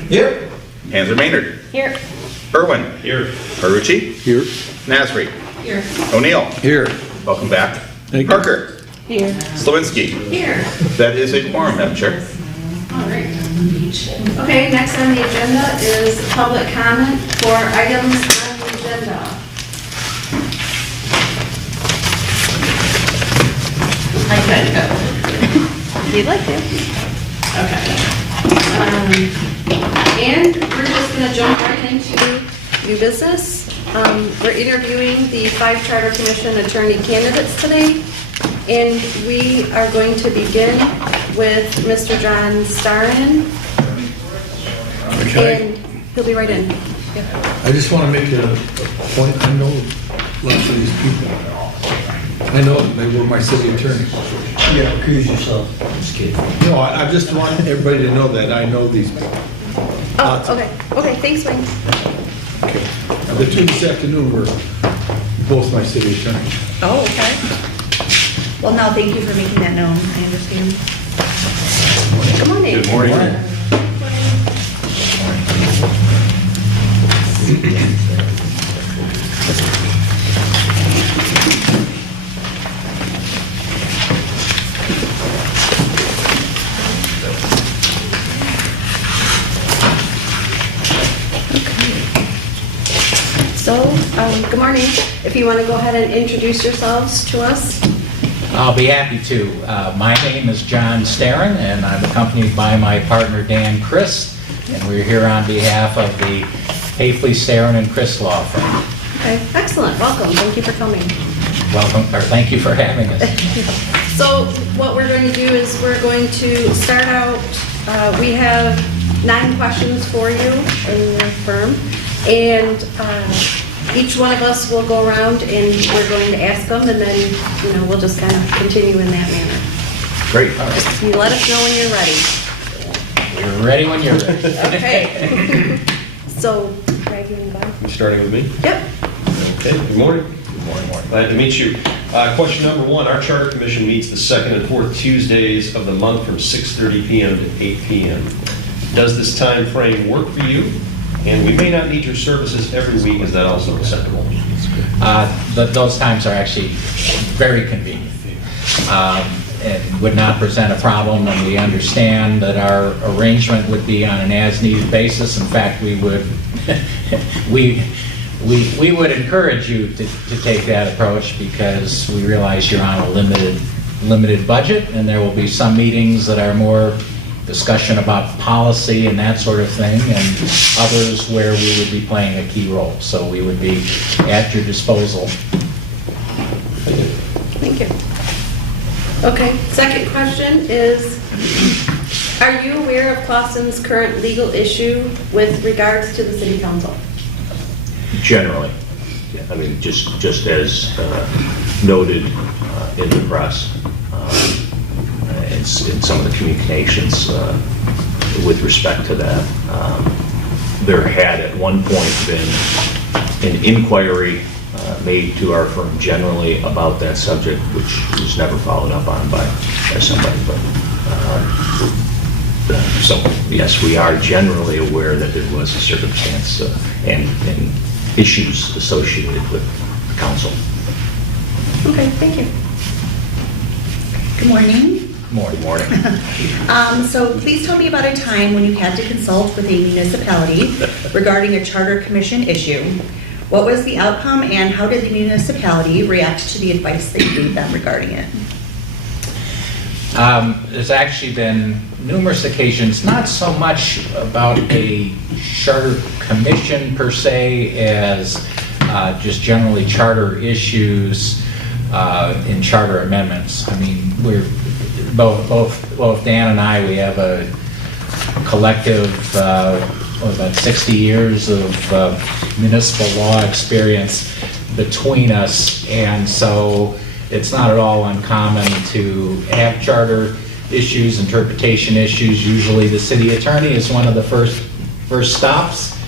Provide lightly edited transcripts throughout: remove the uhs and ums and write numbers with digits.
Here. Hanser Maynard. Here. Irwin. Here. Marucci. Here. Nasri. Here. O'Neill. Here. Welcome back. Thank you. Parker. Here. Slawinski. Here. That is a quorum, Madam Chair. All right. Okay, next on the agenda is public comment for items on the agenda. I could go. If you'd like to. Okay. And we're just gonna jump right into new business. We're interviewing the 5 Charter Commission attorney candidates today. And we are going to begin with Mr. John Starin. And he'll be right in. Yep. I just want to make a point. I know lots of these people. I know them. They were my city attorney. Yeah, accuse yourself. Just kidding. No, I just want everybody to know that I know these people. Oh, okay. Okay, thanks, Wayne. Okay. The two this afternoon were both my city attorneys. Oh, okay. Well, no, thank you for making that known. I understand. Good morning. Good morning. So, good morning. If you want to go ahead and introduce yourselves to us. I'll be happy to. My name is John Starin, and I'm accompanied by my partner Dan Christ, and we're here on behalf of the Hafley, Starin, and Christ Law Firm. Okay, excellent. Welcome. Thank you for coming. Welcome, or thank you for having us. So what we're going to do is we're going to start out, we have 9 questions for you in your firm, and each one of us will go around and we're going to ask them, and then, you know, we'll just kind of continue in that manner. Great. All right. Just you let us know when you're ready. You're ready when you're ready. Okay. So, Greg, you want to go? You starting with me? Yep. Okay, good morning. Good morning. Glad to meet you. Question number 1, our Charter Commission meets the 2nd and 4th Tuesdays of the month from 6:30 p.m. to 8 p.m. Does this time frame work for you? And we may not need your services every week. Is that also acceptable? Those times are actually very convenient, and would not present a problem, and we understand that our arrangement would be on an as-needed basis. In fact, we would we would encourage you to take that approach, because we realize you're on a limited budget, and there will be some meetings that are more discussion about policy and that sort of thing, and others where we would be playing a key role. So we would be at your disposal. Thank you. Okay, second question is, are you aware of Clausen's current legal issue with regards to the city council? Generally, yeah, I mean, just as noted in the press, in some of the communications with respect to that, there had at one point been an inquiry made to our firm generally about that subject, which was never followed up on by somebody. But so yes, we are generally aware that there was a circumstance and issues associated with the council. Okay, thank you. Good morning. Morning. So please tell me about a time when you had to consult with a municipality regarding a charter commission issue. What was the outcome, and how did the municipality react to the advice that you gave them regarding it? There's actually been numerous occasions, not so much about a charter commission per se as just generally charter issues in charter amendments. I mean, we're both Dan and I, we have a collective about 60 years of municipal law experience between us, and so it's not at all uncommon to have charter issues, interpretation issues. Usually the city attorney is one of the first stops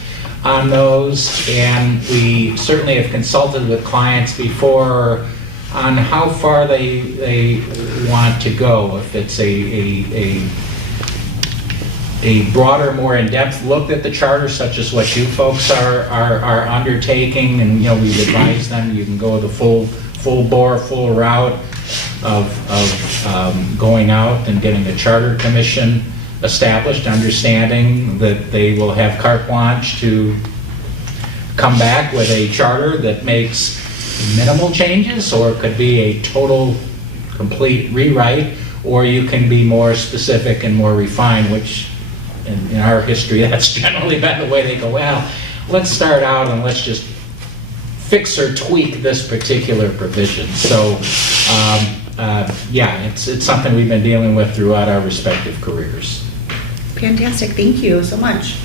on those, and we certainly have consulted with clients before on how far they want to go. If it's a broader, more in-depth look at the charter, such as what you folks are undertaking, and, you know, we advise them, you can go the full bore, full route of going out and getting a charter commission established, understanding that they will have carte blanche to come back with a charter that makes minimal changes, or it could be a total, complete rewrite, or you can be more specific and more refined, which in our history, that's generally been the way they go, well, let's start out and let's just fix or tweak this particular provision. So, yeah, it's something we've been dealing with throughout our respective careers. Fantastic, thank you so much.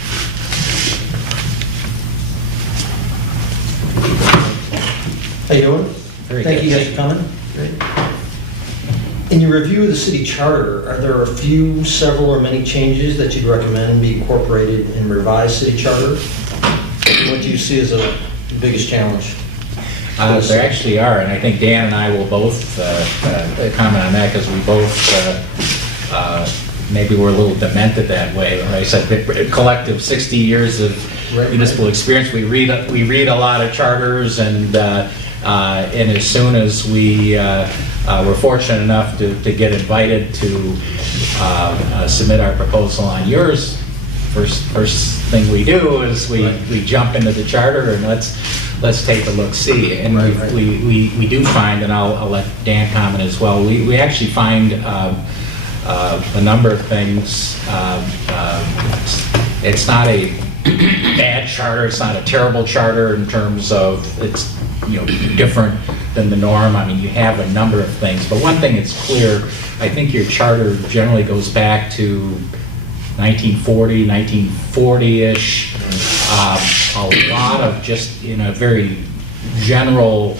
How you doing? Very Thank good. you guys for coming. In your review of the city charter, are there a few, several, or many changes that you'd recommend be incorporated in revised city charter? What do you see as the biggest challenge? There actually are, and I think Dan and I will both comment on that, because we both maybe we're a little demented that way. Right? I said a collective 60 years of municipal experience. We read a lot of charters, and as soon as we were fortunate enough to get invited to submit our proposal on yours, first thing we do is we jump into the charter and let's take a look see. And we do find, and I'll let Dan comment as well, we actually find a number of things. It's not a bad charter, it's not a terrible charter in terms of it's, you know, different than the norm. I mean, you have a number of things, but one thing that's clear, I think your charter generally goes back to 1940, 1940-ish. A lot of, just in a very general,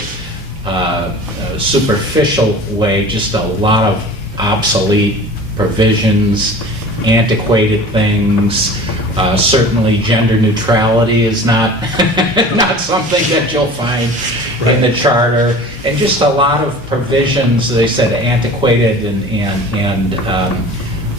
superficial way, just a lot of obsolete provisions, antiquated things. Certainly gender neutrality is not not something that you'll find in the charter, and just a lot of provisions, as I said, antiquated and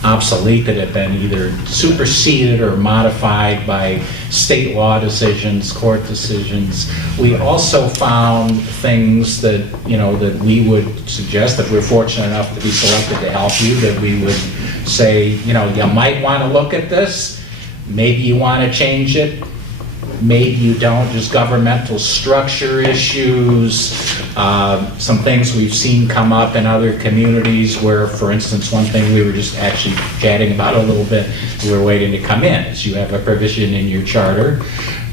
obsolete, that have been either superseded or modified by state law decisions, court decisions. We also found things that, you know, that we would suggest, that we're fortunate enough to be selected to help you, that we would say, you know, you might want to look at this, maybe you want to change it, maybe you don't, just governmental structure issues, some things we've seen come up in other communities where, for instance, one thing we were just actually chatting about a little bit, we were waiting to come in, is you have a provision in your charter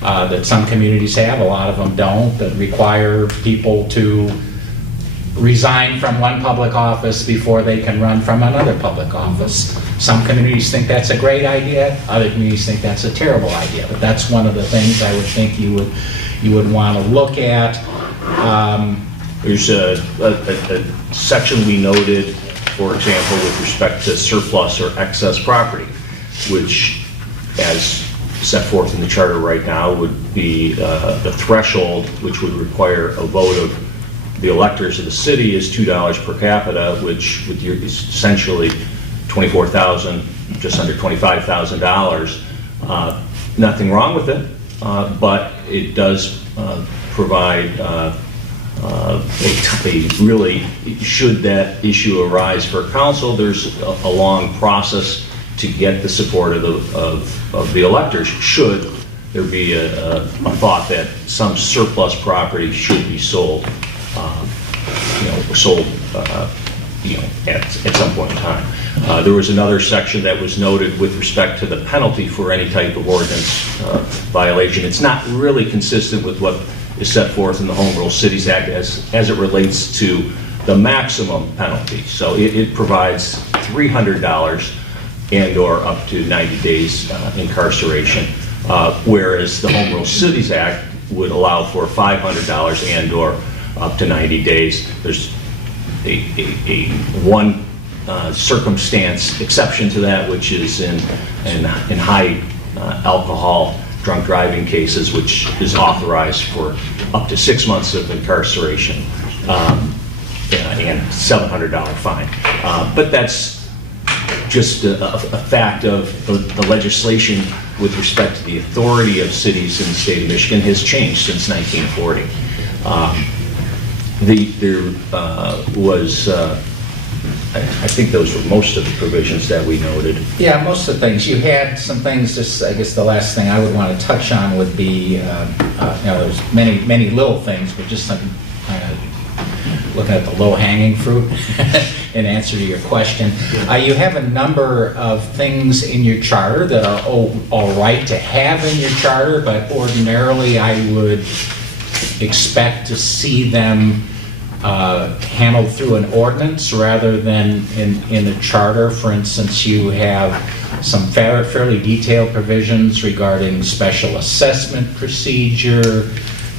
that some communities have, a lot of them don't, that require people to resign from one public office before they can run from another public office. Some communities think that's a great idea, other communities think that's a terrible idea, but that's one of the things I would think you would want to look at. There's a section we noted, for example, with respect to surplus or excess property, which, as set forth in the charter right now, would be the threshold, which would require a vote of the electors of the city, is $2 per capita, which with your essentially $24,000, just under $25,000. Nothing wrong with it, but it does provide a really, should that issue arise for council, there's a long process to get the support of the electors, should there be a thought that some surplus property should be sold, at some point in time. There was another section that was noted with respect to the penalty for any type of ordinance violation. It's not really consistent with what is set forth in the Home Rule Cities Act as it relates to the maximum penalty. So it provides $300 and/or up to 90 days incarceration, whereas the Home Rule Cities Act would allow for $500 and/or up to 90 days. There's a one circumstance exception to that, which is in high alcohol drunk driving cases, which is authorized for up to 6 months of incarceration and $700 fine. But that's just a fact of the legislation with respect to the authority of cities in the state of Michigan has changed since 1940. There was, I think those were most of the provisions that we noted. Yeah, most of the things. You had some things, just, I guess the last thing I would want to touch on would be, there's many little things, but just some kind of looking at the low-hanging fruit in answer to your question. You have a number of things in your charter that are all right to have in your charter, but ordinarily I would expect to see them handled through an ordinance rather than in a charter. For instance, you have some fairly detailed provisions regarding special assessment procedure,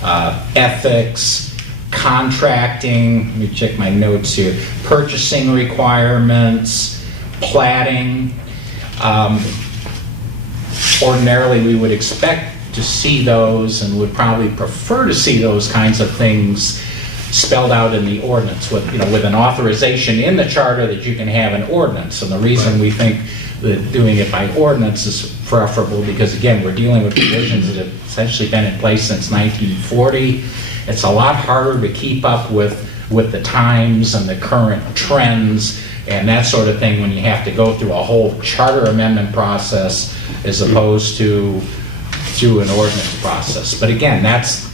ethics, contracting, let me check my notes here, purchasing requirements, platting. Ordinarily, we would expect to see those and would probably prefer to see those kinds of things spelled out in the ordinance with, with an authorization in the charter that you can have an ordinance. And the reason we think that doing it by ordinance is preferable because, again, we're dealing with provisions that have essentially been in place since 1940. It's a lot harder to keep up with the times and the current trends and that sort of thing when you have to go through a whole charter amendment process as opposed to through an ordinance process. But again, that's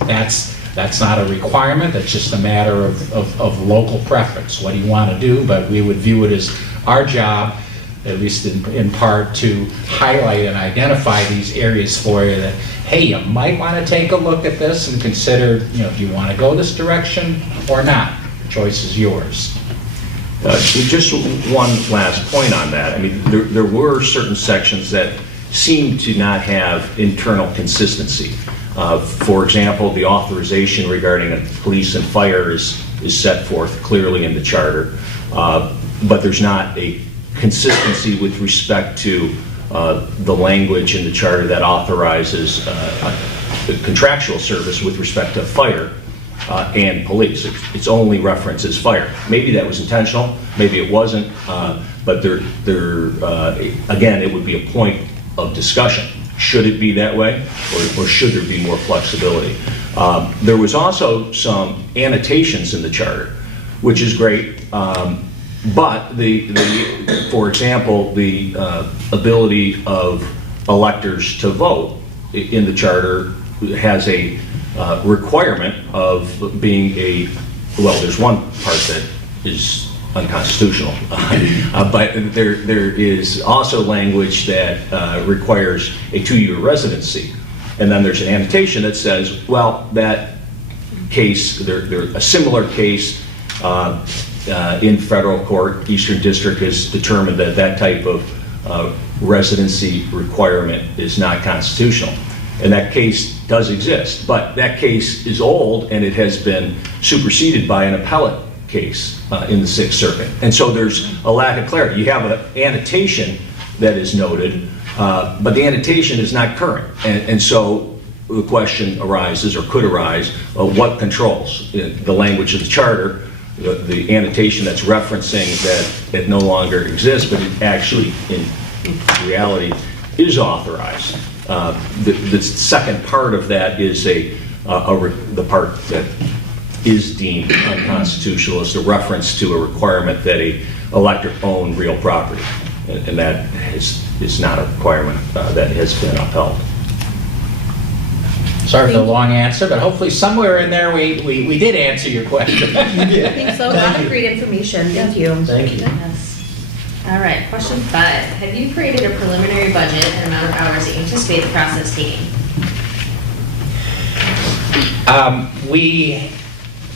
not a requirement, that's just a matter of local preference. What do you want to do? But we would view it as our job, at least in part, to highlight and identify these areas for you that, hey, you might want to take a look at this and consider, do you want to go this direction or not? The choice is yours. Just one last point on that. I mean, there were certain sections that seemed to not have internal consistency. For example, the authorization regarding police and fire is set forth clearly in the charter, but there's not a consistency with respect to the language in the charter that authorizes contractual service with respect to fire and police. It's only references fire. Maybe that was intentional, maybe it wasn't, but again, it would be a point of discussion. Should it be that way, or should there be more flexibility? There was also some annotations in the charter, which is great, but for example, the ability of electors to vote in the charter has a requirement of being there's one part that is unconstitutional, but there is also language that requires a 2-year residency, and then there's an annotation that says, well, that case, a similar case in federal court, Eastern District has determined that that type of residency requirement is not constitutional, and that case does exist, but that case is old and it has been superseded by an appellate case in the Sixth Circuit. And so there's a lack of clarity. You have an annotation that is noted, but the annotation is not current. And so the question arises, or could arise, what controls? The language of the charter, the annotation that's referencing that it no longer exists, but it actually, in reality, is authorized. The second part of that is the part that is deemed unconstitutional is the reference to a requirement that a elector own real property, and that is not a requirement that has been upheld. Sorry for the long answer, but hopefully somewhere in there we did answer your question. I think so. A lot of great information. Thank you. Thank you. Yes. All right, question 5. Have you created a preliminary budget and amount of hours that you anticipate the process taking? We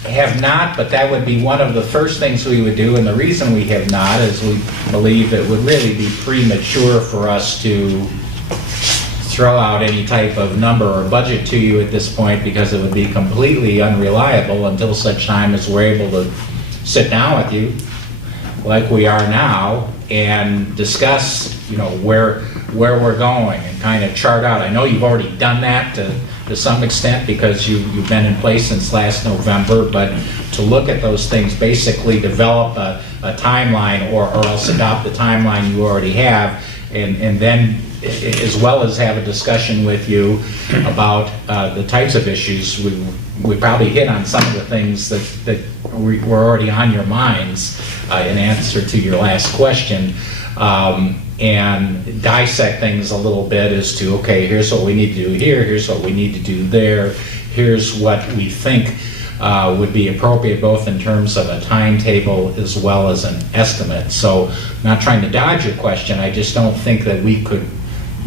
have not, but that would be one of the first things we would do, and the reason we have not is we believe it would really be premature for us to throw out any type of number or budget to you at this point, because it would be completely unreliable until such time as we're able to sit down with you like we are now and discuss, where we're going and kind of chart out. I know you've already done that to some extent because you've been in place since last November, but to look at those things, basically develop a timeline or else adopt the timeline you already have, and then as well as have a discussion with you about the types of issues. We probably hit on some of the things that were already on your minds in answer to your last question, and dissect things a little bit as to, okay, here's what we need to do here, here's what we need to do there, here's what we think would be appropriate both in terms of a timetable as well as an estimate. So I'm not trying to dodge your question, I just don't think that we could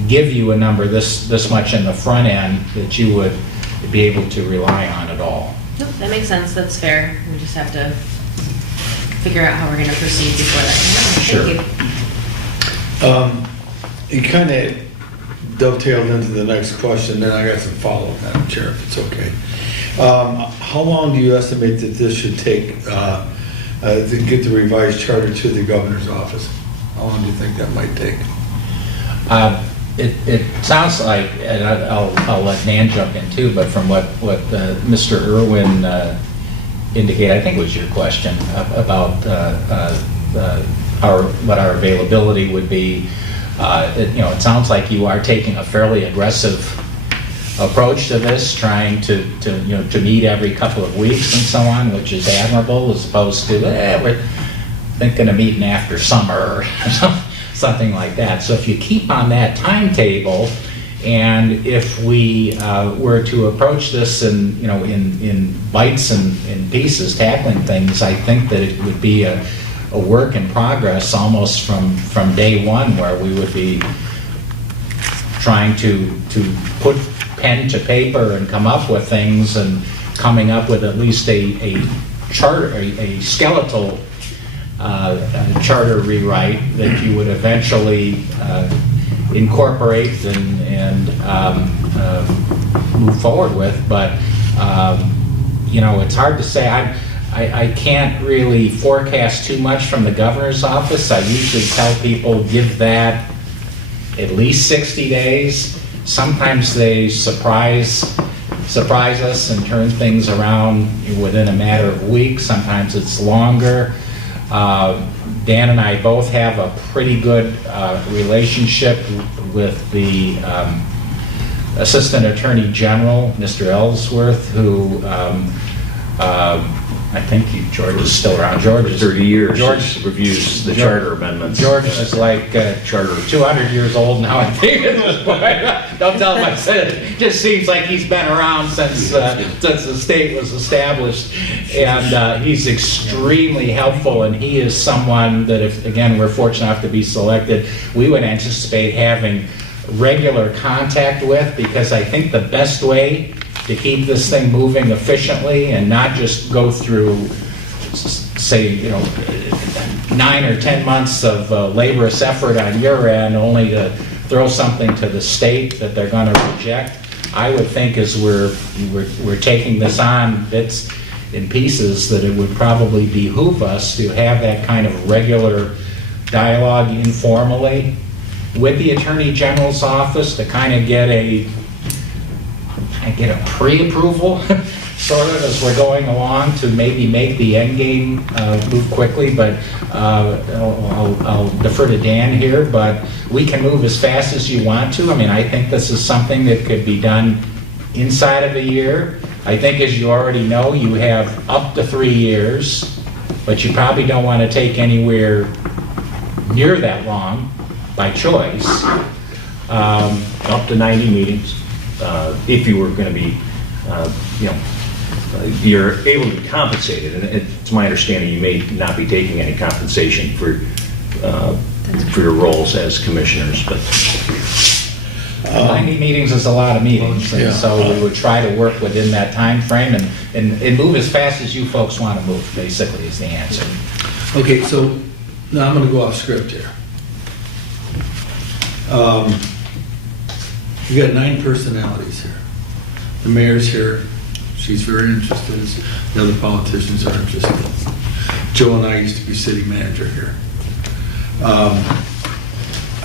give you a number this much in the front end that you would be able to rely on at all. Nope, that makes sense, that's fair. We just have to figure out how we're gonna proceed before that. Sure. Thank you. It kind of dovetailed into the next question, then I got some follow-up, Madam Chair, if it's okay. How long do you estimate that this should take to get the revised charter to the governor's office? How long do you think that might take? It sounds like, and I'll let Dan jump in too, but from what Mr. Irwin indicated, I think was your question about what our availability would be. It sounds like you are taking a fairly aggressive approach to this, trying to meet every couple of weeks and so on, which is admirable, as opposed to we're thinking of meeting after summer or something like that. So if you keep on that timetable, and if we were to approach this in bites and pieces, tackling things, I think that it would be a work in progress almost from day one, where we would be trying to put pen to paper and come up with things, and coming up with at least a charter, a skeletal charter rewrite that you would eventually incorporate and move forward with. But it's hard to say. I can't really forecast too much from the governor's office. I usually tell people give that at least 60 days. Sometimes they surprise us and turn things around within a matter of weeks. Sometimes it's longer. Dan and I both have a pretty good relationship with the Assistant Attorney General, Mr. Ellsworth, who I think George is still around. George is 30 years. George reviews the charter amendments. George is like Charter. 200 years old now, I think, at this point. Don't tell him I said it. It just seems like he's been around since the state was established. And he's extremely helpful, and he is someone that, if, again, we're fortunate enough to be selected, we would anticipate having regular contact with, because I think the best way to keep this thing moving efficiently and not just go through, say, 9 or 10 months of laborious effort on your end only to throw something to the state that they're going to reject. I would think as we're taking this on bits and pieces, that it would probably behoove us to have that kind of regular dialogue informally with the Attorney General's office to kind of get a pre-approval sort of as we're going along, to maybe make the end game move quickly. But I'll defer to Dan here, but we can move as fast as you want to. I mean, I think this is something that could be done inside of a year. I think, as you already know, you have up to 3 years, but you probably don't want to take anywhere near that long by choice. Up to 90 meetings. If you were going to be, you're able to be compensated, and it's my understanding you may not be taking any compensation for your roles as commissioners, but 90 meetings is a lot of meetings, and so we would try to work within that time frame and move as fast as you folks want to move, basically, is the answer. Okay, so now I'm going to go off script here. You got 9 personalities here. The mayor's here. She's very interested. The other politicians are interested. Joe and I used to be city manager here.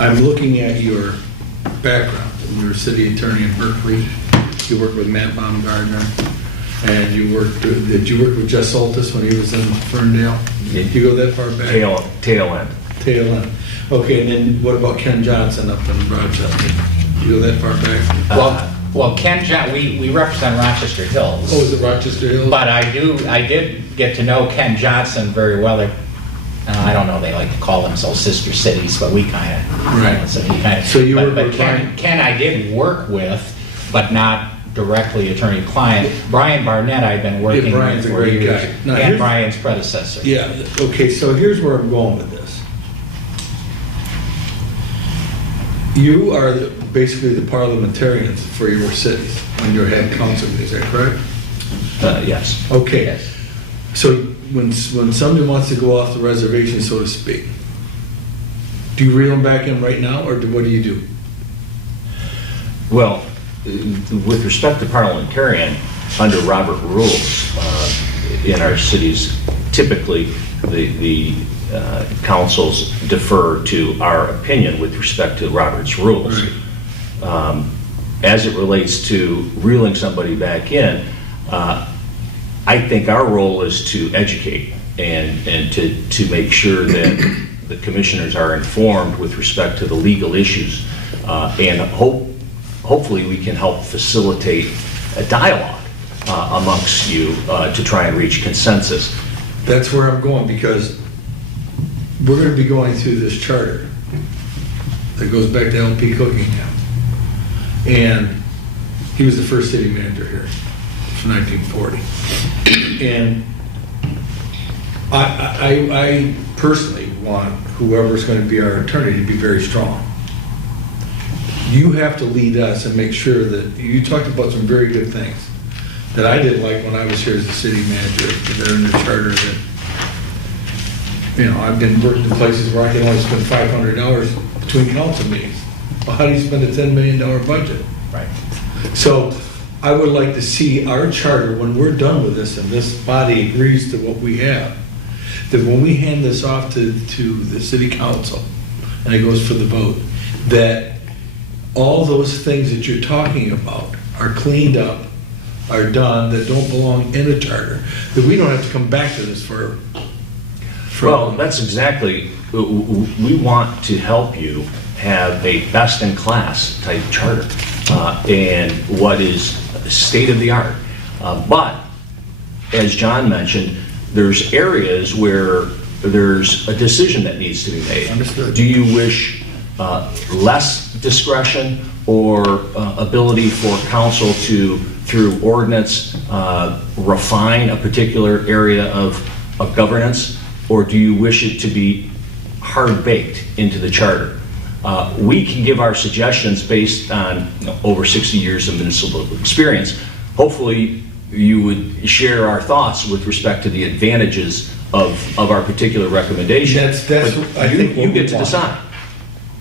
I'm looking at your background. You were city attorney in Berkeley, You worked with Matt Baumgartner, and did you work with Jess Soltis when he was in Ferndale? Did you go that far back? Tail end. Tail end. Okay, and then what about Ken Johnson up in Rochester? You go that far back? Well, we represent Rochester Hills. Oh, is it Rochester Hills? But I did get to know Ken Johnson very well. I don't know, they like to call themselves sister cities, but we kind of. Right. So you worked with Brian? Ken I did work with, but not directly attorney-client. Brian Barnett I've been working Brian's with a for great years. guy. Now, And here's- Brian's predecessor. Yeah, okay, so here's where I'm going with this. You are basically the parliamentarians for your cities when you're head council, is that correct? Yes. Okay, Yes. so when somebody wants to go off the reservation, so to speak, do you reel them back in right now, or what do you do? Well, with respect to parliamentarian, under Robert rules, in our cities, typically the councils defer to our opinion with respect to Robert's rules. As it relates to reeling somebody back in, I think our role is to educate and to make sure that the commissioners are informed with respect to the legal issues, and hopefully we can help facilitate a dialogue amongst you to try and reach consensus. That's where I'm going, because we're going to be going through this charter that goes back to L.P. Cookingham. And he was the first city manager here from 1940. And I personally want whoever's going to be our attorney to be very strong. You have to lead us and make sure that, you talked about some very good things that I didn't like when I was here as the city manager, that are in the charter that, you know, I've been working in places where I can only spend $500 between council meetings. Well, how do you spend a $10 million budget? Right. So I would like to see our charter, when we're done with this and this body agrees to what we have, that when we hand this off to the city council and it goes for the vote, that all those things that you're talking about are cleaned up, are done, that don't belong in a charter, that we don't have to come back to this for. Well, that's exactly, we want to help you have a best-in-class type charter and what is state-of-the-art. But, as John mentioned, there's areas where there's a decision that needs to be made. Understood. Do you wish less discretion or ability for council to, through ordinance, refine a particular area of governance? Or do you wish it to be hard-baked into the charter? We can give our suggestions based on over 60 years of municipal experience. Hopefully, you would share our thoughts with respect to the advantages of our particular recommendation. That's But I think what you get we to want. decide.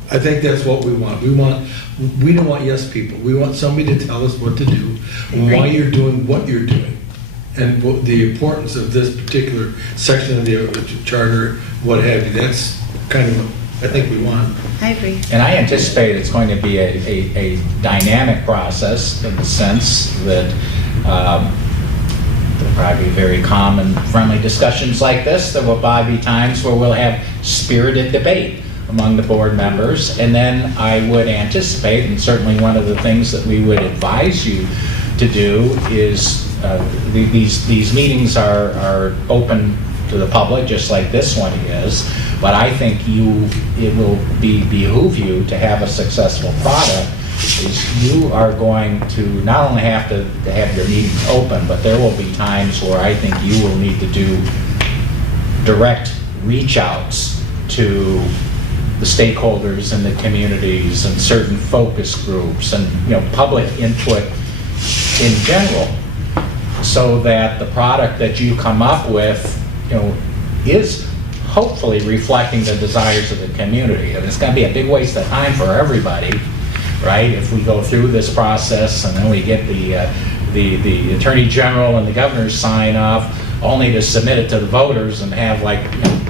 I think that's what we want. We don't want yes people. We want somebody to tell us what to do, and why you're doing what you're doing, and the importance of this particular section of the charter, what have you. That's kind of what I think we want. I agree. And I anticipate it's going to be a dynamic process in the sense that there'll probably be very calm and friendly discussions like this. There will probably be times where we'll have spirited debate among the board members. And then I would anticipate, and certainly one of the things that we would advise you to do is these meetings are open to the public, just like this one is. But I think it will behoove you to have a successful product. Is you are going to not only have to have your meetings open, but there will be times where I think you will need to do direct reach outs to the stakeholders and the communities and certain focus groups and public input in general, so that the product that you come up with is hopefully reflecting the desires of the community. And it's going to be a big waste of time for everybody, right? If we go through this process and then we get the Attorney General and the Governor's sign off, only to submit it to the voters and have like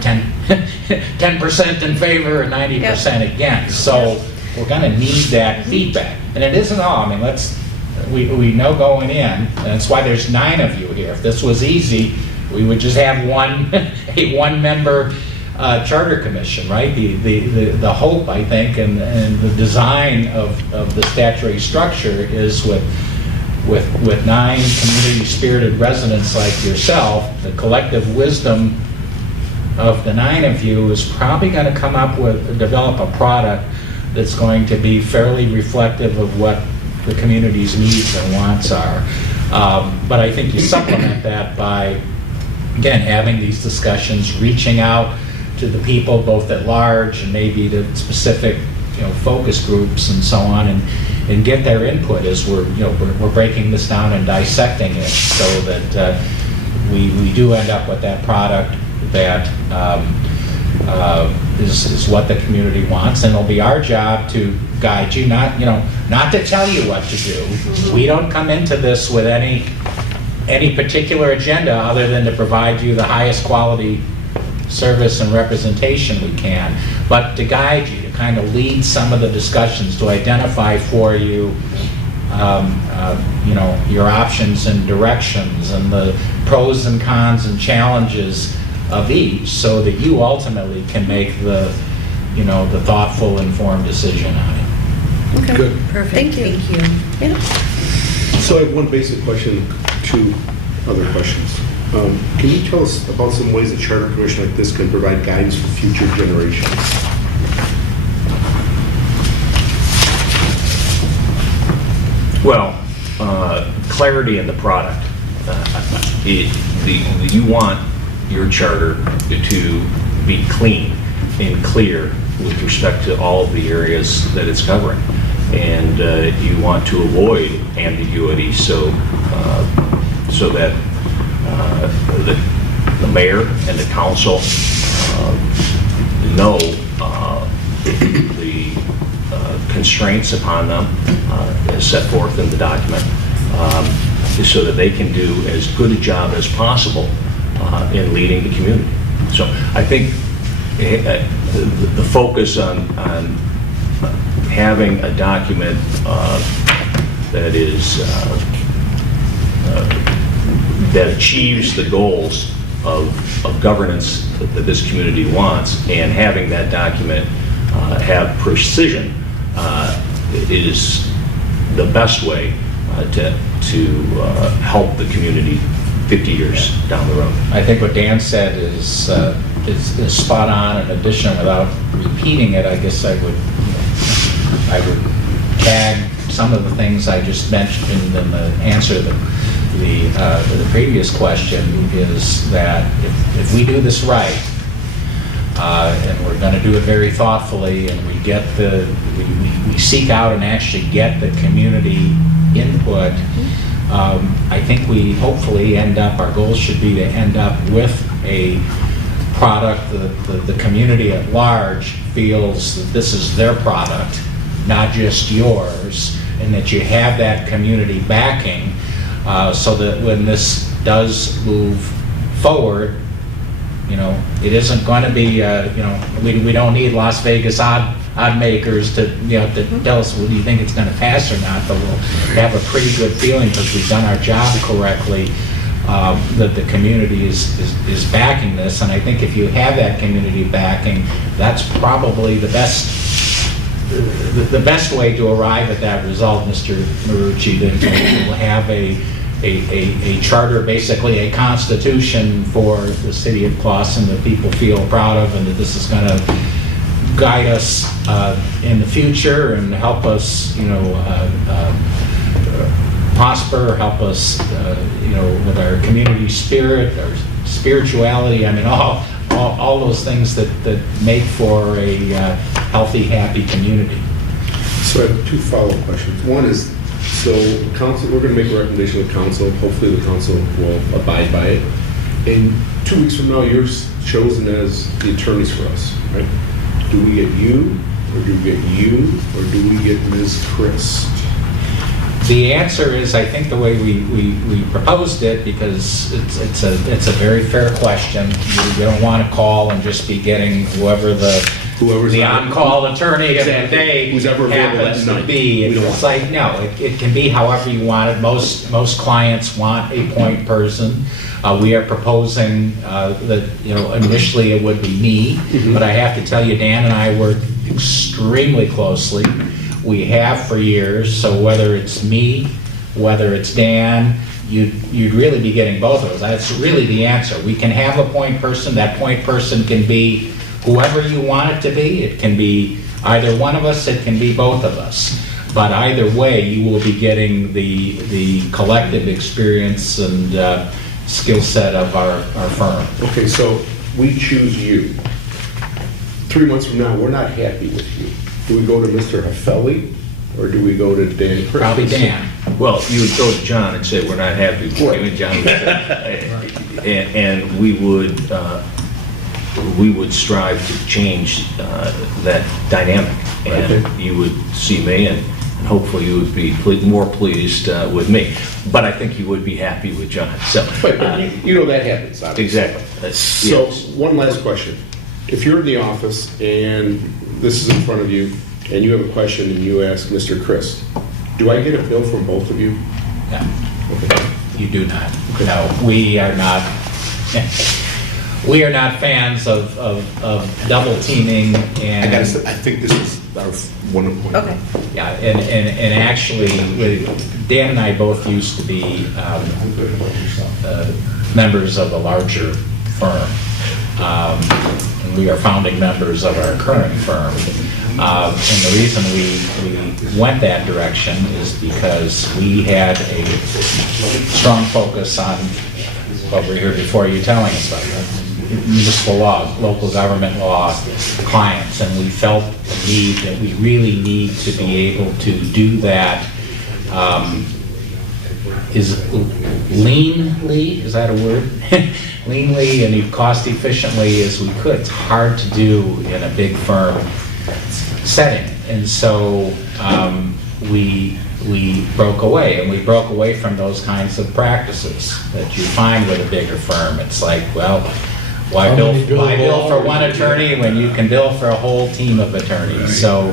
10% in favor and 90% against. So we're going to need that feedback. And it isn't all, I mean, let's we know going in, and that's why there's 9 of you here. If this was easy, we would just have a one-member charter commission, right? The hope, I think, and the design of the statutory structure is with 9 community-spirited residents like yourself, the collective wisdom of the 9 of you is probably going to develop a product that's going to be fairly reflective of what the community's needs and wants are. But I think you supplement that by, again, having these discussions, reaching out to the people both at large and maybe to specific, focus groups and so on, and get their input as we're breaking this down and dissecting it so that we do end up with that product that is what the community wants, and it'll be our job to guide you, not to tell you what to do. We don't come into this with any particular agenda other than to provide you the highest quality service and representation we can, but to guide you, to kind of lead some of the discussions, to identify for you, your options and directions and the pros and cons and challenges of each, so that you ultimately can make the thoughtful, informed decision on it. Okay. Good. Perfect. Thank you. Thank you. So I have one basic question, 2 other questions. Can you tell us about some ways a charter commission like this can provide guidance for future generations? Well, clarity in the product. You want your charter to be clean and clear with respect to all of the areas that it's covering. And you want to avoid ambiguity so that the mayor and the council know the constraints upon them as set forth in the document, so that they can do as good a job as possible in leading the community. So I think the focus on having a document that achieves the goals of governance that this community wants, and having that document have precision is the best way to help the community 50 years down the road. I think what Dan said is spot on. In addition, without repeating it, I guess I would tag some of the things I just mentioned in the answer to the previous question, is that if we do this right, and we're going to do it very thoughtfully, and we seek out and actually get the community input, I think we hopefully our goal should be to end up with a product that the community at large feels that this is their product, not just yours, and that you have that community backing, so that when this does move forward, it isn't going to be, we don't need Las Vegas odd makers to tell us, well, do you think it's going to pass or not, but we'll have a pretty good feeling because we've done our job correctly, that the community is backing this. And I think if you have that community backing, that's probably the best way to arrive at that result, Mr. Marucci, that we'll have a charter, basically a constitution for the city of Clawson that people feel proud of, and that this is going to guide us in the future and help us, prosper, help us, with our community spirit, our spirituality. I mean, all those things that make for a healthy, happy community. So I have 2 follow-up questions. One is, so council, we're going to make a recommendation to the council. Hopefully the council will abide by it. And 2 weeks from now, you're chosen as the attorneys for us, right? Do we get you, or do we get you, or do we get Ms. Chris? The answer is, I think, the way we proposed it, because it's a very fair question. You don't want to call and just be getting whoever the Whoever's the on- on-call attorney of the Exactly. day Who's ever available that happens to night. be. We don't It's want like, no, it can be however you want it. Most clients want a point person. We are proposing that, initially it would be me, but I have to tell you, Dan and I work extremely closely. We have for years, so whether it's me, whether it's Dan, you'd really be getting both of us. That's really the answer. We can have a point person. That point person can be whoever you want it to be. It can be either one of us, it can be both of us. But either way, you will be getting the collective experience and skill set of our firm. Okay, so we choose you. 3 months from now, we're not happy with you. Do we go to Mr. Hafeli, or do we go to Dan Christensen? Probably Dan. Well, you would go to John and say, we're not happy with you, and John would say, and we would strive to change that dynamic. And you would see me, and hopefully you would be more pleased with me. But I think you would be happy with John, so. But you know that happens, obviously. Exactly. So, Yes. one last question. If you're in the office and this is in front of you, and you have a question and you ask Mr. Christ, do I get a bill from both of you? No, Okay. you do not. No, we are not. We are not fans of double teaming and. I think this is our one point. Okay. Yeah, and actually, Dan and I both used to be members of a larger firm. And we are founding members of our current firm. And the reason we went that direction is because we had a strong focus on what we heard before you telling us about, municipal law, local government law, clients, and we felt the need that we really need to be able to do that is leanly, is that a word? Leanly and cost efficiently as we could. It's hard to do in a big firm setting, and so we broke away, and we broke away from those kinds of practices that you find with a bigger firm. It's like, well, why How bill many billable for one hours? attorney when you can bill for a whole team of attorneys? So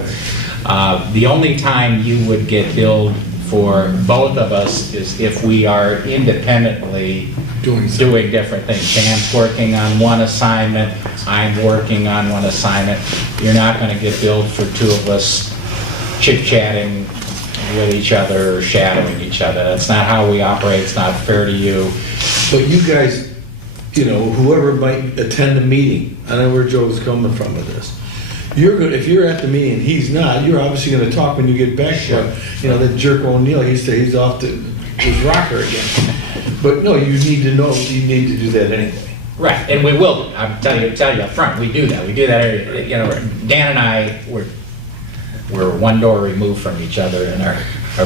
the only time you would get billed for both of us is if we are independently Doing something. doing different things. Dan's working on one assignment, I'm working on one assignment. You're not going to get billed for two of us chit-chatting with each other or shadowing each other. That's not how we operate. It's not fair to you. But you guys, whoever might attend the meeting, I know where Joe's coming from with this. If you're at the meeting, he's not, you're obviously gonna talk when you get back. Sure. That jerk O'Neill, he's off to his rocker again. But no, you need to know, you need to do that anyway. Right, and we will. I'm telling you up front, we do that. We do that. Dan and I, we're one door removed from each other in our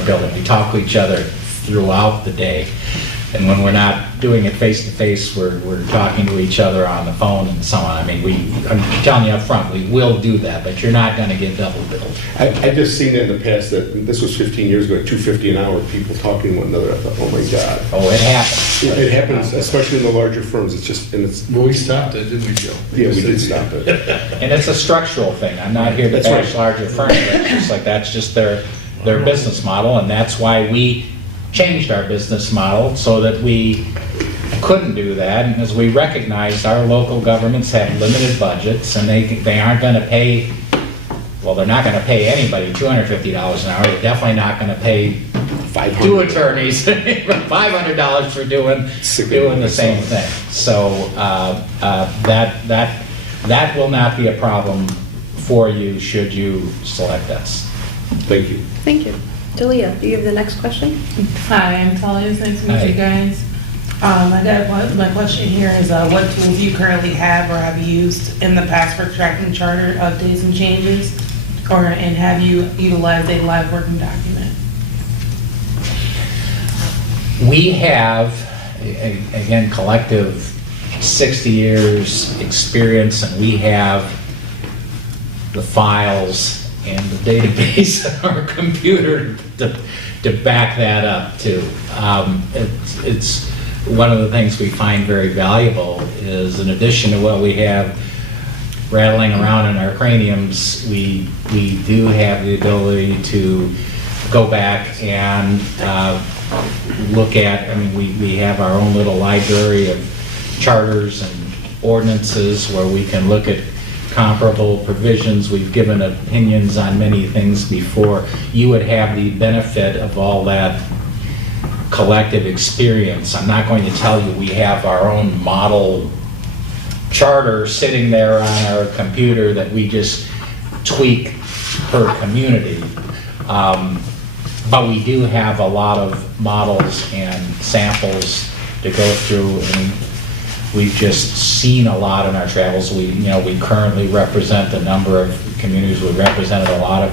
building. We talk to each other throughout the day. And when we're not doing it face-to-face, we're talking to each other on the phone and so on. I mean, I'm telling you up front, we will do that, but you're not going to get double billed. I just seen that in the past, that this was 15 years ago, at $2.50 an hour, people talking to one another. I thought, oh my God. Oh, it happens. It happens, especially in the larger firms. It's just, and it's, Well, we stopped it, didn't we, Joe? yeah, we did stop it. And it's a structural thing. I'm not here to That's bash right. larger firms. It's just like, that's just their business model, and that's why we changed our business model so that we couldn't do that. And as we recognized, our local governments have limited budgets, and they aren't going to pay, well, they're not going to pay anybody $250 an hour. They're definitely not going to pay two attorneys $500 for doing the same thing. So that will not be a problem for you should you select us. Thank you. Thank you. Dalia, do you have the next question? Hi, I'm Talia. It's nice to meet Hi. you guys. My question here is what tools you currently have or have used in the past for tracking charter updates and changes? And have you utilized a live working document? We have, again, collective 60 years experience, and we have the files and the database on our computer to back that up too. It's one of the things we find very valuable is, in addition to what we have rattling around in our craniums, we do have the ability to go back and look at, I mean, we have our own little library of charters and ordinances where we can look at comparable provisions. We've given opinions on many things before. You would have the benefit of all that collective experience. I'm not going to tell you we have our own model charter sitting there on our computer that we just tweak per community. But we do have a lot of models and samples to go through, and we've just seen a lot in our travels. We currently represent a number of communities. We represented a lot of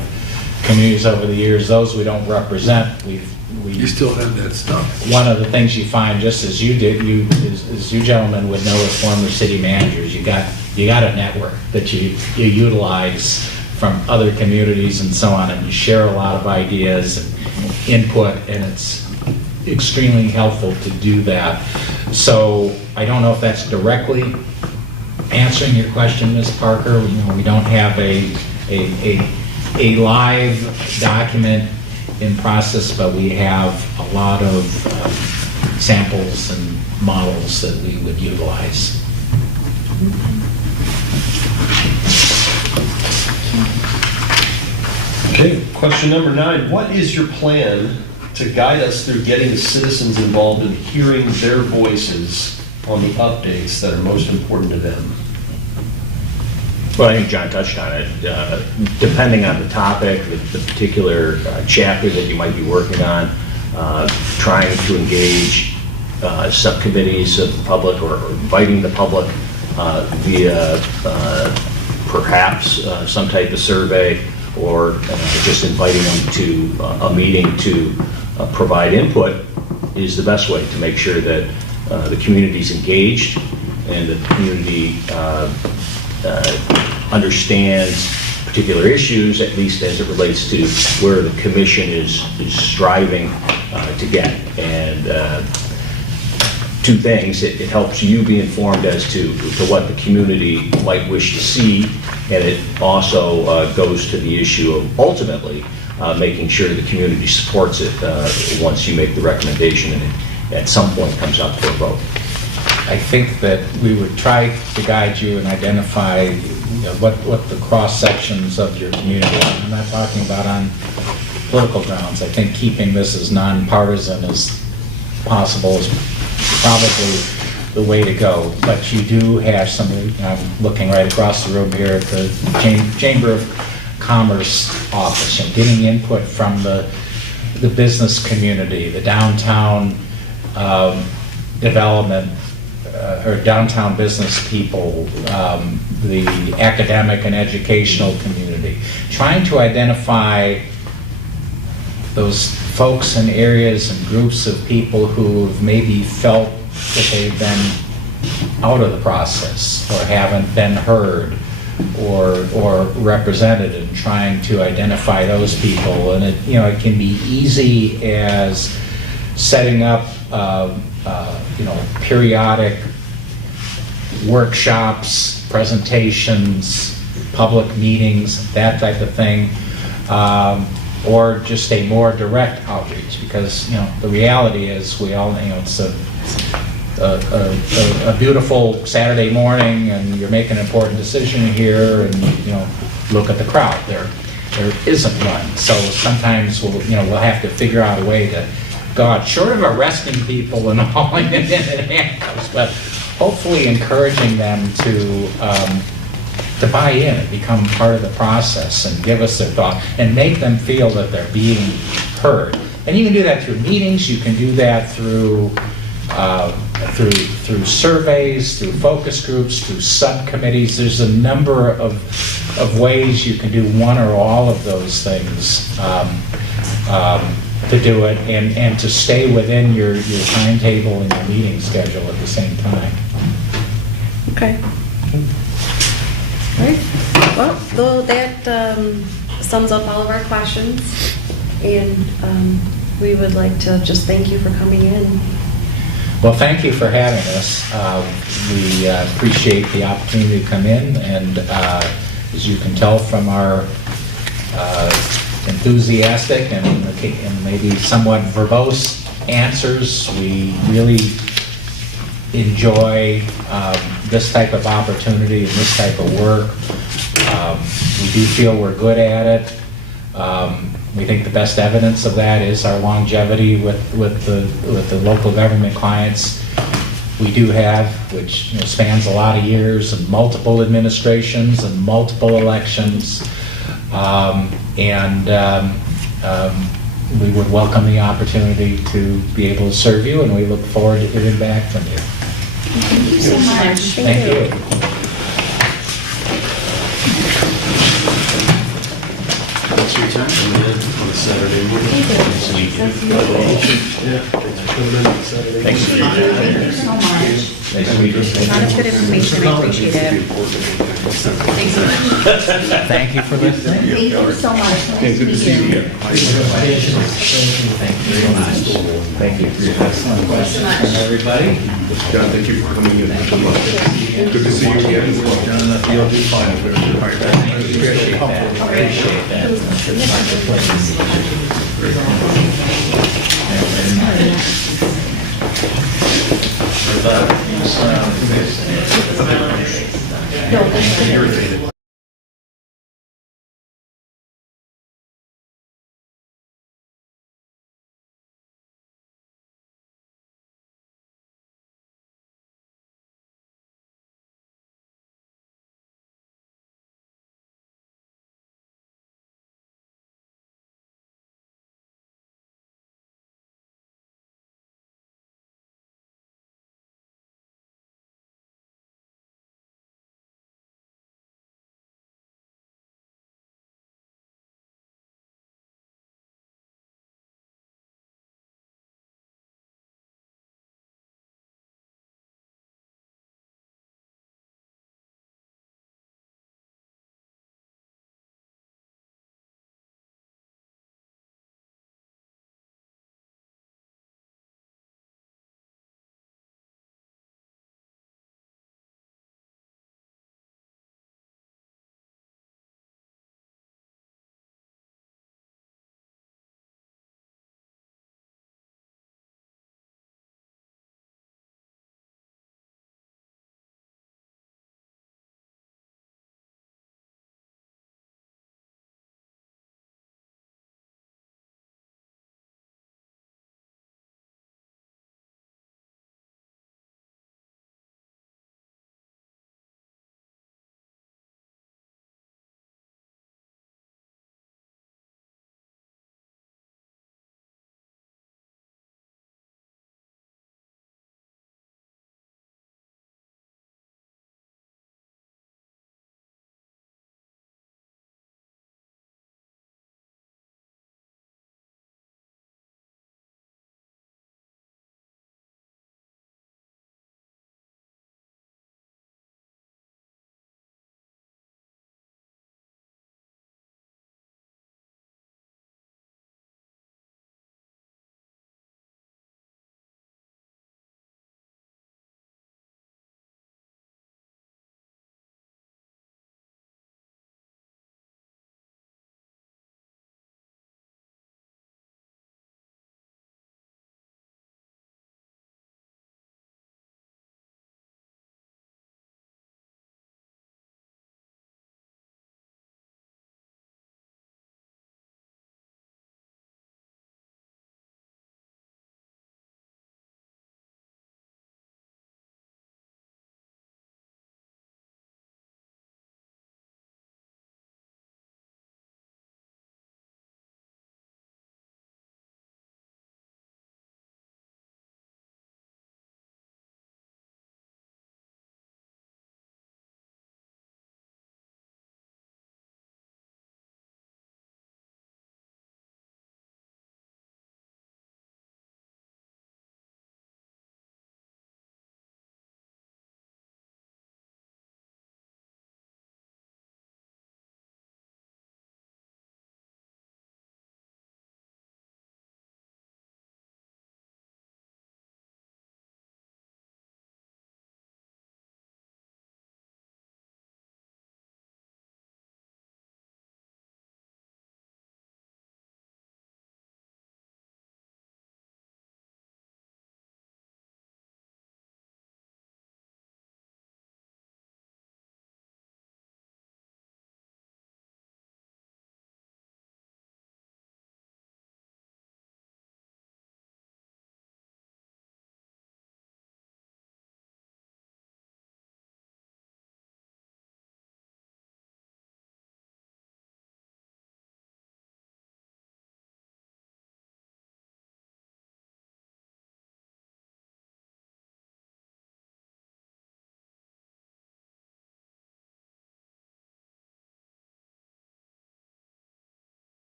communities over the years. Those we don't represent, You still have that stuff. one of the things you find, just as you did, as you gentlemen would know as former city managers, you got a network that you utilize from other communities and so on, and you share a lot of ideas and input, and it's extremely helpful to do that. So I don't know if that's directly answering your question, Ms. Parker. We don't have a live document in process, but we have a lot of samples and models that we would utilize. Okay, question number 9. What is your plan to guide us through getting the citizens involved in hearing their voices on the updates that are most important to them? Well, I think John touched on it. Depending on the topic, the particular chapter that you might be working on, trying to engage subcommittees of the public or inviting the public via perhaps some type of survey, or just inviting them to a meeting to provide input is the best way to make sure that the community's engaged and the community understands particular issues, at least as it relates to where the commission is striving to get. And two things: it helps you be informed as to what the community might wish to see, and it also goes to the issue of ultimately making sure the community supports it once you make the recommendation and it at some point comes up for a vote. I think that we would try to guide you and identify what the cross sections of your community are. I'm not talking about on political grounds. I think keeping this as nonpartisan as possible is probably the way to go. But you do have some, I'm looking right across the room here at the Chamber of Commerce office, and getting input from the business community, the downtown development or downtown business people, the academic and educational community, trying to identify those folks and areas and groups of people who have maybe felt that they've been out of the process or haven't been heard or represented, and trying to identify those people. And it can be easy as setting up periodic workshops, presentations, public meetings, that type of thing, or just a more direct outreach, because the reality is we all it's a beautiful Saturday morning and you're making an important decision here, and look at the crowd. There isn't one. So sometimes we'll have to figure out a way to go out, short of arresting people and hauling them in handcuffs, but hopefully encouraging them to buy in and become part of the process and give us their thought and make them feel that they're being heard. And you can do that through meetings. You can do that through surveys, through focus groups, through subcommittees. There's a number of ways you can do one or all of those things to do it, and to stay within your timetable and your meeting schedule at the same time. Okay. All right. Well, though that sums up all of our questions, and we would like to just thank you for coming in. Well, thank you for having us. We appreciate the opportunity to come in, and as you can tell from our enthusiastic and maybe somewhat verbose answers, we really enjoy this type of opportunity and this type of work. We do feel we're good at it. We think the best evidence of that is our longevity with the local government clients we do have, which spans a lot of years and multiple administrations and multiple elections. We would welcome the opportunity to be able to serve you, and we look forward to hearing back from you. Thank you so much. Thank you. What's your time? On a Saturday morning. Nice to meet you. Yeah, thanks for coming in on Saturday. Thanks for Thank you so much. Nice to meet you. A lot of good information, I appreciate it. Thanks so much. Thank you for listening. Thank you so much. Nice to meet you. Thank you for your excellent questions, everybody. John, thank you for coming in. Good to see you again. You'll be fine. Appreciate that. Appreciate that.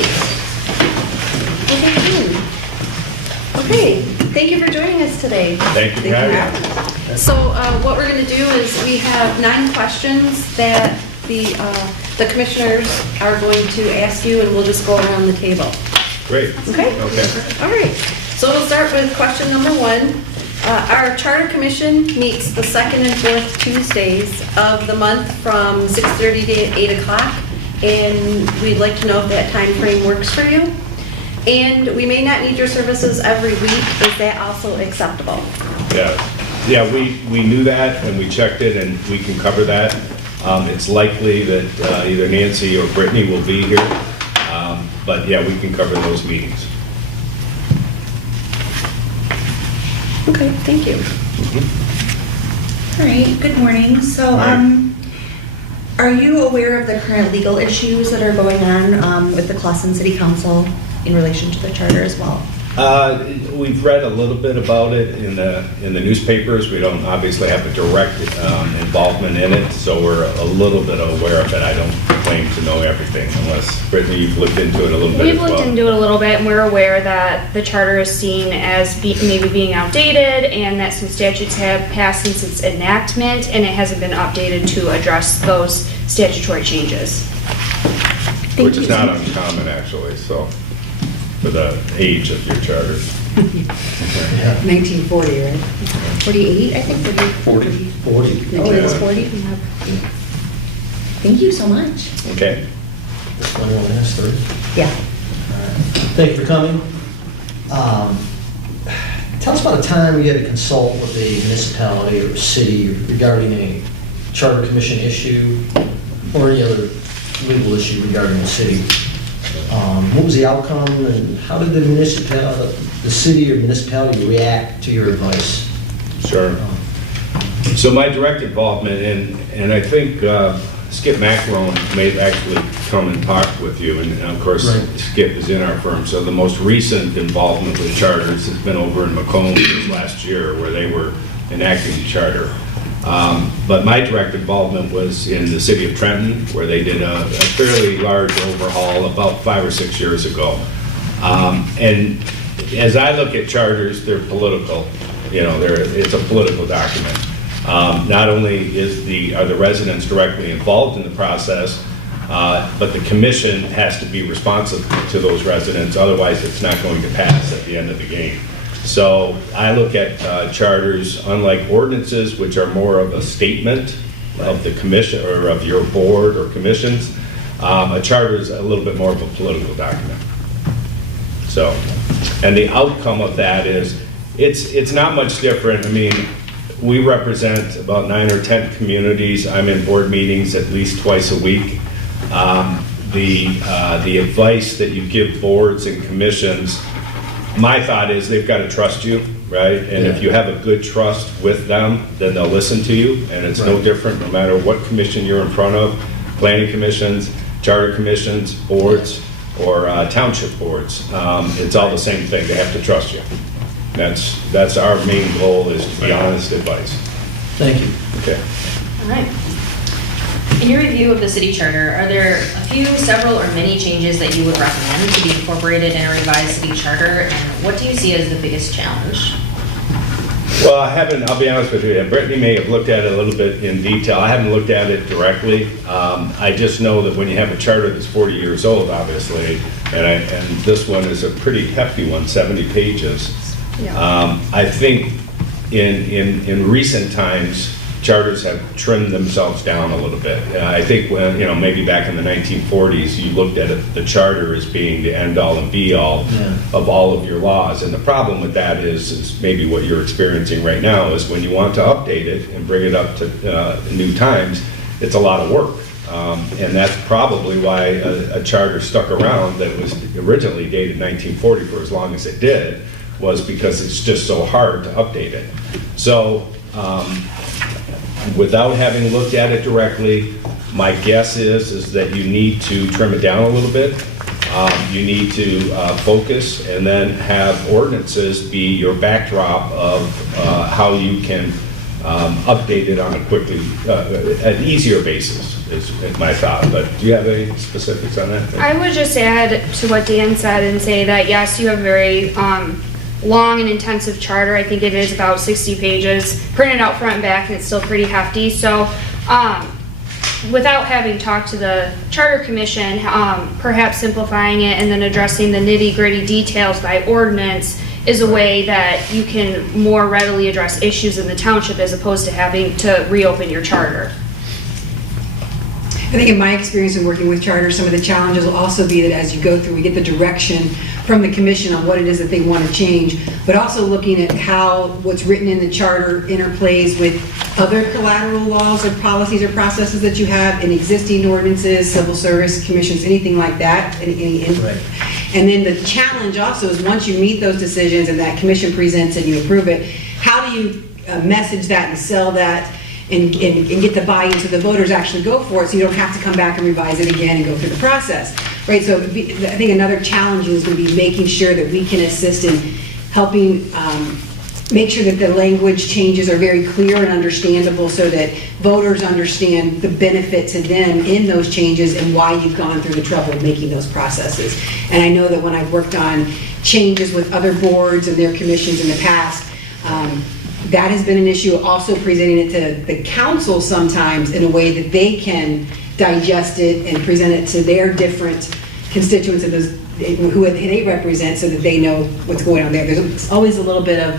right. Okay, thank you for joining us today. Thank you for having us. So what we're going to do is we have 9 questions that the commissioners are going to ask you, and we'll just go around the table. Great. Okay? Okay. All right. So we'll start with question number 1. Our Charter Commission meets the 2nd and 4th Tuesdays of the month from 6:30 to 8 o'clock, and we'd like to know if that time frame works for you. And we may not need your services every week. Is that also acceptable? Yeah, we knew that, and we checked it, and we can cover that. It's likely that either Nancy or Brittany will be here, but yeah, we can cover those meetings. Okay, thank you. All right, good morning. So, are you aware of the current legal issues that are going on with the Clawson City Council in relation to the charter as well? We've read a little bit about it in the newspapers. We don't obviously have a direct involvement in it, so we're a little bit aware of it. I don't claim to know everything, unless, Brittany, you've looked into it a little bit We've as well. looked into it a little bit, and we're aware that the charter is seen as maybe being outdated, and that some statutes have passed since its enactment, and it hasn't been updated to address those statutory changes. Which is not uncommon, actually, so, for the age of your charter. 1940, right? 48, I think. 40. Oh, it is 40? Thank you so much. Okay. Anyone has 3? Yeah. Thank you for coming. Tell us about a time you had to consult with a municipality or a city regarding a charter commission issue or any other legal issue regarding the city. What was the outcome, and how did the city or municipality react to your advice? Sure. So my direct involvement, and I think Skip Macron may have actually come and talked with you, and of course, Right. Skip is in our firm, so the most recent involvement with charters has been over in Macomb this last year, where they were enacting the charter. But my direct involvement was in the city of Trenton, where they did a fairly large overhaul about 5 or 6 years ago. And as I look at charters, they're political. You know, it's a political document. Not only are the residents directly involved in the process, but the commission has to be responsive to those residents, otherwise it's not going to pass at the end of the game. So I look at charters, unlike ordinances, which are more of a statement of the commission or of your board or commissions. A charter is a little bit more of a political document. So, and the outcome of that is, it's not much different. I mean, we represent about 9 or 10 communities. I'm in board meetings at least twice a week. The advice that you give boards and commissions, my thought is they've got to trust you, right? And if you have a good trust with them, then they'll listen to you. And it's no different no matter what commission you're in front of, planning commissions, charter commissions, boards, or township boards. It's all the same thing. They have to trust you. That's our main goal, is to be honest advice. Thank you. Okay. All right. In your review of the city charter, are there a few, several, or many changes that you would recommend to be incorporated in a revised city charter? And what do you see as the biggest challenge? Well, I'll be honest with you, Brittany may have looked at it a little bit in detail. I haven't looked at it directly. I just know that when you have a charter that's 40 years old, obviously, and this one is a pretty hefty one, 70 pages. Yeah. I think in recent times, charters have trimmed themselves down a little bit. I think when, maybe back in the 1940s, you looked at the charter as being the end-all and be-all of all of your laws. And the problem with that is maybe what you're experiencing right now, is when you want to update it and bring it up to new times, it's a lot of work. And that's probably why a charter stuck around that was originally dated 1940 for as long as it did, was because it's just so hard to update it. So, without having looked at it directly, my guess is that you need to trim it down a little bit. You need to focus, and then have ordinances be your backdrop of how you can update it on a an easier basis. is my thought. But do you have any specifics on that? I would just add to what Dan said and say that, yes, you have a very long and intensive charter. I think it is about 60 pages, printed out front and back, and it's still pretty hefty. So without having talked to the Charter Commission, perhaps simplifying it and then addressing the nitty-gritty details by ordinance is a way that you can more readily address issues in the township as opposed to having to reopen your charter. I think in my experience in working with charters, some of the challenges will also be that as you go through, we get the direction from the commission on what it is that they want to change, but also looking at how what's written in the charter interplays with other collateral laws or policies or processes that you have in existing ordinances, civil service commissions, anything like that. Right. And then the challenge also is once you meet those decisions and that commission presents and you approve it, how do you message that and sell that and get the buy-in so the voters actually go for it so you don't have to come back and revise it again and go through the process, right? So I think another challenge is going to be making sure that we can assist in helping make sure that the language changes are very clear and understandable so that voters understand the benefit to them in those changes and why you've gone through the trouble of making those processes. And I know that when I've worked on changes with other boards and their commissions in the past, that has been an issue, also presenting it to the council sometimes in a way that they can digest it and present it to their different constituents of those who they represent so that they know what's going on there. There's always a little bit of,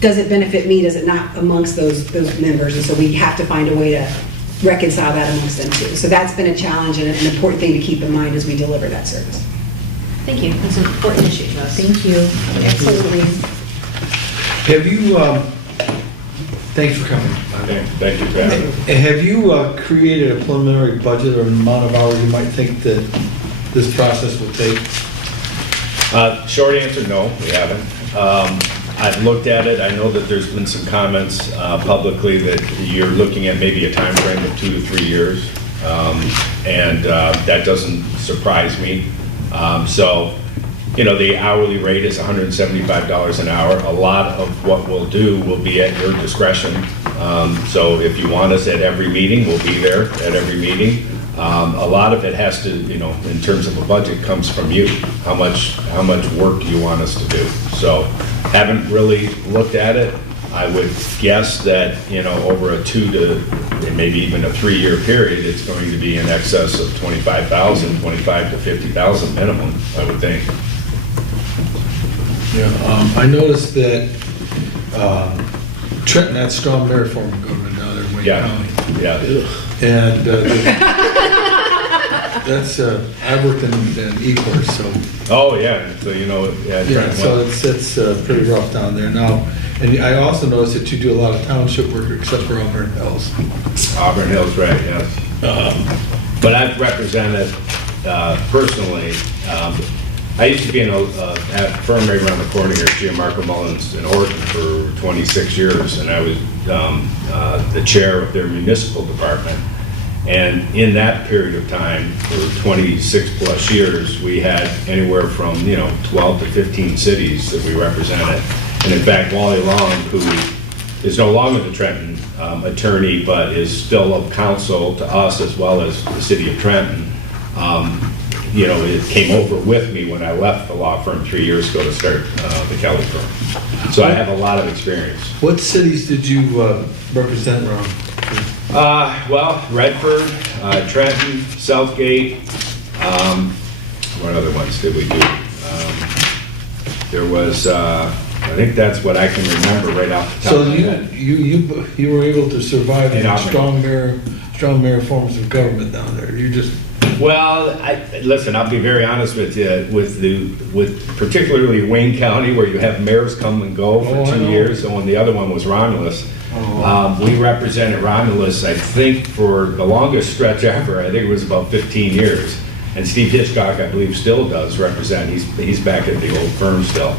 does it benefit me, does it not amongst those members? And so we have to find a way to reconcile that amongst them too. So that's been a challenge and an important thing to keep in mind as we deliver that service. Thank you. It's an important issue to us. Thank you. Absolutely. Have you, thanks for coming. Okay, thank you, Pat. Have you created a preliminary budget or an amount of hours you might think that this process will take? Short answer, no, we haven't. I've looked at it. I know that there's been some comments publicly that you're looking at maybe a time frame of 2 to 3 years, and that doesn't surprise me. So, you know, the hourly rate is $175 an hour. A lot of what we'll do will be at your discretion. So if you want us at every meeting, we'll be there at every meeting. A lot of it has to, you know, in terms of a budget, comes from you. How much work do you want us to do? So haven't really looked at it. I would guess that, you know, over a 2 to maybe even a 3-year period, it's going to be in excess of 25,000, 25 to 50,000 minimum, I would think. Yeah, I noticed that Trenton had strong mayor form of government down there in Wayne County. Yeah. And that's, I worked in Ecorse, so. Oh, yeah, so you know, yeah. Yeah, so it's pretty rough down there now. And I also noticed that you do a lot of township work except for Auburn Hills. Auburn Hills, right, yes. But I've represented personally, I used to be in at a firm right around the corner here, Gianmarco Mullins in Horton for 26 years, and I was the chair of their municipal department. And in that period of time, for 26 plus years, we had anywhere from, you know, 12 to 15 cities that we represented. And in fact, Wally Long, who is no longer the Trenton attorney, but is still of counsel to us as well as the city of Trenton, you know, it came over with me when I left the law firm 3 years ago to start the Kelly firm. So I have a lot of experience. What cities did you represent, Ron? Well, Redford, Trenton, Southgate, what other ones did we do? There was, I think that's what I can remember right off the top So of my head. you were able to survive In the Auburn. strong mayor forms of government down there. You just. Well, listen, I'll be very honest with you, with particularly Wayne County, where you have mayors come and go for 2 years, and when the other one was Romulus. We represented Romulus, I think, for the longest stretch ever. I think it was about 15 years. And Steve Hitchcock, I believe, still does represent. He's back at the old firm still.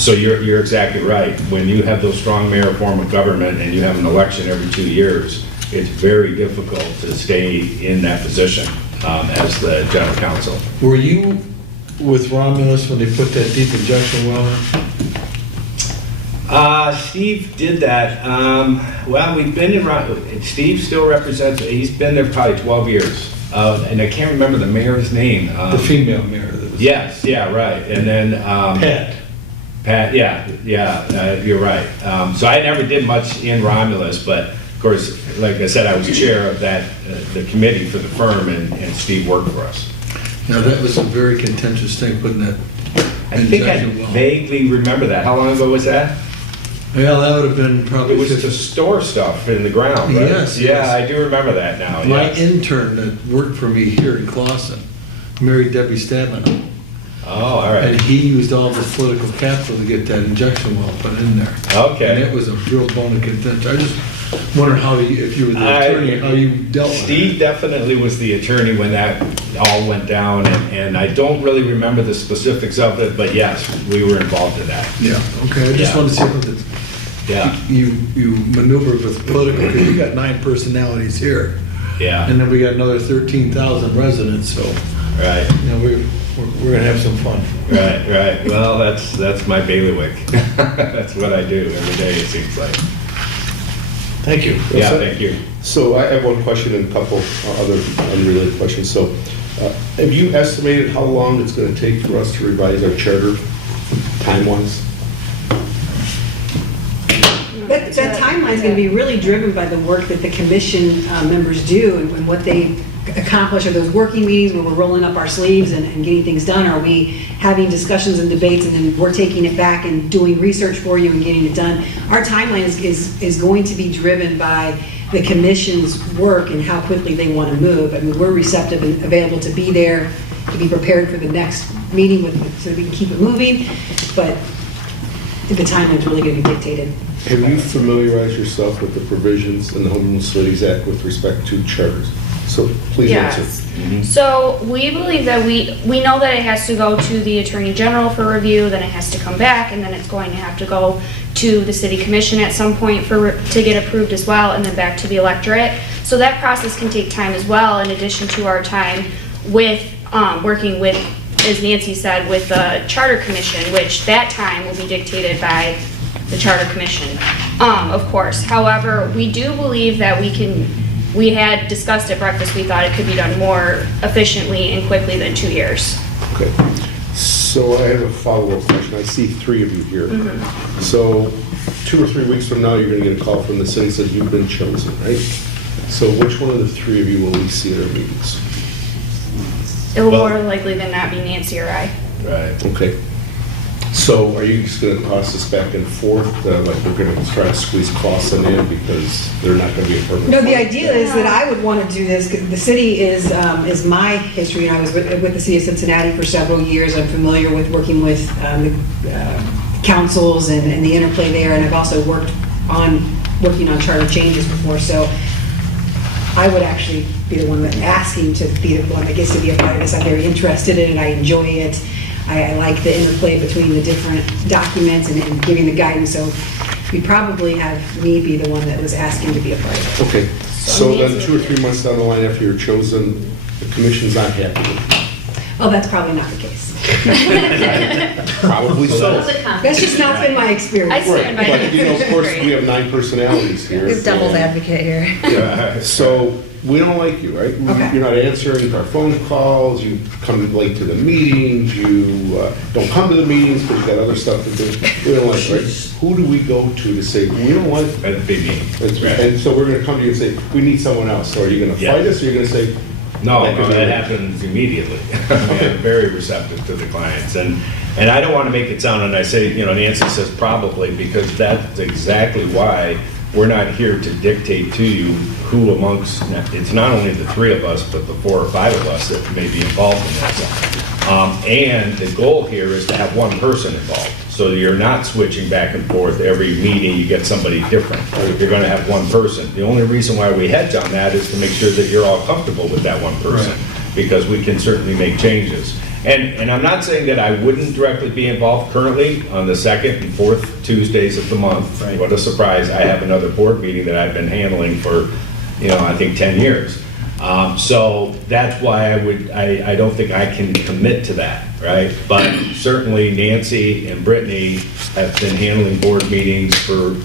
So you're exactly right. When you have those strong mayor form of government and you have an election every 2 years, it's very difficult to stay in that position as the general counsel. Were you with Romulus when they put that deep injection well in? Steve did that. Well, we've been in, Steve still represents, he's been there probably 12 years. And I can't remember the mayor's name. The female mayor that was. Yes, yeah, right. And then. Pat, yeah, you're right. So I never did much in Romulus, but of course, like I said, I was chair of that, the committee for the firm, and Steve worked for us. Now, that was a very contentious thing, putting that I think I injection well. vaguely remember that. How long ago was that? Well, that would have been probably. It was to store stuff in the ground, right? Yes, Yeah, yes. I do remember that now, My yes. intern that worked for me here in Clawson married Debbie Stadman. Oh, all right. And he used all this political capital to get that injection well put in there. Okay. And it was a real bone of contention. I just wondered how you, if you were the attorney, how you dealt with it. Steve definitely was the attorney when that all went down, and I don't really remember the specifics of it, but yes, we were involved in that. Yeah, okay, I just Yeah. wanted to see if it- Yeah, you maneuvered with political, because you got 9 personalities here. yeah, And then we got another 13,000 residents, so, right, you know, we're gonna have some fun. right. Well, that's my bailiwick. That's what I do every day, it seems like. Thank you. Yeah, thank you. So I have one question and a couple other unrelated questions. So have you estimated how long it's going to take for us to revise our charter, time-wise? That timeline's gonna be really driven by the work that the commission members do and what they accomplish. Are those working meetings where we're rolling up our sleeves and getting things done? Are we having discussions and debates and then we're taking it back and doing research for you and getting it done? Our timeline is going to be driven by the commission's work and how quickly they want to move. I mean, we're receptive and available to be there, to be prepared for the next meeting so that we can keep it moving, but the timeline's really going to be dictated. Have you familiarized yourself with the provisions in the Home Rule Facilities Act with respect to charters? So please answer. Yes. So we believe that we know that it has to go to the Attorney General for review, then it has to come back, and then it's going to have to go to the City Commission at some point to get approved as well, and then back to the electorate. So that process can take time as well, in addition to our time with working with, as Nancy said, with the Charter Commission, which that time will be dictated by the Charter Commission, of course. However, we do believe that we had discussed at breakfast, we thought it could be done more efficiently and quickly than 2 years. Okay. So I have a follow-up question. I see 3 of you here. So 2 or 3 weeks from now, you're going to get a call from the city that says you've been chosen, right? So which one of the 3 of you will we see at our meetings? It will more likely than not be Nancy or I. Right. Okay. So are you just going to toss this back and forth, like we're going to try to squeeze Clausen in because they're not going to be a permanent? No, the idea is that I would want to do this, because the city is my history, and I was with the city of Cincinnati for several years. I'm familiar with working with the councils and the interplay there, and I've also working on charter changes before, so I would actually be the one that asking to be the one that gets to be a part of this. I'm very interested in it, I enjoy it. I like the interplay between the different documents and giving the guidance, so we probably have me be the one that was asking to be a part of it. Okay, so then 2 or 3 months down the line after you're chosen, the commission's not happy with you. Oh, that's probably not the case. Probably so. That's just not been my experience. I stand by But, that. you know, of course, we have 9 personalities here. It's devil's advocate here. Yeah, so we don't like you, right? Okay. You're not answering our phone calls, you come late to the meetings, you don't come to the meetings because you got other stuff to do. We don't like, right? Who do we go to say, we don't like? That'd be me. And so we're gonna come to you and say, we need someone else. So are you gonna Yeah. fight us, or you're gonna say? No, Like, that happens immediately. I'm very receptive to the clients, and I don't want to make it sound, and I say, you know, Nancy says probably, because that's exactly why we're not here to dictate to you who amongst, it's not only the 3 of us, but the 4 or 5 of us that may be involved in this. And the goal here is to have one person involved. So you're not switching back and forth every meeting, you get somebody different. You're gonna have one person. The only reason why we hedge on that is to make sure that you're all comfortable with that one person, because we can certainly make changes. And I'm not saying that I wouldn't directly be involved currently on the 2nd and 4th Tuesdays of the month. What a surprise, I have another board meeting that I've been handling for, you know, I think 10 years. So that's why I don't think I can commit to that, right? But certainly Nancy and Brittany have been handling board meetings for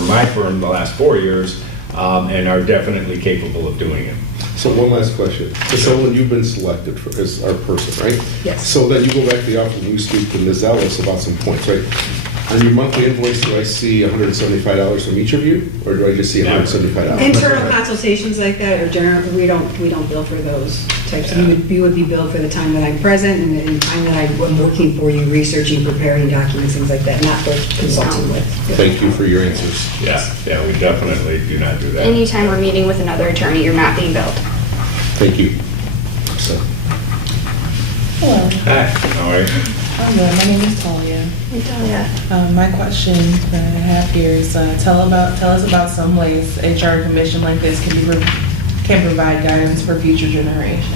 my firm the last 4 years, and are definitely capable of doing it. So one last question. So when you've been selected as our person, right? Yes. So then you go back to the office and you speak to Ms. Ellis about some points, right? On your monthly invoice, do I see $175 from each of you, or do I just see $175? Internal consultations like that, or general, we don't bill for those types. You would be billed for the time that I'm present and the time that I'm working for you, researching, preparing documents, things like that, not for consulting with. Thank you for your answers. Yeah, we definitely do not do that. Anytime we're meeting with another attorney, you're not being billed. Thank you. So, Hello, hi, how are you? I'm good. My name is Talia. My question that I have here is tell us about some ways a charter commission like this can provide guidance for future generations.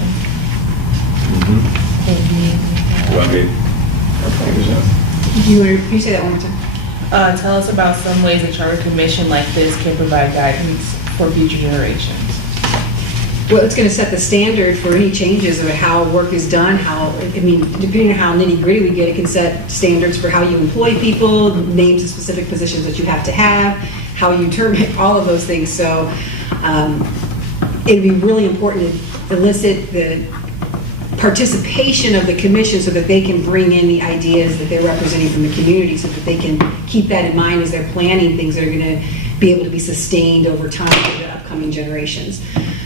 You want me? Can you say that one more time? Tell us about some ways a charter commission like this can provide guidance for future generations. Well, it's going to set the standard for any changes of how work is done, depending on how nitty-gritty we get, it can set standards for how you employ people, names of specific positions that you have to have, how you terminate, all of those things. So it'd be really important to elicit the participation of the commission so that they can bring in the ideas that they're representing from the community, so that they can keep that in mind as they're planning things that are going to be able to be sustained over time for the upcoming generations.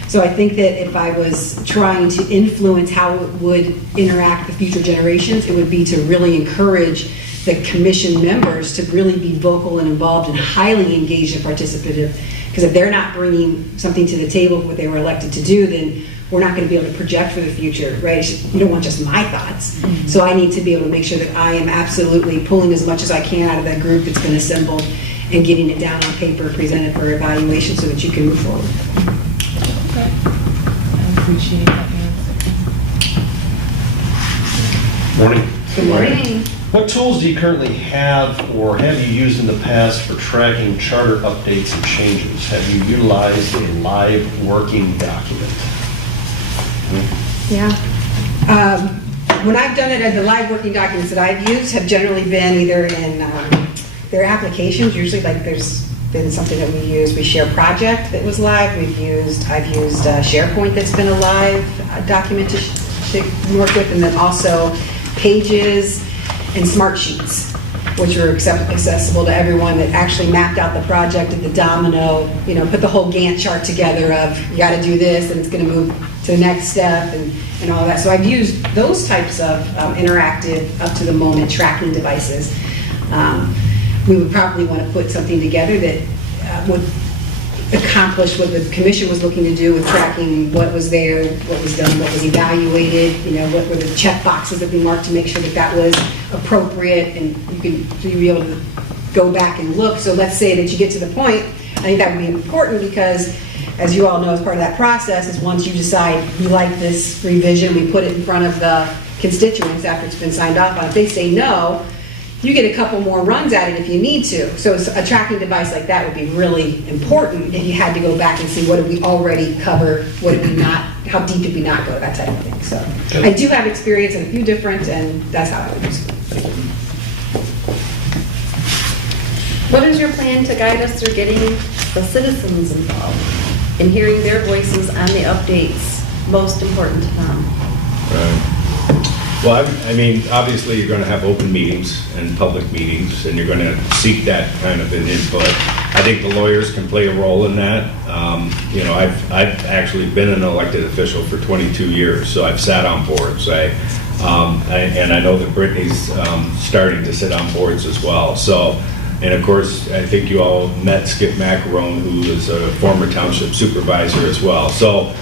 So I think that if I was trying to influence how it would interact with future generations, it would be to really encourage the commission members to really be vocal and involved and highly engaged and participative. Because if they're not bringing something to the table of what they were elected to do, then we're not going to be able to project for the future, right? You don't want just my thoughts. Mm-hmm. So I need to be able to make sure that I am absolutely pulling as much as I can out of that group that's been assembled and getting it down on paper, presented for evaluation so that you can move forward. Okay. I appreciate that answer. Morning. Good morning. What tools do you currently have or have you used in the past for tracking charter updates and changes? Have you utilized a live working document? Yeah. When I've done it, the live working documents that I've used have generally been either in their applications, usually like there's been something that we use. We share project that was live. I've used SharePoint that's been a live document to work with, and then also Pages and Smartsheets, which are accessible to everyone, that actually mapped out the project at the domino, put the whole Gantt chart together of you got to do this and it's going to move to the next step and all that. So I've used those types of interactive, up to the moment tracking devices. We would probably want to put something together that would accomplish what the commission was looking to do with tracking what was there, what was done, what was evaluated, what were the check boxes that we marked to make sure that that was appropriate, and you'd be able to go back and look. So let's say that you get to the point, I think that would be important because, as you all know, as part of that process is once you decide we like this revision, we put it in front of the constituents after it's been signed off on. If they say no, you get a couple more runs at it if you need to. So a tracking device like that would be really important if you had to go back and see what did we already cover, what did we not, how deep did we not go, that type of thing. So I do have experience in a few different, and that's how I would use it. What is your plan to guide us through getting the citizens involved and hearing their voices on the updates most important to them? Right. Well, obviously you're going to have open meetings and public meetings, and you're going to seek that kind of an input. I think the lawyers can play a role in that. I've actually been an elected official for 22 years, so I've sat on boards. And I know that Brittany's starting to sit on boards as well. So, and of course, I think you all met Skip Macarone, who is a former township supervisor as well. So,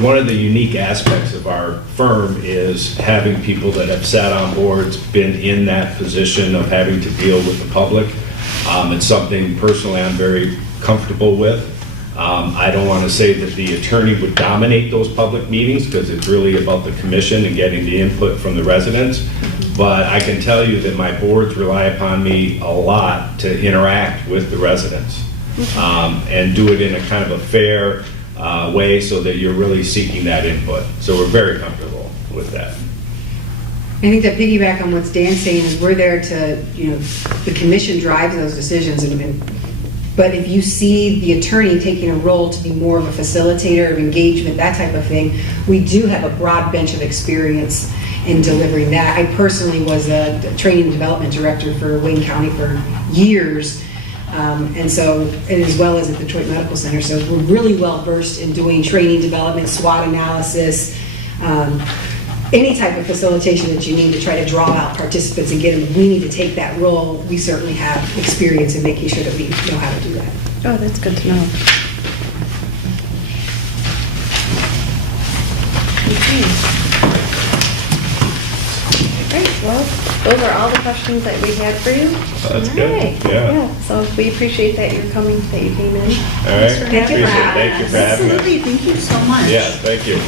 one of the unique aspects of our firm is having people that have sat on boards, been in that position of having to deal with the public. It's something personally I'm very comfortable with. I don't want to say that the attorney would dominate those public meetings because it's really about the commission and getting the input from the residents. But I can tell you that my boards rely upon me a lot to interact with the residents and do it in a kind of a fair way so that you're really seeking that input. So we're very comfortable with that. I think to piggyback on what Dan's saying is we're there to, the commission drives those decisions, but if you see the attorney taking a role to be more of a facilitator of engagement, that type of thing, we do have a broad bench of experience in delivering that. I personally was a training and development director for Wayne County for years, and as well as at the Detroit Medical Center. So we're really well versed in doing training, development, SWOT analysis, any type of facilitation that you need to try to draw out participants and get them. We need to take that role. We certainly have experience in making sure that we know how to do that. Oh, that's good to know. Okay. Great, well, those are all the questions that we had for you. That's All good. right. Yeah. So we appreciate that you're coming, that you came in. All right. Thank you for having Thank you us. for having us. Absolutely, thank you so much. Yeah, thank you.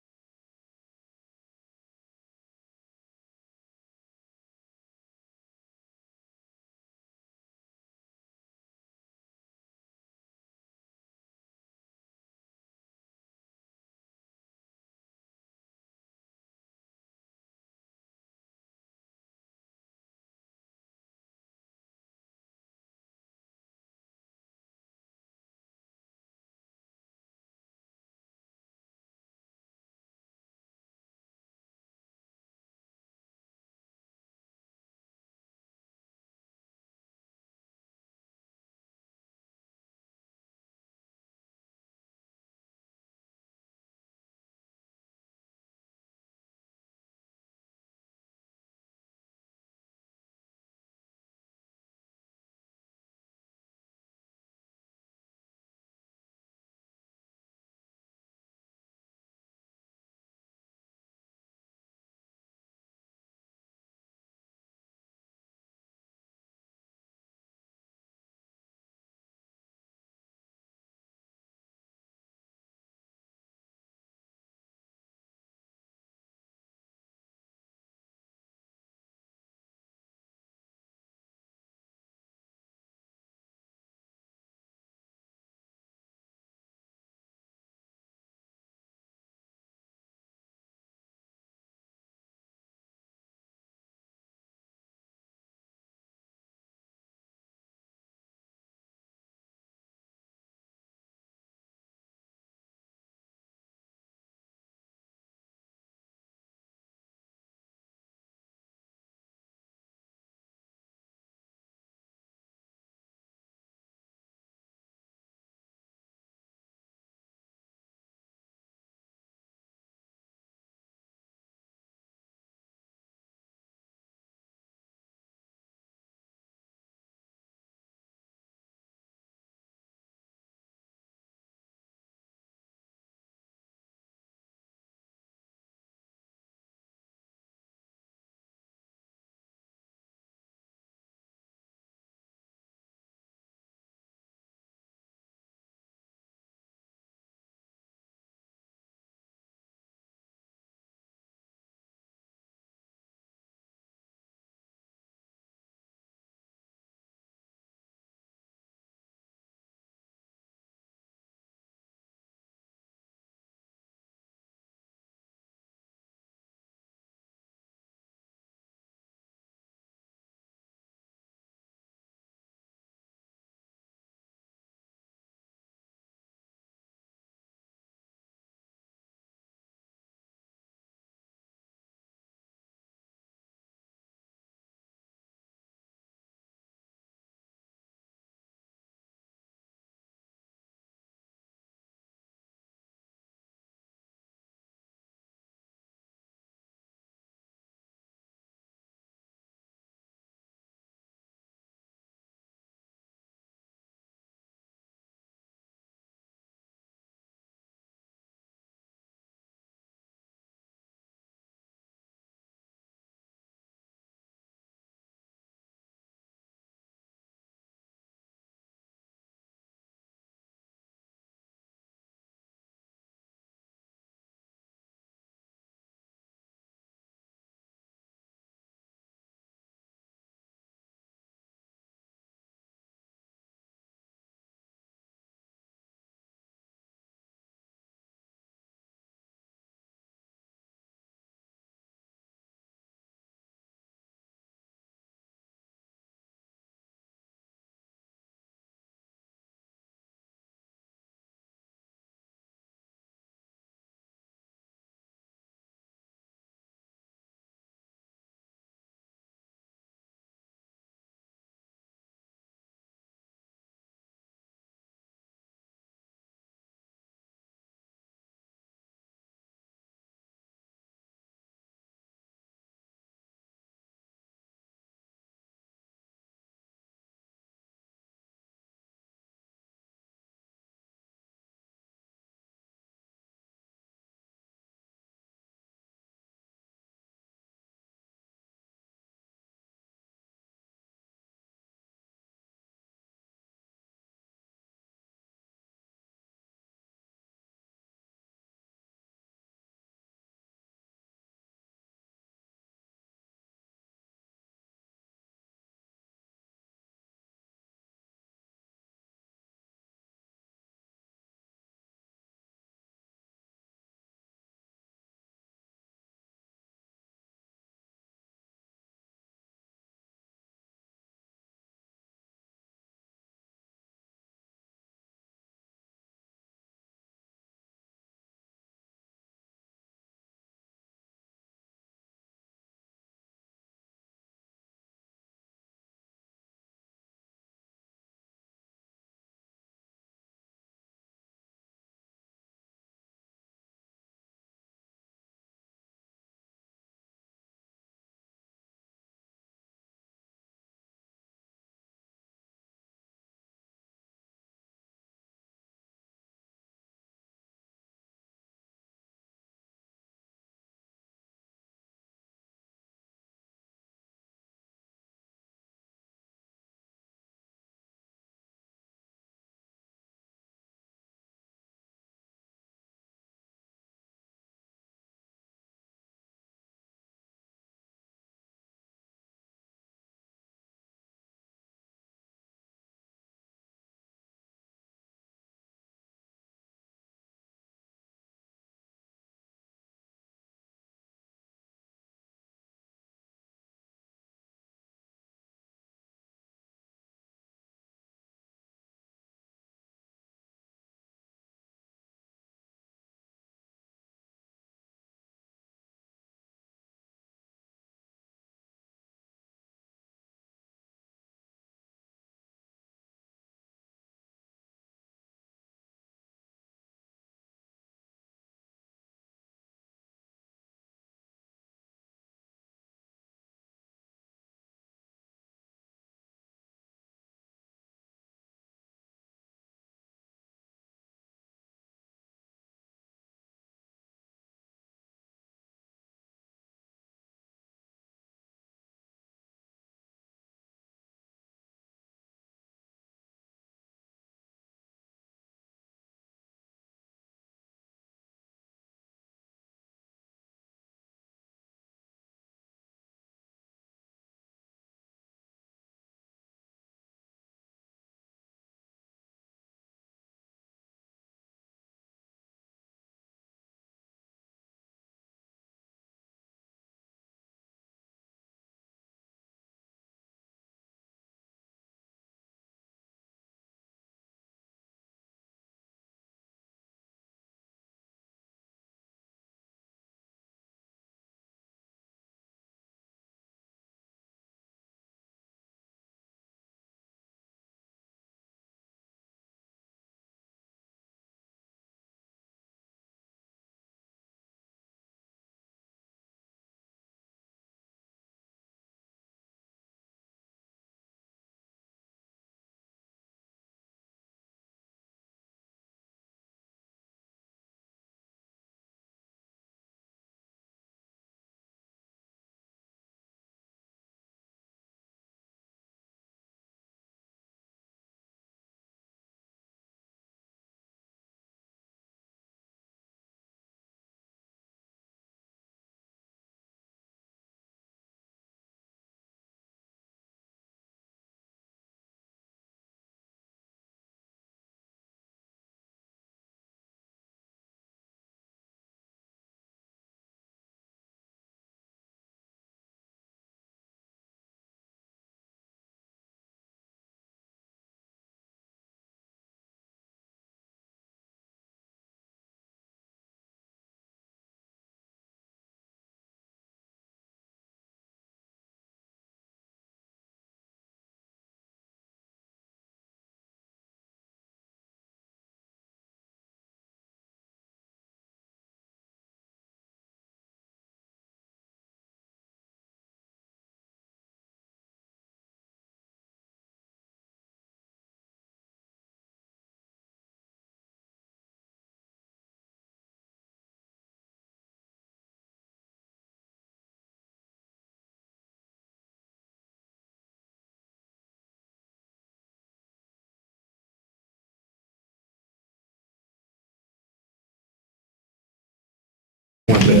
Okay,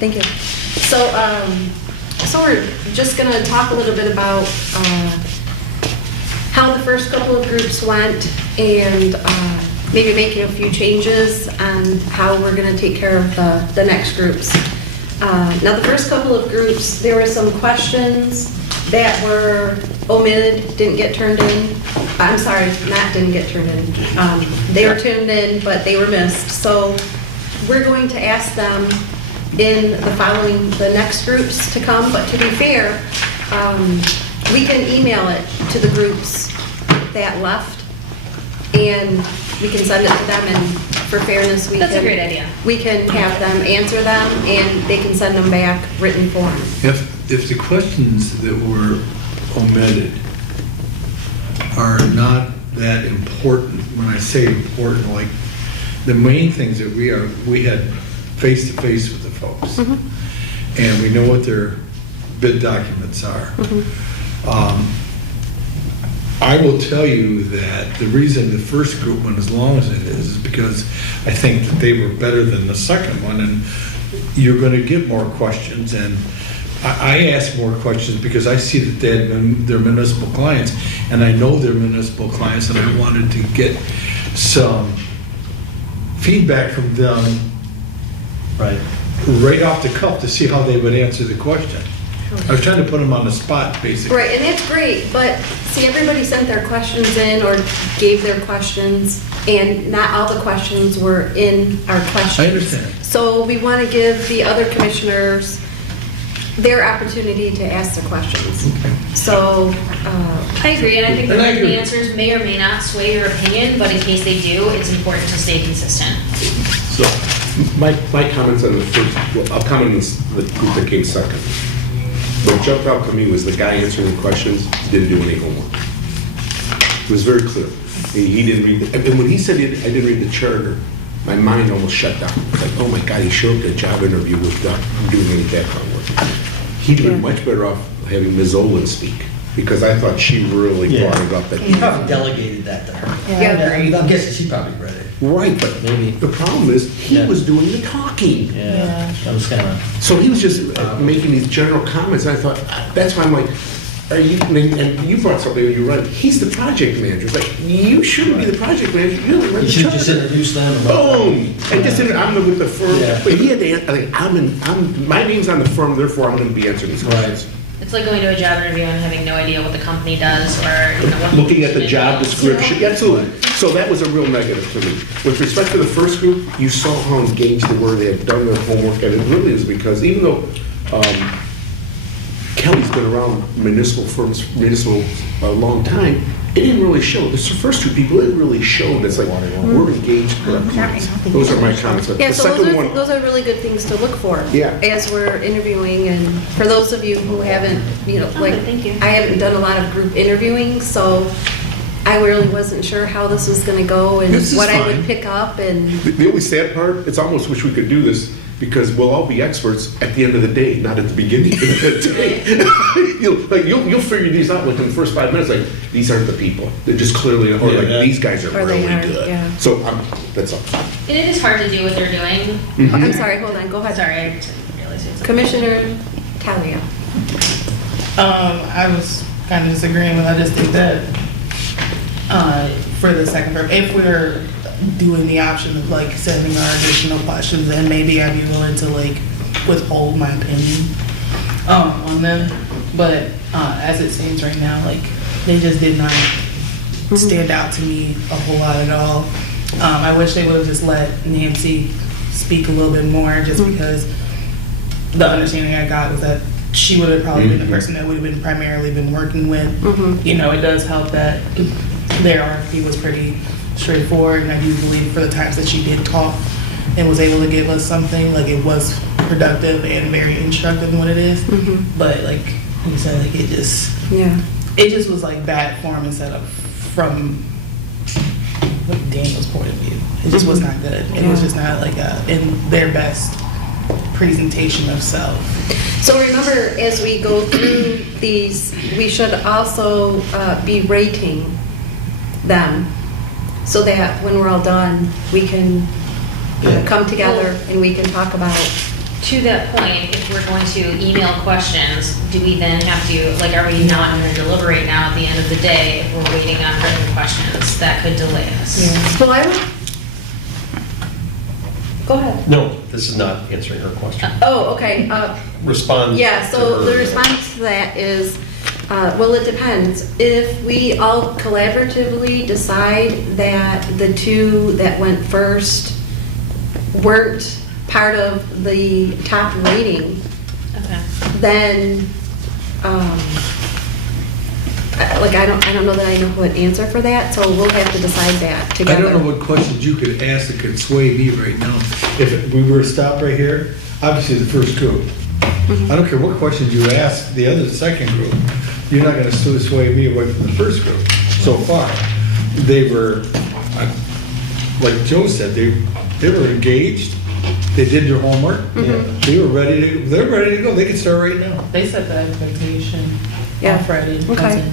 thank you. So, so we're just gonna talk a little bit about how the first couple of groups went and maybe making a few changes on how we're gonna take care of the next groups. Now, the first couple of groups, there were some questions that were omitted, didn't get turned in. I'm sorry, not didn't get turned in. They were turned in, but they were missed. So we're going to ask them in the next groups to come, but to be fair, we can email it to the groups that left, and we can send it to them, and for fairness, That's a great idea. we can have them answer them, and they can send them back written form. If the questions that were omitted are not that important, when I say important, like the main things that we had face-to-face with the folks, and we know what their bid documents are. I will tell you that the reason the first group went as long as it is because I think that they were better than the second one, and you're going to get more questions. And I ask more questions because I see that they had their municipal clients, and I know their municipal clients, and I wanted to get some feedback from them right off the cuff to see how they would answer the question. I was trying to put them on the spot, basically. Right, and that's great, but see, everybody sent their questions in or gave their questions, and not all the questions were in our questions. I understand. So we want to give the other commissioners their opportunity to ask their questions. So, I agree, and I think And I the agree. answers may or may not sway your opinion, but in case they do, it's important to stay consistent. So, my comments on the first, well, I'll comment on the group that came second. What jumped out to me was the guy answering the questions didn't do any homework. It was very clear. He didn't read, and when he said I didn't read the charter, my mind almost shut down. It's like, oh my God, he showed up to a job interview without doing any background work. He'd been much better off having Ms. Olin speak, because I thought she really brought it up. He probably delegated that to her. Yeah. I'm guessing she probably read it. Right, but Maybe. the problem is, he was doing the talking. Yeah. That was kind of. So he was just making these general comments, and I thought, that's why I'm like, are you, and you brought something, you're right, he's the project manager. It's like, you shouldn't be the project manager, you only read You the should just charter. introduce them. Boom! And just, I'm with the firm, Yeah. but he had to, like, my name's on the firm, therefore I'm gonna be answering these questions. It's like going to a job interview and having no idea what the company does or, what. Looking at the position job it is, description, absolutely. So that was a real negative to me. With respect to the first group, you saw how engaged they were, they had done their homework, and it really is because even though Kelly's been around municipal firms, a long time, it didn't really show. The first two people, it really showed. It's like, we're engaged with our clients. Those are my comments. But yeah, the so second one, those are really good things to look for. Yeah. As we're interviewing, and for those of you who haven't, like, thank you. I haven't done a lot of group interviewing, so I really wasn't sure how this was gonna go and This is what I would fine. pick up, and the only sad part, it's almost wish we could do this, because we'll all be experts at the end of the day, not at the beginning of the day. You'll figure these out within the first 5 minutes, like, these aren't the people. They're just clearly, or like, Yeah. these guys are Or they really aren't, good. yeah. So, that's all. And it is hard to do what they're doing. I'm sorry, hold on, go ahead. Sorry, I didn't realize it was. Commissioner Talia. I was kind of disagreeing with, I just think that, for the second group, if we're doing the option of like sending our additional questions, then maybe I'd be willing to like withhold my opinion, on them. But, as it stands right now, like, they just did not stand out to me a whole lot at all. I wish they would have just let Nancy speak a little bit more, just because the understanding I got was that she would have probably been the person that would have been primarily been working with. It does help that their RFP was pretty straightforward, and I do believe for the times that she did talk and was able to give us something, like, it was productive and very instructive in what it is. But like you said, like, it just was like bad form instead of from Daniel's point of view. It just was not good. It was just not like in their best presentation of self. So remember, as we go through these, we should also be rating them so that when we're all done, we can come together and we can talk about. To that point, if we're going to email questions, do we then have to, like, are we not going to deliberate now at the end of the day if we're waiting on written questions? That could delay us. Well, I would. Go ahead. No, this is not answering her question. Oh, okay. Respond. Yeah, so to the her. response to that is, well, it depends. If we all collaboratively decide that the two that went first weren't part of the top rating, Okay. then, I don't know that I know what answer for that, so we'll have to decide that I together. don't know what questions you could ask that could sway me right now. If we were to stop right here, obviously the first group. I don't care what questions you ask the second group, you're not gonna sway me away from the first group. So far, they were, like Joe said, they were engaged, they did their homework, they're ready to go, they can start right now. They set the expectation Yeah. on Friday. Okay.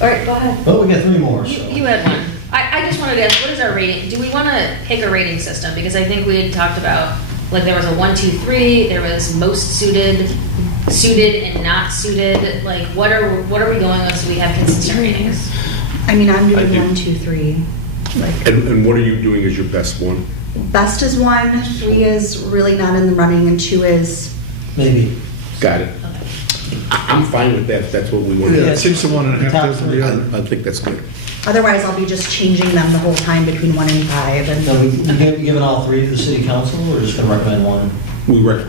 All right, go ahead. Well, we got 3 more. You had one. I just wanted to ask, what is our rating? Do we want to pick a rating system? Because I think we had talked about, like, there was a 1, 2, 3, there was most suited and not suited. Like, what are we going with so we have consistent ratings? I mean, I'm I doing do. 1, 2, 3. Like, And what are you doing as your best one? best is 1, 3 is really not in the running, and 2 is, Maybe. Got it. I'm fine with that, if that's what we want to Yeah, do. 6 to 1 and a half dozen the other. I think that's good. otherwise I'll be just changing them the whole time between 1 and 5. And Now, we giving all 3 to the city council, or just gonna recommend 1?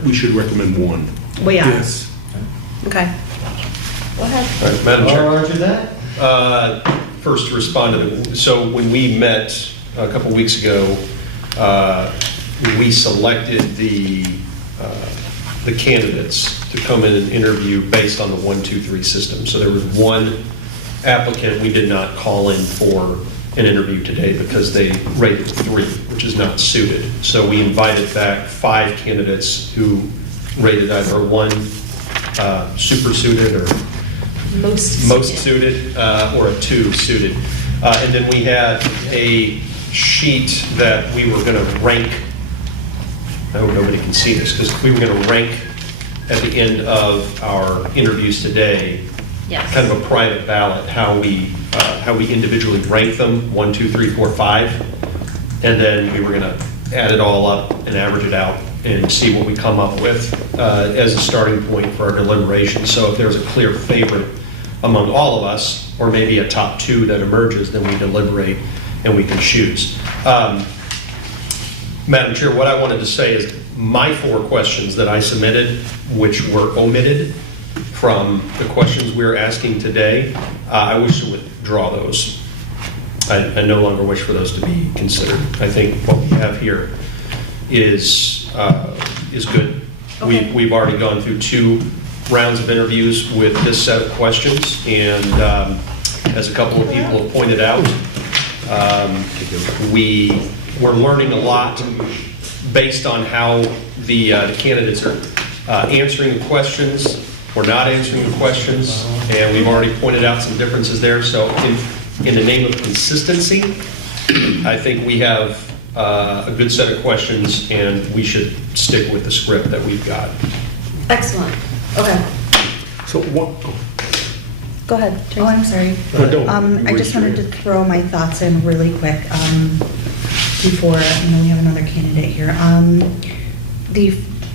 We should recommend 1. well, yeah. Yes. Okay. Go ahead. All right, Madam Chair. Roger that? First, to respond to so when we met a couple weeks ago, we selected the candidates to come in and interview based on the 1, 2, 3 system. So there was one applicant we did not call in for an interview today because they rated 3, which is not suited. So we invited back 5 candidates who rated either 1 super suited or most suited, or a 2 suited. And then we had a sheet that we were going to rank. I hope nobody can see this, because we were going to rank at the end of our interviews today, Yes. kind of a private ballot, how we individually rank them, 1, 2, 3, 4, 5. And then we were going to add it all up and average it out and see what we come up with as a starting point for our deliberation. So if there's a clear favorite among all of us, or maybe a top 2 that emerges, then we deliberate and we can choose. Madam Chair, what I wanted to say is my 4 questions that I submitted, which were omitted from the questions we're asking today, I wish to withdraw those. I no longer wish for those to be considered. I think what we have here is good. Okay. We've already gone through 2 rounds of interviews with this set of questions, and as a couple of people have pointed out, we're learning a lot based on how the candidates are answering the questions or not answering the questions, and we've already pointed out some differences there. So in the name of consistency, I think we have a good set of questions, and we should stick with the script that we've got. Excellent. Okay. So what, Go ahead. Oh, I'm sorry. I just wanted to throw my thoughts in really quick before, we have another candidate here. The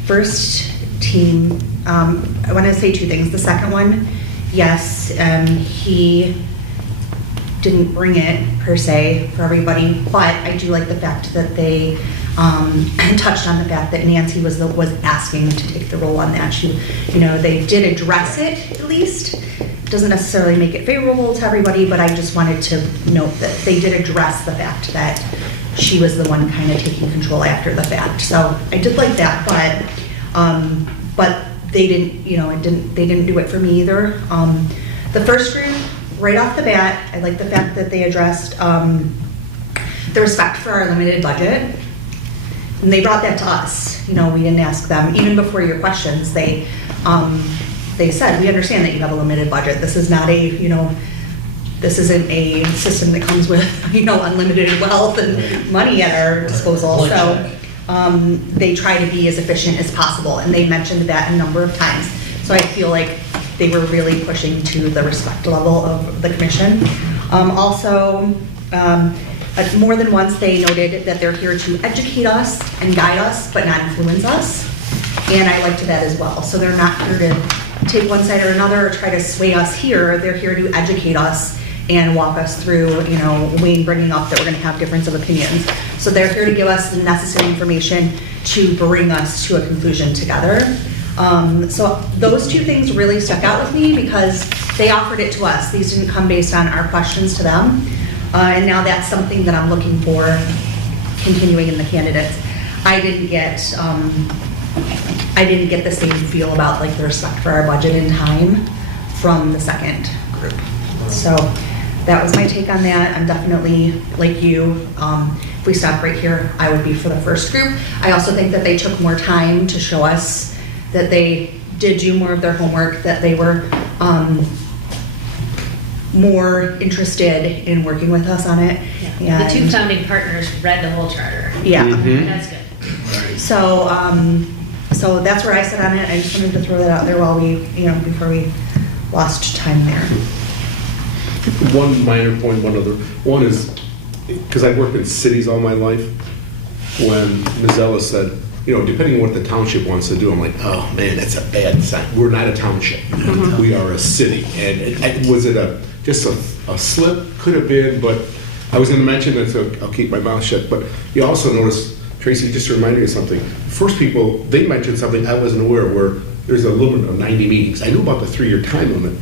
first team, I want to say 2 things. The second one, yes, he didn't bring it per se for everybody, but I do like the fact that they touched on the fact that Nancy was asking to take the role on that. They did address it at least. Doesn't necessarily make it favorable to everybody, but I just wanted to note that they did address the fact that she was the one kind of taking control after the fact. So I did like that, but they didn't, they didn't do it for me either. The first group, right off the bat, I like the fact that they addressed the respect for our limited budget. And they brought that to us. We didn't ask them, even before your questions, they said, we understand that you have a limited budget. This is not a, this isn't a system that comes with, unlimited wealth and money at our disposal. So they try to be as efficient as possible, and they mentioned that a number of times. So I feel like they were really pushing to the respect level of the commission. More than once, they noted that they're here to educate us and guide us, but not influence us. And I liked that as well. So they're not here to take one side or another or try to sway us here. They're here to educate us and walk us through, Wayne bringing up that we're going to have difference of opinions. So they're here to give us the necessary information to bring us to a conclusion together. So those two things really stuck out with me because they offered it to us. These didn't come based on our questions to them. And now that's something that I'm looking for continuing in the candidates. I didn't get the same feel about like the respect for our budget and time from the second group. So that was my take on that. I'm definitely like you. If we stop right here, I would be for the first group. I also think that they took more time to show us that they did do more of their homework, that they were more interested in working with us on it. The two founding partners read the whole charter. Yeah. That's good. So, so that's where I sit on it. I just wanted to throw that out there while we, before we lost time there. One minor point, one is, because I've worked in cities all my life, when Ms. Ellis said, depending on what the township wants to do, I'm like, oh man, that's a bad sign. We're not a township. We are a city. And was it just a slip? Could have been, but I was going to mention it, so I'll keep my mouth shut. But you also notice, Tracy just reminded me of something. First people, they mentioned something I wasn't aware of, where there's a limit of 90 meetings. I knew about the 3-year time limit,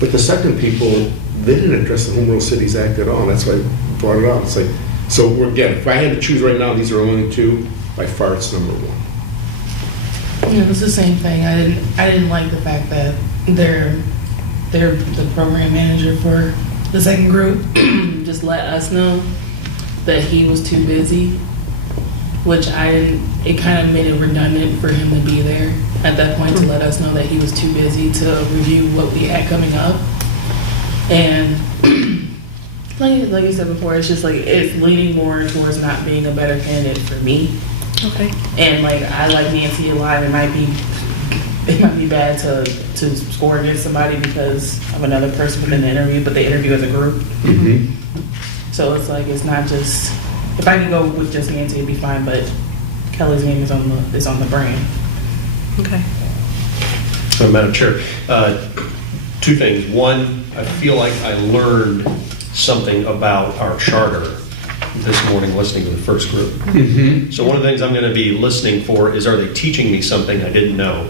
but the second people, they didn't address the Home Rule Cities Act at all. That's why I brought it up. It's like, so again, if I had to choose right now, these are only two. By far, it's number one. Yeah, it's the same thing. I didn't like the fact that they're the program manager for the second group just let us know that he was too busy, which it kind of made it redundant for him to be there at that point to let us know that he was too busy to review what we had coming up. And like you said before, it's just like it's leaning more towards not being a better candidate for me. Okay. And like I like Nancy a lot. It might be bad to score against somebody because of another person within the interview, but they interview as a group. So it's like it's not just if I can go with just Nancy, it'd be fine. But Kelly's name is on the brand. Okay. So, Madam Chair, two things. One, I feel like I learned something about our charter this morning listening to the first group. So one of the things I'm going to be listening for is, are they teaching me something I didn't know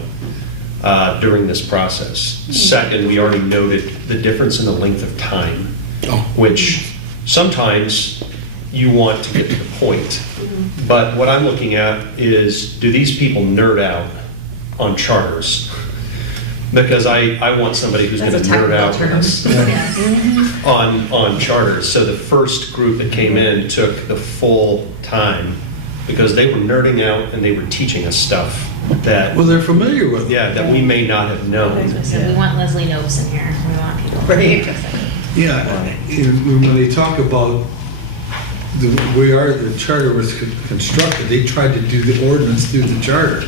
during this process? Second, we already noted the difference in the length of time, which sometimes you want to get to the point. But what I'm looking at is, do these people nerd out on charters? Because I want somebody who's going to nerd out with us on charters. So the first group that came in took the full time because they were nerding out and they were teaching us stuff that... Well, they're familiar with it. Yeah, that we may not have known. So we want Leslie Knopes in here. We want people. Right. Yeah, when they talk about the charter was constructed, they tried to do the ordinance through the charter.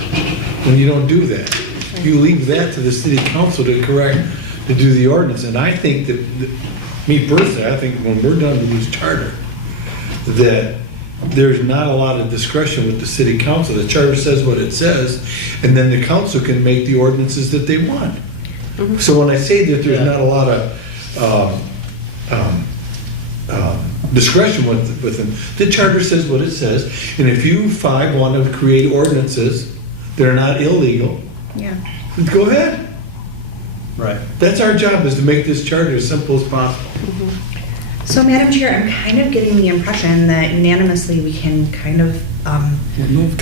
When you don't do that, you leave that to the city council to do the ordinance. And I think that, me personally, I think when we're done with this charter, that there's not a lot of discretion with the city council. The charter says what it says, and then the council can make the ordinances that they want. So when I say that there's not a lot of discretion with them, the charter says what it says, and if you five want to create ordinances that are not illegal, go ahead. Right. That's our job, is to make this charter as simple as possible. So, Madam Chair, I'm kind of getting the impression that unanimously we can kind of remove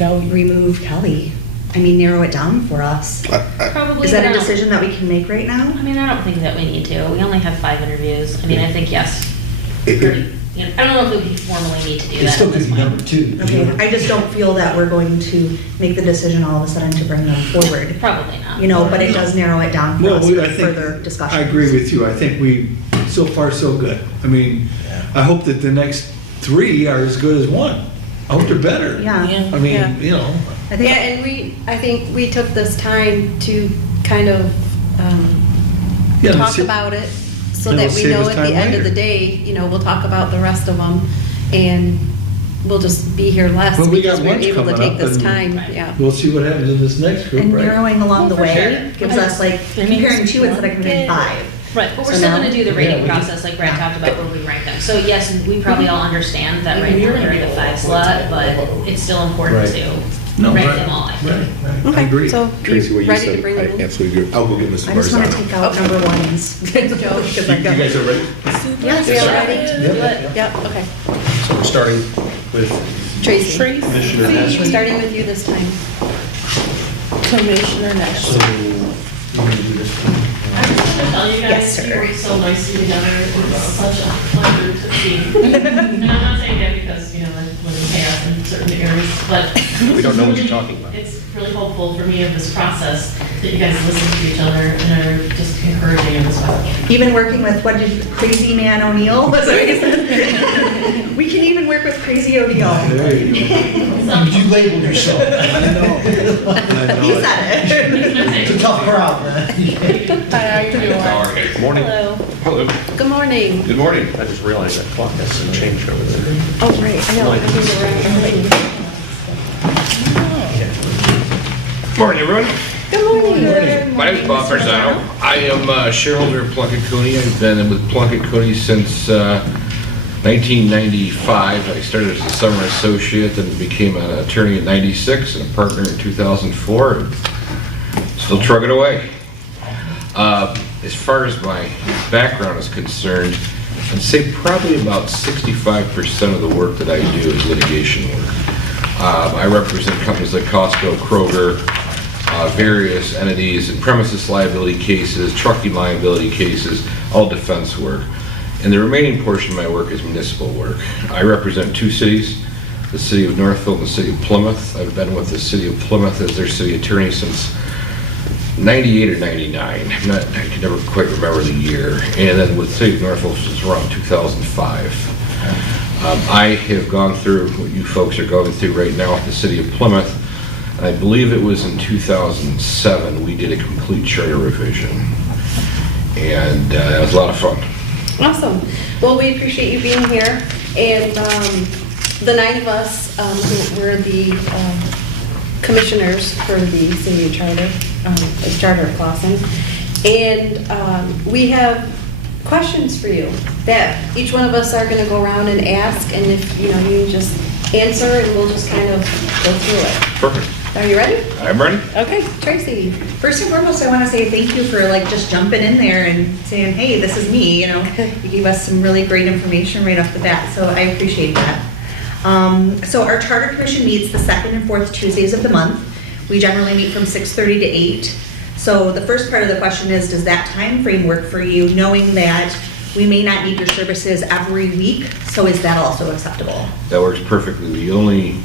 Kelly. I mean, narrow it down for us. Probably Is that not. a decision that we can make right now? I mean, I don't think that we need to. We only have 5 interviews. I mean, I think yes. I don't know if we formally need to do that. It still could be number 2. Okay, I just don't feel that we're going to make the decision all of a sudden to bring them forward. Probably not. But it does narrow it down for us for further discussion. I agree with you. I think we so far so good. I mean, I hope that the next 3 are as good as one. I hope they're better. Yeah. I mean, Yeah. you know, I think- Yeah, and I think we took this time to kind of Yeah, talk let's see- about it so and that it'll we save know us at time the end of later. the day, we'll talk about the rest of them and we'll just be here less Well, we got because we're lunch able to coming take up this and- time, yeah. we'll see what happens in this next group, And right? narrowing along the Oh, for way sure. gives us like, comparing 2 instead of comparing 5. Right, but we're So still now- gonna do the rating process like Brad talked about where we rank them. So yes, we probably all understand that right now they're in the 5 slot, but it's still important Right. to No, rank right, them all. I think. right. I Okay, agree. so Tracy, what you you ready to said, bring them I in? absolutely agree. I'll go get Mr. I just want to Barzano. take out number 1s. Joe, You guys are ready? Yes, we all sir. ready? Yep, okay. So we're starting with Tracy. Commissioner Nessler. Starting with you this time. Commissioner So, Nash. you wanna do this? I just want to tell you Yes, guys, sir. you work so nicely together. It's such a pleasure to see. And I'm not saying that because, I live in chaos in certain areas, but. We don't know what you're talking about. It's really hopeful for me of this process that you guys listen to each other and are just encouraging in this way. Even working with, Crazy Man O'Neill? Was that what you said? We can even work with Crazy O'Neill. There you go. You labeled yourself. I know. He said it. It's a tough crowd, man. Hi, how you doing? Morning. Hello. Hello. Good morning. Good morning. I just realized that clock has some change over there. Oh, right, I know. I think we're right. Morning, everyone. Good morning. My name is Bob Marzano. I am a shareholder of Plunkett Cooney. I've been with Plunkett Cooney since 1995. I started as a summer associate and became an attorney in '96 and a partner in 2004. And still trucking away. As far as my background is concerned, I'd say probably about 65% of the work that I do is litigation work. I represent companies like Costco, Kroger, various entities in premises liability cases, trucking liability cases, all defense work. And the remaining portion of my work is municipal work. I represent 2 cities, the city of Northville and the city of Plymouth. I've been with the city of Plymouth as their city attorney since 98 or 99. I can never quite remember the year. And then with the city of Northville since around 2005. I have gone through what you folks are going through right now with the city of Plymouth. I believe it was in 2007 we did a complete charter revision. And that was a lot of fun. Awesome. Well, we appreciate you being here. And the 9 of us, who were the commissioners for the city of Charter, the Charter of Clausen. And we have questions for you that each one of us are going to go around and ask. And if, you just answer and we'll just kind of go through it. Perfect. Are you ready? I'm ready. Okay, Tracy. First and foremost, I want to say thank you for just jumping in there and saying, hey, this is me, You gave us some really great information right off the bat, so I appreciate that. So our Charter Commission meets the 2nd and 4th Tuesdays of the month. We generally meet from 6:30 to 8. So the first part of the question is, does that time frame work for you, knowing that we may not need your services every week? So is that also acceptable? That works perfectly. The only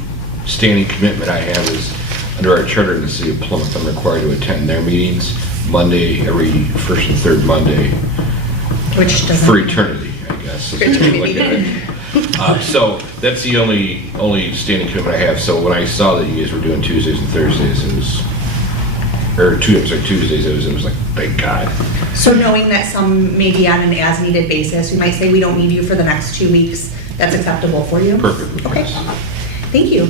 standing commitment I have is under our charter in the city of Plymouth. I'm required to attend their meetings Monday, every first and third Monday. Which doesn't... For eternity, I guess. is the way to look at it. So that's the only standing commitment I have. So when I saw that you guys were doing Tuesdays and Thursdays, it was, or Tuesdays, it was like, thank God. So knowing that some may be on an as-needed basis, we might say we don't need you for the next 2 weeks, that's acceptable for you? Perfect. Okay, thank you.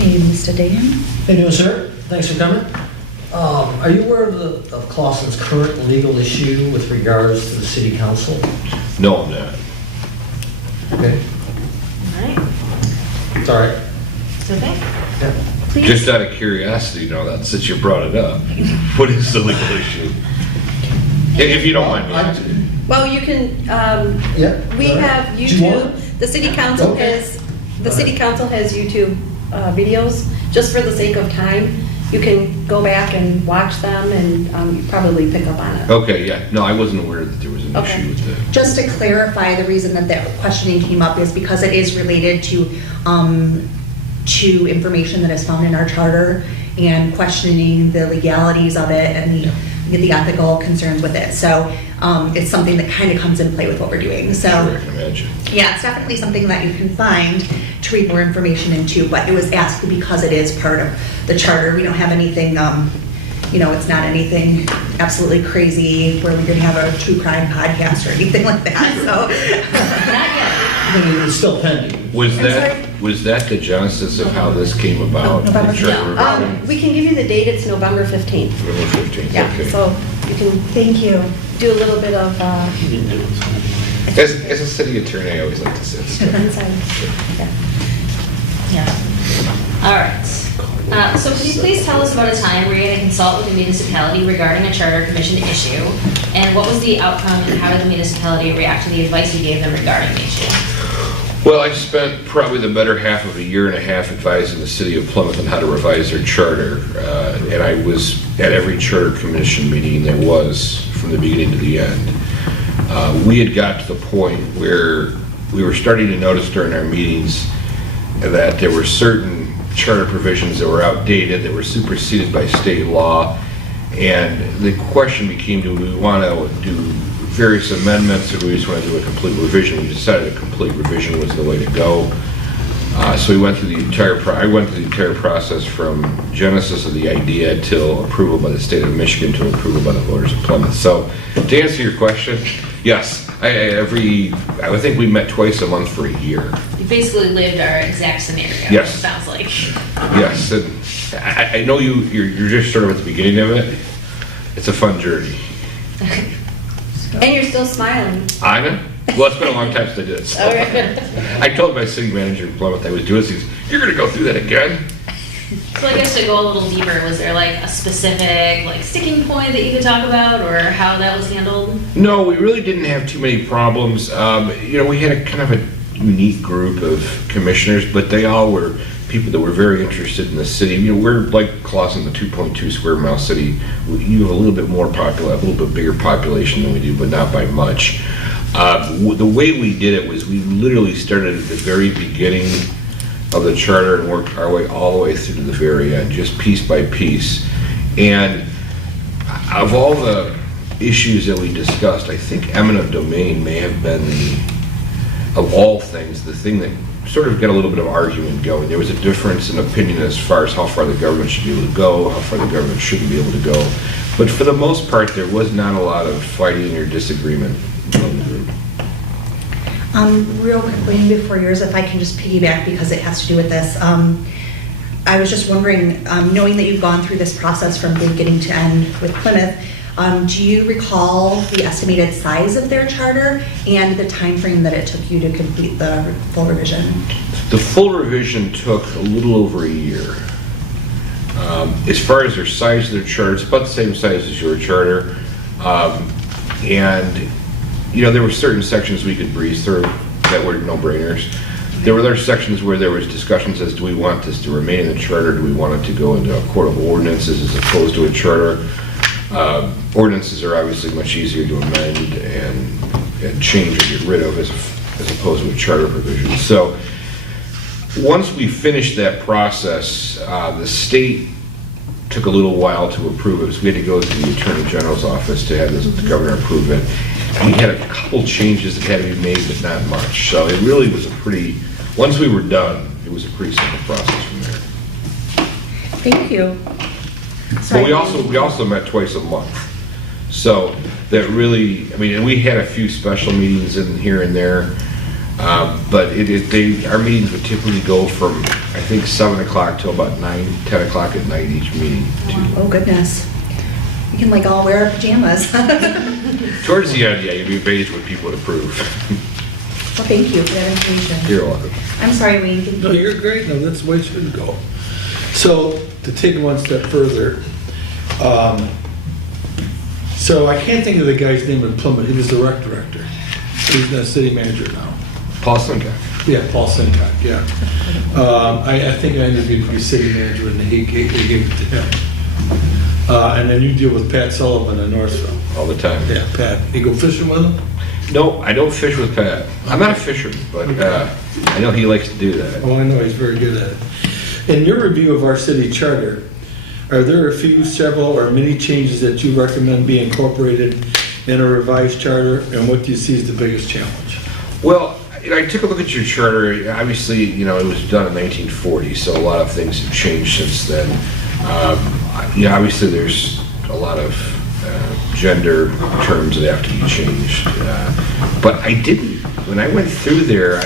Okay, Mr. Dan? How you doing, sir? Thanks for coming. Are you aware of Clausen's current legal issue with regards to the city council? No, I'm not. Okay. All right, It's all right. it's okay. Yeah. Just out of curiosity, that since you brought it up, what is the legal issue? If you don't mind me asking. Well, you can, Yeah. we all right. have Do you want YouTube, it? the city council Okay. has, the city council has YouTube videos, just for the sake of time. You can go back and watch them and you probably pick up on it. Okay, yeah. No, I wasn't aware that there was an Okay. issue with that. Just to clarify, the reason that the questioning came up is because it is related to information that is found in our charter and questioning the legalities of it and the get the ethical concerns with it. So it's something that kind of comes in play with what we're doing. So Sure, I can imagine. yeah, it's definitely something that you can find to read more information into, but it was asked because it is part of the charter. We don't have anything, it's not anything absolutely crazy where we're gonna have a true crime podcast or anything like that, so. It's still pending. Was I'm that the genesis of how this came about? The November charter revision? We can give you the date, it's November 15th. November 15th, Yeah, okay. so you can Thank you. do a little bit of, As a city attorney, I always like to sit still. inside. All right. So could you please tell us about a time where you had to consult with the municipality regarding a charter commission issue? And what was the outcome and how did the municipality react to the advice you gave them regarding the issue? Well, I spent probably the better half of a year and a half advising the city of Plymouth on how to revise their charter. And I was at every charter commission meeting there was from the beginning to the end. We had got to the point where we were starting to notice during our meetings that there were certain charter provisions that were outdated, that were superseded by state law. And the question became, do we want to do various amendments, or do we just want to do a complete revision? We decided a complete revision was the way to go. So we went through the I went through the entire process from genesis of the idea till approval by the state of Michigan to approval by the voters of Plymouth. So to answer your question, yes, I think we met twice a month for a year. You basically lived our exact scenario. Yes. It sounds like. Yes, and I know you're just sort of at the beginning of it. It's a fun journey. And you're still smiling. I know. Well, it's been a long time since I did it. So. Okay. I told my city manager in Plymouth I was doing this. He goes, "You're going to go through that again?" So I guess to go a little deeper, was there like a specific sticking point that you could talk about or how that was handled? No, we really didn't have too many problems. We had a kind of a unique group of commissioners, but they all were people that were very interested in the city. We're like Clawson, the 2.2 square mile city. You have a little bit more popular, a little bit bigger population than we do, but not by much. The way we did it was we literally started at the very beginning of the charter and worked our way all the way through to the very end, just piece by piece. And of all the issues that we discussed, I think eminent domain may have been of all things, the thing that sort of got a little bit of argument going. There was a difference in opinion as far as how far the government should be able to go, how far the government shouldn't be able to go. But for the most part, there was not a lot of fighting or disagreement among the group. Real quickly, before yours, if I can just piggyback because it has to do with this. I was just wondering, knowing that you've gone through this process from beginning to end with Plymouth, do you recall the estimated size of their charter and the time frame that it took you to complete the full revision? The full revision took a little over a year. As far as their size of their charter, it's about the same size as your charter. There were certain sections we could breeze through that were no-brainers. There were other sections where there was discussions as do we want this to remain in the charter, do we want it to go into a court of ordinances as opposed to a charter. Ordinances are obviously much easier to amend and change or get rid of as opposed to a charter provision. So once we finished that process, the state took a little while to approve it. So we had to go to the Attorney General's office to have the governor approve it. We had a couple changes that had to be made, but not much. So it really was once we were done, it was a pretty simple process from there. Thank you. But we also met twice a month. So that really, and we had a few special meetings in here and there. But our meetings would typically go from, I think, 7 o'clock till about 9, 10 o'clock at night each meeting. Oh, goodness. We can all wear our pajamas. Towards the end, you'd be amazed what people would approve. Well, thank you for that information. You're welcome. I'm sorry, Wayne. No, you're great. No, that's the way it should go. So to take it one step further, so I can't think of the guy's name in Plymouth. He was the rec director. He's the city manager now. Paul Sincock. Yeah, Paul Sincock, yeah. I think I interviewed for the city manager and he gave it to him. And then you deal with Pat Sullivan in Northville. All the time. Yeah, Pat. You go fishing with him? No, I don't fish with Pat. I'm not a fisherman, but I know he likes to do that. Oh, I know, he's very good at it. In your review of our city charter, Are there a few, several, or many changes that you recommend be incorporated in a revised charter, and what do you see as the biggest challenge? Well, I took a look at your charter. Obviously, it was done in 1940, so a lot of things have changed since then. Obviously, there's a lot of gender terms that have to be changed. But I didn't, when I went through there,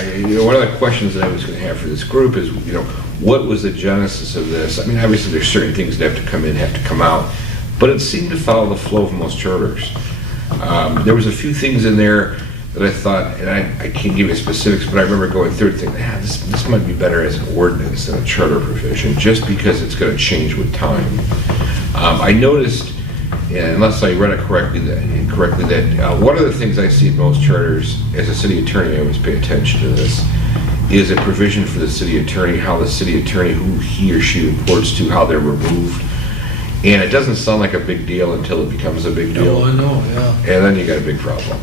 one of the questions that I was going to have for this group is, what was the genesis of this? I mean, obviously, there's certain things that have to come in, have to come out, but it seemed to follow the flow of most charters. There was a few things in there that I thought, and I can't give you specifics, but I remember going through it thinking, this might be better as an ordinance than a charter provision, just because it's going to change with time. I noticed, unless I read it correctly, that one of the things I see in most charters, as a city attorney, I always pay attention to this, is a provision for the city attorney, how the city attorney, who he or she reports to, how they're removed. And it doesn't sound like a big deal until it becomes a big deal. Oh, I know, yeah. And then you got a big problem.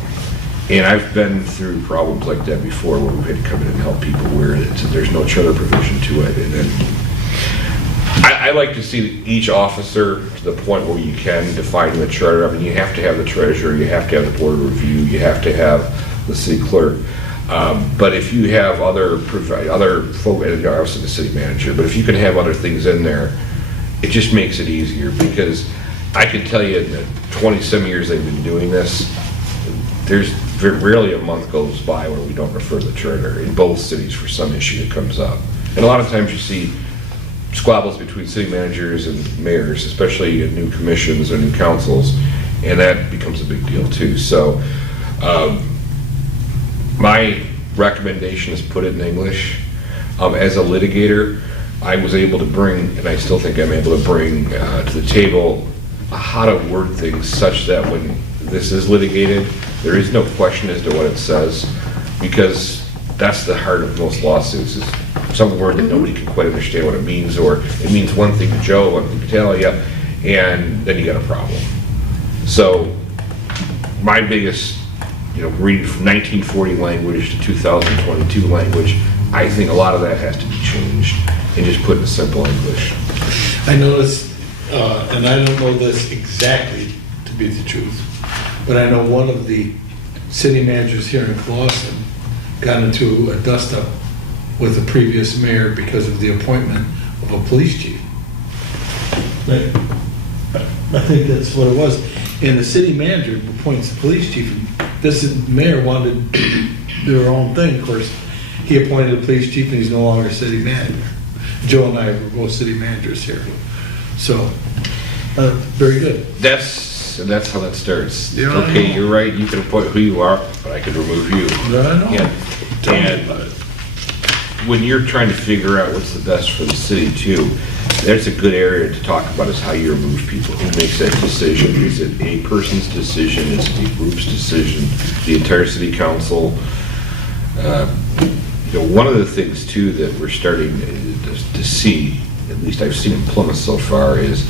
And I've been through problems like that before where we've had to come in and help people where there's no charter provision to it. And then I like to see each officer to the point where you can define the charter. I mean, you have to have the treasurer, you have to have the board of review, you have to have the city clerk. But if you have other folk, and obviously the city manager, but if you can have other things in there, it just makes it easier, because I can tell you in the 20-some years they've been doing this, there's rarely a month goes by where we don't refer to the charter in both cities for some issue that comes up. And a lot of times you see squabbles between city managers and mayors, especially in new commissions or new councils, and that becomes a big deal too. So my recommendation is put it in English. As a litigator, I was able to bring, and I still think I'm able to bring to the table how to word things such that when this is litigated, there is no question as to what it says, because that's the heart of most lawsuits, is some word that nobody can quite understand what it means, or it means one thing to Joe, one thing to Talia, and then you got a problem. So my biggest, reading from 1940 language to 2022 language, I think a lot of that has to be changed and just put in simple English. I noticed, and I don't know this exactly to be the truth, but I know one of the city managers here in Clawson got into a dust-up with the previous mayor because of the appointment of a police chief. I think that's what it was. And the city manager appoints the police chief. This mayor wanted their own thing. Of course, he appointed a police chief, and he's no longer city manager. Joe and I were both city managers here. So, very good. That's how that starts. Yeah, okay, you're right, you can appoint who you are, but I could remove you. I know. And when you're trying to figure out what's the best for the city too, that's a good area to talk about, is how you remove people. Who makes that decision? Is it a person's decision? Is it a group's decision? The entire city council? One of the things too that we're starting to see, at least I've seen in Plymouth so far, is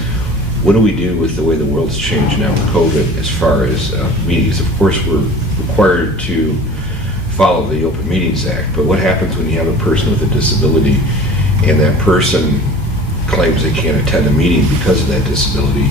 what do we do with the way the world's changed now with COVID as far as meetings? Of course, we're required to follow the Open Meetings Act, but what happens when you have a person with a disability and that person claims they can't attend a meeting because of that disability?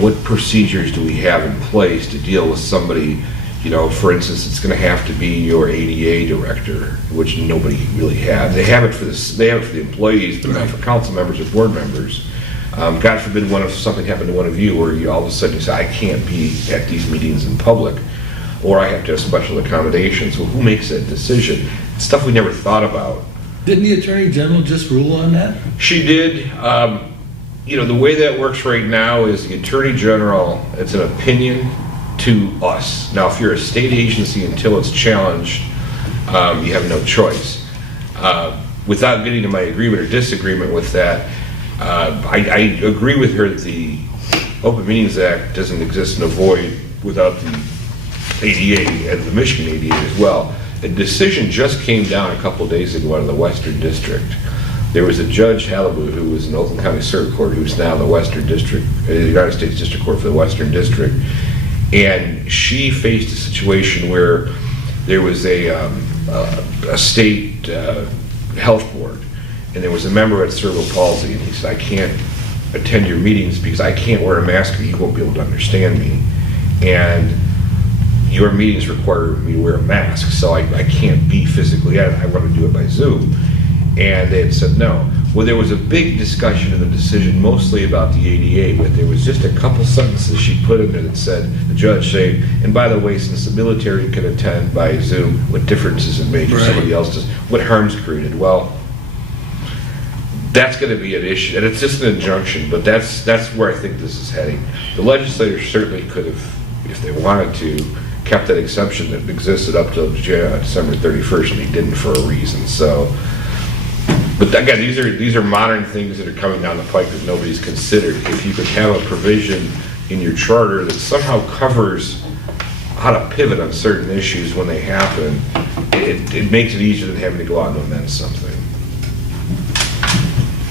What procedures do we have in place to deal with somebody? For instance, it's going to have to be your ADA director, which nobody really has. They have it for the employees, but not for council members or board members. God forbid something happened to one of you, where you all of a sudden you say, I can't be at these meetings in public, or I have to have special accommodations. Well, who makes that decision? It's stuff we never thought about. Didn't the Attorney General just rule on that? She did. The way that works right now is the Attorney General, it's an opinion to us. Now, if you're a state agency, until it's challenged, you have no choice. Without getting to my agreement or disagreement with that, I agree with her that the Open Meetings Act doesn't exist in a void without the ADA and the Michigan ADA as well. A decision just came down a couple days ago out of the Western District. There was a Judge Halliburton who was in Oakland County Circuit Court, who's now the Western District, the United States District Court for the Western District. And she faced a situation where there was a state health board, and there was a member who had cerebral palsy, and he said, I can't attend your meetings because I can't wear a mask or you won't be able to understand me. And your meetings require me to wear a mask, so I can't be physically, I want to do it by Zoom. And they had said no. Well, there was a big discussion in the decision, mostly about the ADA, but there was just a couple sentences she put in there that said, the judge saying, and by the way, since the military can attend by Zoom, what difference does it make if somebody else does? What harm's created? Well, that's going to be an issue, and it's just an injunction, but that's where I think this is heading. The legislators certainly could have, if they wanted to, kept that exception that existed up till December 31st, and they didn't for a reason. So, but again, these are modern things that are coming down the pike that nobody's considered. If you could have a provision in your charter that somehow covers how to pivot on certain issues when they happen, it makes it easier than having to go out and amend something.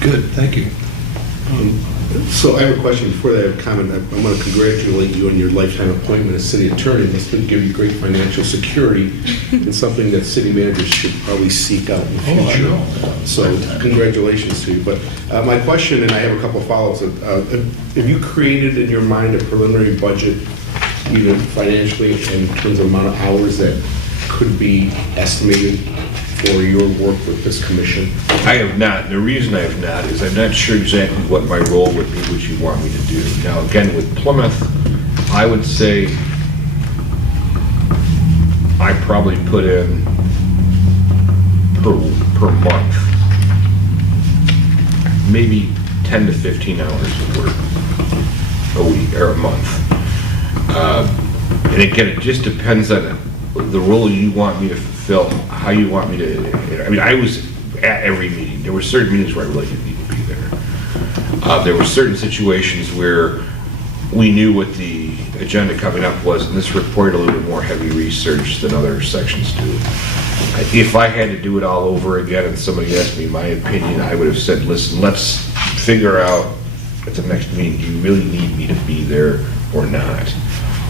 Good, thank you. So I have a question before that, I have a comment. I want to congratulate you on your lifetime appointment as city attorney. That's going to give you great financial security and something that city managers should probably seek out in the future. Oh, I know. So congratulations to you. But my question, and I have a couple of follow-ups, have you created in your mind a preliminary budget, even financially, in terms of amount of hours that could be estimated for your work with this commission? I have not. The reason I have not is I'm not sure exactly what my role would be, what you want me to do. Now, again, with Plymouth, I would say I probably put in per month, maybe 10 to 15 hours of work a week or a month. And again, it just depends on the role you want me to fulfill, how you want me to, I mean, I was at every meeting. There were certain meetings where I really didn't need to be there. There were certain situations where we knew what the agenda coming up was, and this required a little bit more heavy research than other sections do. If I had to do it all over again and somebody asked me my opinion, I would have said, listen, let's figure out at the next meeting, do you really need me to be there or not?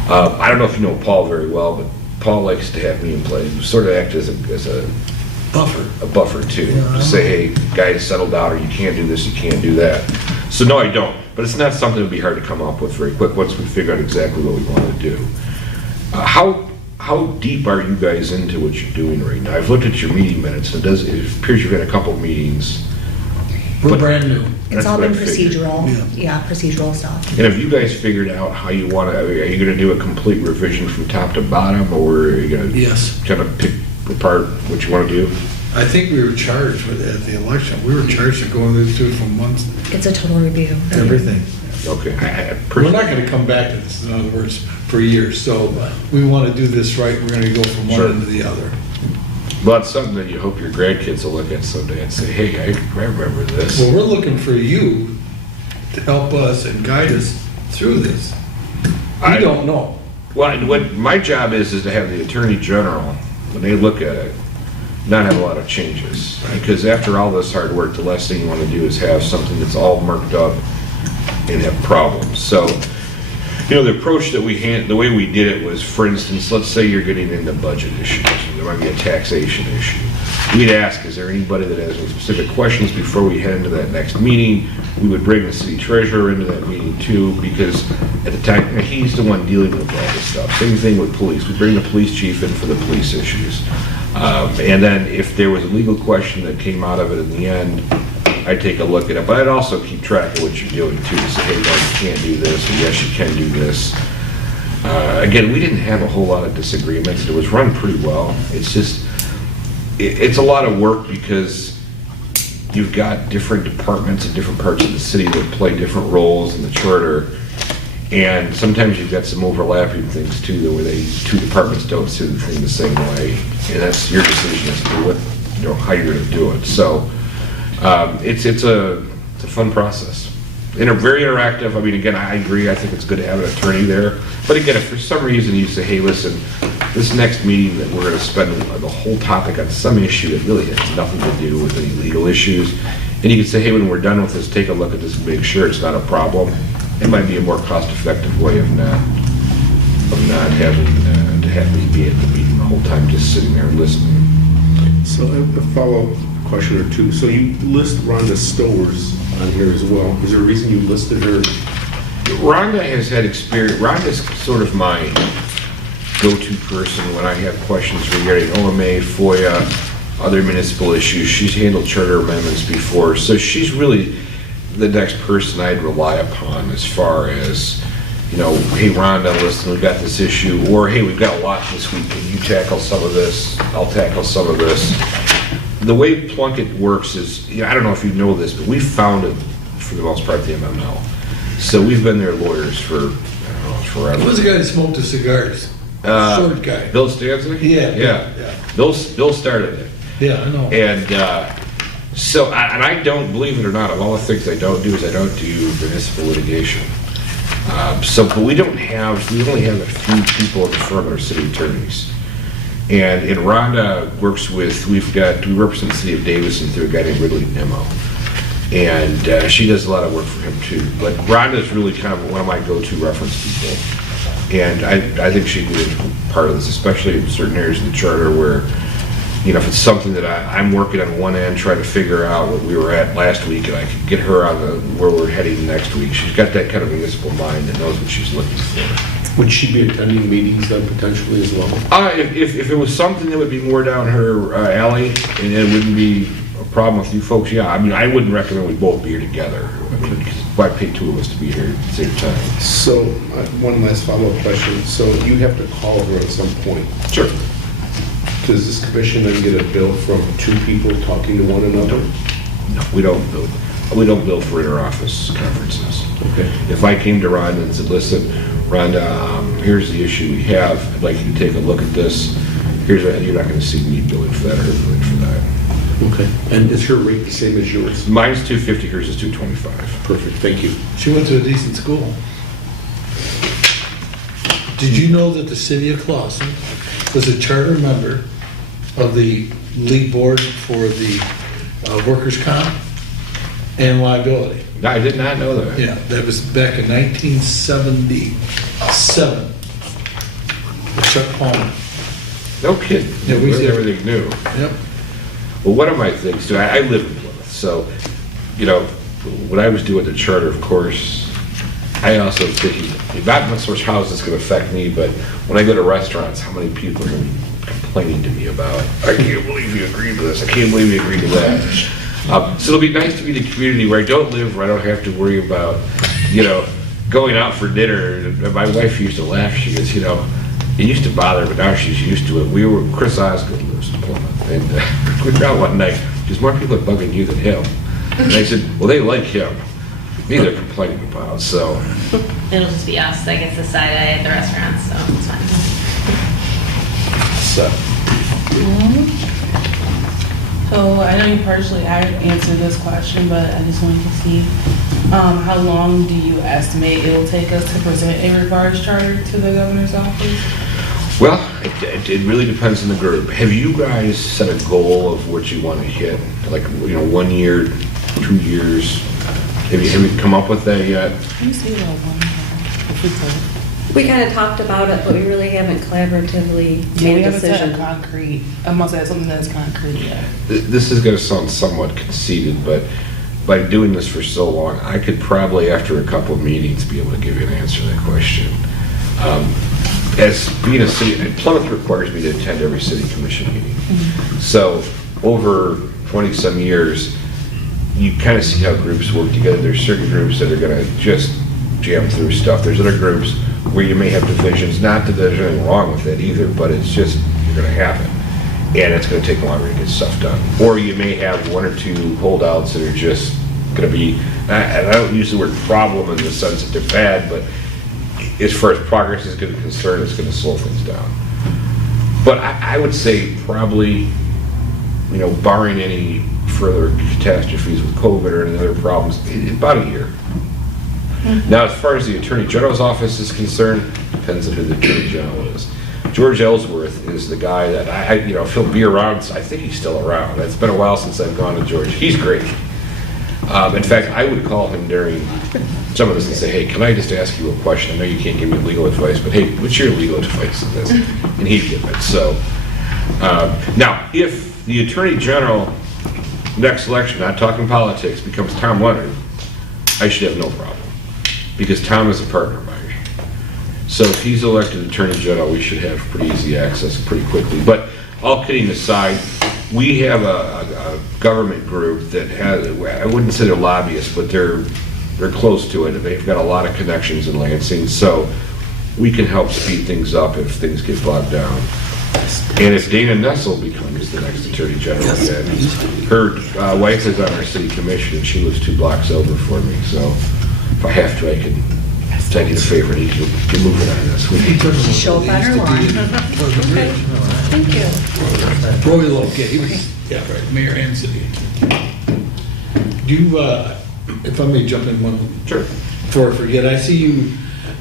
I don't know if you know Paul very well, but Paul likes to have me in play, sort of act as a buffer too. To say, hey, guys, settle down, or you can't do this, you can't do that. So no, I don't. But it's not something that would be hard to come up with very quick once we figure out exactly what we want to do. How deep are you guys into what you're doing right now? I've looked at your meeting minutes, and it appears you've had a couple meetings. We're brand new. It's all been procedural, procedural stuff. And have you guys figured out how you want to, are you going to do a complete revision from top to bottom, or are you going to kind of pick apart what you want to do? I think we were charged with at the election. We were charged with going through from months, It's a total review. everything. Okay. We're not going to come back to this, in other words, for years. So we want to do this right. We're going to go from one Sure. end to the other. Well, it's something that you hope your grandkids will look at someday and say, hey, I remember this. Well, we're looking for you to help us and guide us through this. I don't know. Well, what my job is to have the Attorney General, when they look at it, not have a lot of changes. Because after all this hard work, the last thing you want to do is have something that's all murked up and have problems. So, you know, the approach that the way we did it was, for instance, let's say you're getting into budget issues. There might be a taxation issue. We'd ask, is there anybody that has any specific questions before we head into that next meeting? We would bring the city treasurer into that meeting too, because at the time, he's the one dealing with all this stuff. Same thing with police. We bring the police chief in for the police issues. And then if there was a legal question that came out of it in the end, I'd take a look at it, but I'd also keep track of what you're doing too, to say, hey, no, you can't do this, or yes, you can do this. Again, we didn't have a whole lot of disagreements. It was run pretty well. It's just, it's a lot of work because you've got different departments in different parts of the city that play different roles in the charter, and sometimes you've got some overlapping things too, where two departments don't see the thing the same way, and that's your decision as to what, how you're going to do it. So. It's a fun process. Very interactive. I mean, again, I agree. I think it's good to have an attorney there. But again, if for some reason you say, hey, listen, this next meeting that we're going to spend the whole topic on some issue that really has nothing to do with any legal issues, and you can say, hey, when we're done with this, take a look at this and make sure it's not a problem. It might be a more cost-effective way of not having to have me be at the meeting the whole time, just sitting there and listening. So a follow-up question or two. So you list Rhonda Stowers on here as well. Is there a reason you listed her? Rhonda has had experience, Rhonda's sort of my go-to person when I have questions regarding OMA, FOIA, other municipal issues. She's handled charter amendments before, so she's really the next person I'd rely upon as far as, you know, hey Rhonda, listen, we've got this issue, or hey, we've got a lot this week, can you tackle some of this, I'll tackle some of this. The way Plunkett works is, you know, I don't know if you know this, but we founded, for the most part, the MML. So we've been their lawyers for, I don't know, forever. Who's the guy that smoked the cigars? Short guy. Bill Stanzik? Yeah. Bill started it. Yeah, I know. And so, I don't, believe it or not, of all the things I don't do is I don't do municipal litigation. But we only have a few people in the firm that are city attorneys. And Rhonda works with, we represent the city of Davison through a guy named Ridley Nimmo. And she does a lot of work for him too. But Rhonda is really kind of one of my go-to reference people. And I think she'd be a part of this, especially in certain areas of the charter where, you know, if it's something that I'm working on one end, trying to figure out what we were at last week, and I can get her on where we're heading next week. She's got that kind of municipal mind that knows what she's looking for. Would she be attending meetings then potentially as well? If it was something that would be more down her alley, and it wouldn't be a problem with you folks, yeah. I mean, I wouldn't recommend we both be here together. I mean, why pay two of us to be here at the same time? So, one last follow-up question. So you have to call her at some point. Sure. Does this commission then get a bill from two people talking to one another? No, we don't bill. We don't bill for inter-office conferences. Okay. If I came to Rhonda and said, listen, Rhonda, here's the issue we have. I'd like you to take a look at this. Here's what, you're not going to see me billing for that or her billing for that. Okay. And is her rate the same as yours? Mine's $250, hers is $225. Perfect. Thank you. She went to a decent school. Did you know that the city of Clawson was a charter member of the league board for the workers' comp and liability? I did not know that. Yeah, that was back in 1977. With Chuck Palmer. No kidding. Yeah, we did. Everything new. Yep. Well, one of my things, too, I live in Plymouth, so, you know, when I was doing the charter, of course, I also think, not so much how is this going to affect me, but when I go to restaurants, how many people are going to be complaining to me about, I can't believe you agreed to this, I can't believe you agreed to that. So it'll be nice to be in a community where I don't live, where I don't have to worry about, you know, going out for dinner. And my wife used to laugh, she goes, you know, it used to bother her, but now she's used to it. Chris Osgood lives in Plymouth, and we were out one night, because more people are bugging you than him. And I said, well, they like him. Me they're complaining about, so. It'll just be us that gets the side eye at the restaurant, so it's fine. So I know you partially answered this question, but I just wanted to see, how long do you estimate it'll take us to present a revised charter to the governor's office? Well, it really depends on the group. Have you guys set a goal of what you want to hit? Like, you know, 1 year, 2 years? Have you come up with that yet? Can you see that one? If we could. We kind of talked about it, but we really haven't collaboratively We made a haven't set a decision. concrete, I must have something that's concrete yet. This is going to sound somewhat conceited, but by doing this for so long, I could probably, after a couple of meetings, be able to give you an answer to that question. As being a city, Plymouth requires me to attend every city commission meeting. So over 20-some years, you kind of see how groups work together. There's certain groups that are going to just jam through stuff. There's other groups where you may have divisions. Not that there's anything wrong with it either, but it's just, you're going to have it. And it's going to take longer to get stuff done. Or you may have one or two holdouts that are just going to be, and I don't use the word problem in the sense that they're bad, but as far as progress is going to concern, it's going to slow things down. But I would say probably, you know, barring any further catastrophes with COVID or any other problems, about a year. Now, as far as the Attorney General's office is concerned, depends on who the Attorney General is. George Ellsworth is the guy that you know, if he'll be around, I think he's still around. It's been a while since I've gone to George. He's great. In fact, I would call him during some of this and say, hey, can I just ask you a question? I know you can't give me legal advice, but hey, what's your legal advice on this? And he'd give it. So, now, if the Attorney General next election, not talking politics, becomes Tom Leonard, I should have no problem. Because Tom is a partner of mine. So if he's elected Attorney General, we should have pretty easy access pretty quickly. But all kidding aside, we have a government group that has, I wouldn't say they're lobbyists, but they're close to it. They've got a lot of connections in Lansing, so we can help speed things up if things get bogged down. And if Dana Nessel becomes the next Attorney General again, her wife is on our city commission and she lives 2 blocks over for me, so if I have to, I can take it a favor and he can get moving on this. Show up on her lawn. Thank you. Roy Loke, he was, yeah, right, mayor and city. Do you, if I may jump in one? Sure. Before I forget, I see you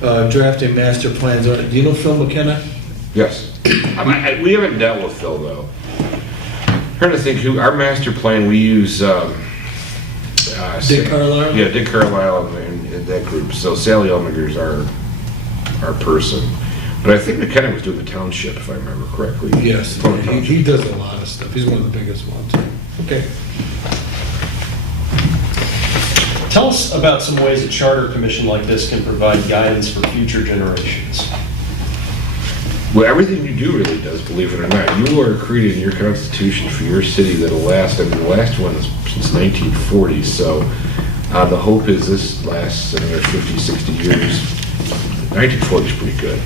drafting master plans on it. Do you know Phil McKenna? Yes. We haven't dealt with Phil, though. Trying to think who, our master plan, we use, Dick Carlisle? Yeah, Dick Carlisle and that group. So Sally Elminger's our person. But I think McKenna was doing the township, if I remember correctly. Yes, he does a lot of stuff. He's one of the biggest ones. Okay. Tell us about some ways a charter commission like this can provide guidance for future generations. Well, everything you do really does, believe it or not. You are creating your constitution for your city that'll last. I mean, the last one is since 1940, so the hope is this lasts another 50, 60 years. 1940 is pretty good.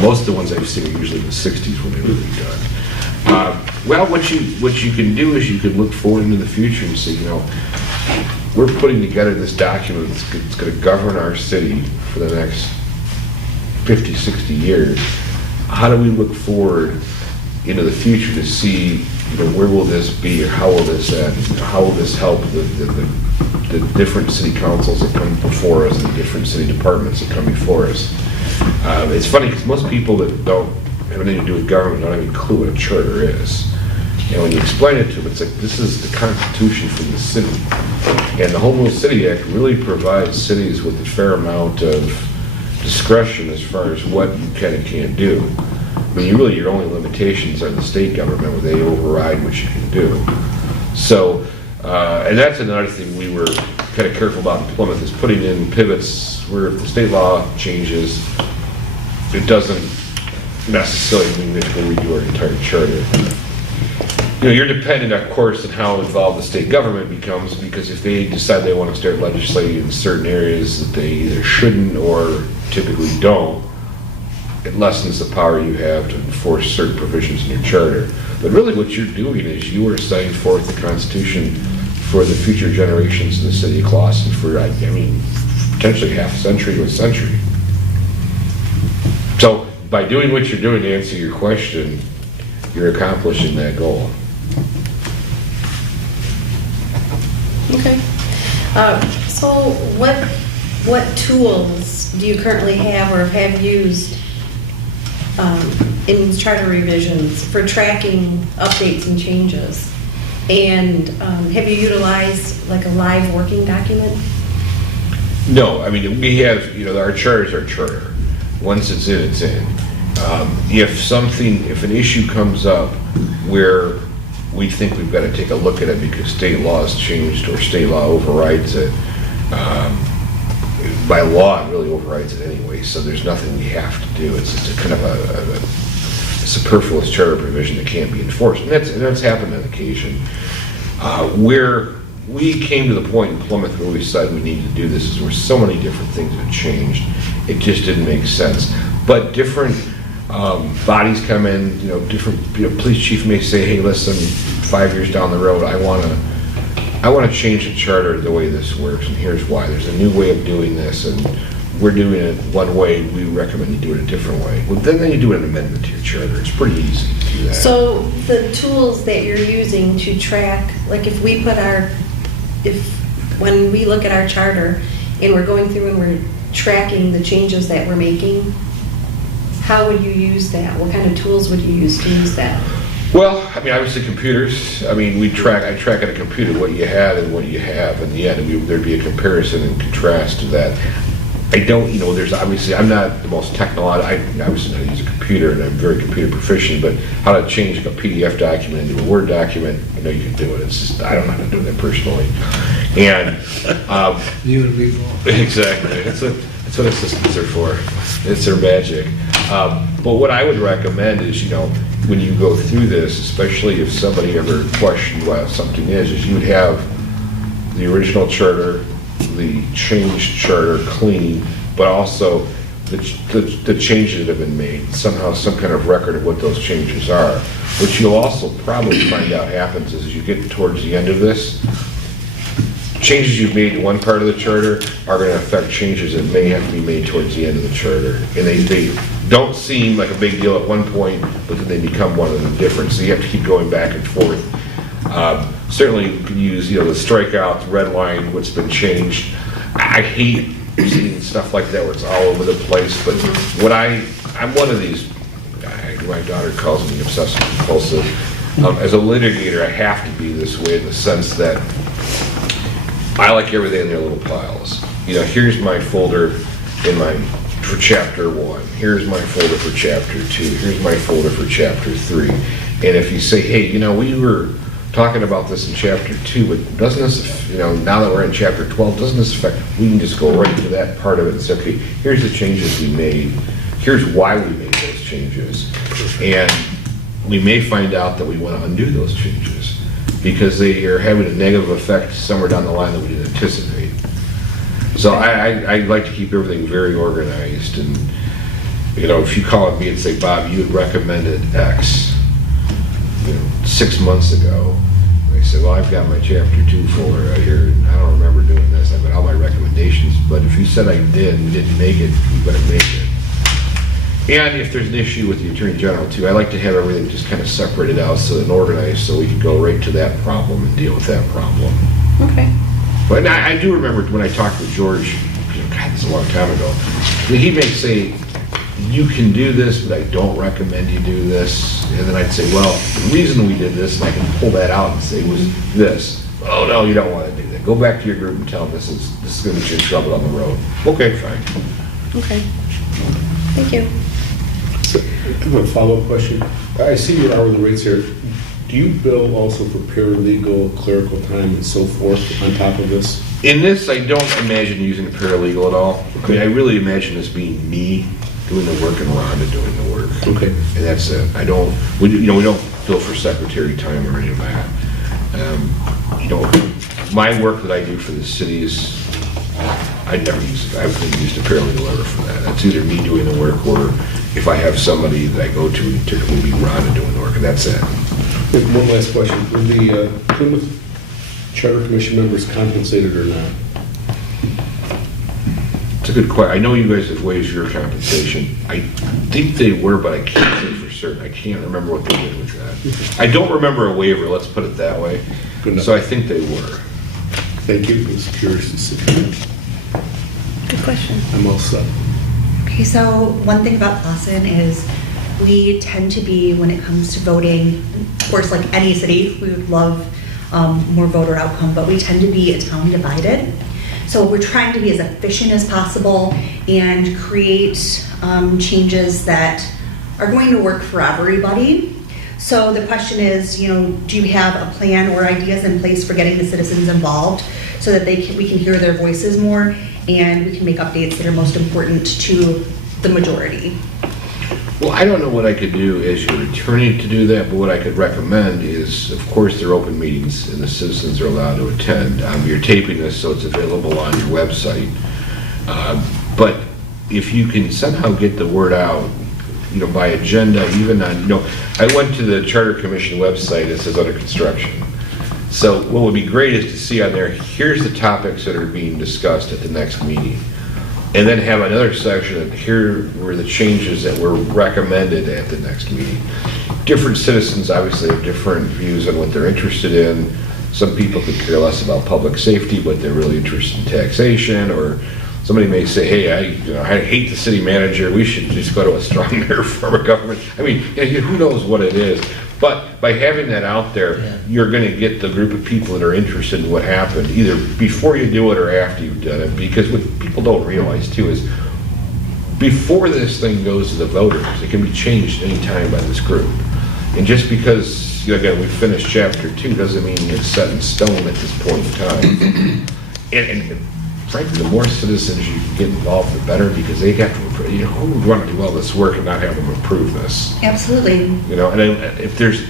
Most of the ones I've seen are usually in the 60s when they were really done. Well, what you can do is you can look forward into the future and say, you know, we're putting together this document that's going to govern our city for the next 50, 60 years. How do we look forward into the future to see, you know, where will this be, or how will this end? How will this help the different city councils that come before us and the different city departments that come before us? It's funny because most people that don't have anything to do with government don't even clue what a charter is. And when you explain it to them, it's like, this is the Constitution for the city. And the Home Rule City Act really provides cities with a fair amount of discretion as far as what you can and can't do. I mean, your only limitations are the state government, where they override what you can do. So, and that's another thing we were kind of careful about in Plymouth, is putting in pivots where if the state law changes, it doesn't necessarily mean we have to redo our entire charter. You know, you're dependent, of course, on how involved the state government becomes, because if they decide they want to start legislating in certain areas that they either shouldn't or typically don't, it lessens the power you have to enforce certain provisions in your charter. But really what you're doing is you are setting forth the Constitution for the future generations in the city of Clawson for, I mean, potentially half a century to a century. So by doing what you're doing, to answer your question, you're accomplishing that goal. Okay. So what tools do you currently have or have used in charter revisions for tracking updates and changes? And have you utilized like a live working document? No, I mean, we have, you know, our charter is our charter. Once it's in, it's in. If an issue comes up where we think we've got to take a look at it because state law has changed or state law overrides it, by law it really overrides it anyway, so there's nothing we have to do. It's a kind of a superfluous charter provision that can't be enforced, and that's happened on occasion. Where we came to the point in Plymouth where we decided we needed to do this is where so many different things had changed, it just didn't make sense. But different bodies come in, you know, different, you know, police chief may say, hey, listen, 5 years down the road, I want to change the charter the way this works, and here's why. There's a new way of doing this, and we're doing it one way, we recommend you do it a different way. Well, then you do an amendment to your charter. It's pretty easy to do that. So the tools that you're using to track, like if when we look at our charter and we're going through and we're tracking the changes that we're making, how would you use that? What kind of tools would you use to use that? Well, I mean, obviously computers. I mean, I track on a computer what you had and what you have, and yeah, there'd be a comparison and contrast to that. I don't, there's obviously, I'm not the most technological, I obviously know how to use a computer and I'm very computer proficient, but how to change a PDF document into a Word document, I know you can do it. It's just, I don't know how to do that personally. And, You and me both. exactly, that's what assistants are for. It's their magic. But what I would recommend is, when you go through this, especially if somebody ever questioned what something is you would have the original charter, the changed charter clean, but also the changes that have been made, somehow some kind of record of what those changes are. What you'll also probably find out happens is as you get towards the end of this, changes you've made to one part of the charter are going to affect changes that may have to be made towards the end of the charter. And they don't seem like a big deal at one point, but then they become one of the different. So you have to keep going back and forth. Certainly you can use, the strikeout, red line, what's been changed. I hate seeing stuff like that where it's all over the place, but I'm one of these, my daughter calls me obsessive compulsive. As a litigator, I have to be this way in the sense that I like everything in their little piles. Here's my folder for chapter 1. Here's my folder for chapter 2. Here's my folder for chapter 3. And if you say, hey, we were talking about this in chapter 2, but doesn't this, now that we're in chapter 12, doesn't this affect, we can just go right to that part of it and say, okay, here's the changes we made. Here's why we made those changes. And we may find out that we want to undo those changes because they are having a negative effect somewhere down the line that we didn't anticipate. So I like to keep everything very organized. And, if you call up me and say, Bob, you had recommended X, 6 months ago. I said, well, I've got my chapter 2 folder right here, and I don't remember doing this. I've got all my recommendations, but if you said I did and we didn't make it, we better make it. And if there's an issue with the Attorney General too, I like to have everything just kind of separated out and organized so we can go right to that problem and deal with that problem. Okay. But I do remember when I talked with George, God, this is a long time ago, he may say, you can do this, but I don't recommend you do this. And then I'd say, well, the reason we did this, and I can pull that out and say, was this. Oh, no, you don't want to do that. Go back to your group and tell them this is going to get you in trouble on the road. Okay, fine. Okay. Thank you. So, I have a follow-up question. I see your hourly rates here. Do you bill also for paralegal, clerical time, and so forth on top of this? In this, I don't imagine using a paralegal at all. I mean, I really imagine this being me doing the work and Rhonda doing the work. Okay. And that's it. We don't bill for secretary time or any of that. My work that I do for the city is, I never use it. I've never used a paralegal ever for that. That's either me doing the work or if I have somebody that I go to, typically be Rhonda doing the work, and that's it. One last question. Were the Plymouth Charter Commission members compensated or not? It's a good question. I know you guys have waived your compensation. I think they were, but I can't say for certain. I can't remember what they did with that. I don't remember a waiver, let's put it that way. Good enough. So I think they were. Thank you. I was curious to see. Good question. I'm all set. Okay, so one thing about Clausen is we tend to be, when it comes to voting, of course, like any city, we would love more voter outcome, but we tend to be a town divided. So we're trying to be as efficient as possible and create changes that are going to work for everybody. So the question is, do you have a plan or ideas in place for getting the citizens involved so that we can hear their voices more and we can make updates that are most important to the majority? Well, I don't know what I could do as your attorney to do that, but what I could recommend is, of course, they're open meetings and the citizens are allowed to attend. You're taping this, so it's available on your website. But if you can somehow get the word out, by agenda, even on, I went to the Charter Commission website, it says under construction. So what would be great is to see on there, here's the topics that are being discussed at the next meeting. And then have another section of here were the changes that were recommended at the next meeting. Different citizens obviously have different views on what they're interested in. Some people could care less about public safety, but they're really interested in taxation, or somebody may say, hey, I hate the city manager, we should just go to a stronger form of government. I mean, who knows what it is, But by having that out there, Yeah. you're gonna get the group of people that are interested in what happened, either before you do it or after you've done it. Because what people don't realize too is, before this thing goes to the voters, it can be changed anytime by this group. And just because, again, we finished chapter 2, doesn't mean it's set in stone at this point in time. And frankly, the more citizens you can get involved, the better, because they have to, who would want to do all this work and not have them approve this? Absolutely. And then if there's,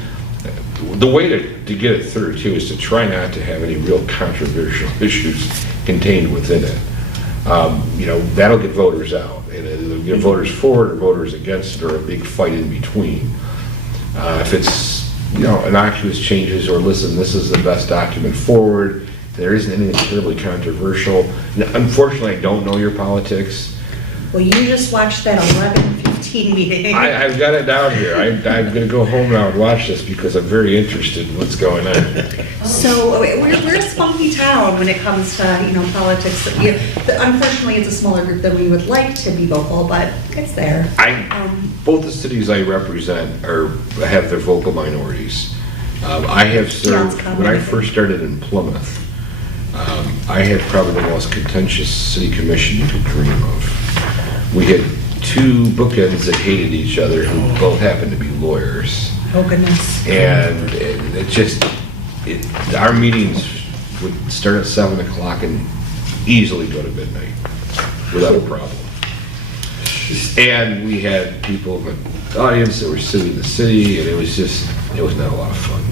the way to get it through too is to try not to have any real controversial issues contained within it. That'll get voters out, and it'll get voters for it or voters against it, or a big fight in between. If it's, innocuous changes, or listen, this is the best document forward, there isn't anything terribly controversial. Unfortunately, I don't know your politics. Well, you just watched that 11:15 meeting. I've got it down here. I'm gonna go home now and watch this because I'm very interested in what's going on. So we're a spunky town when it comes to, politics. Unfortunately, it's a smaller group than we would like to be vocal, but it's there. Both the cities I represent have their vocal minorities. I have served, when I first started in Plymouth, I had probably the most contentious city commission you could dream of. We had two bookends that hated each other who both happened to be lawyers. Oh, goodness. And our meetings would start at 7 o'clock and easily go to midnight without a problem. And we had people in the audience that were suing the city, and it was not a lot of fun.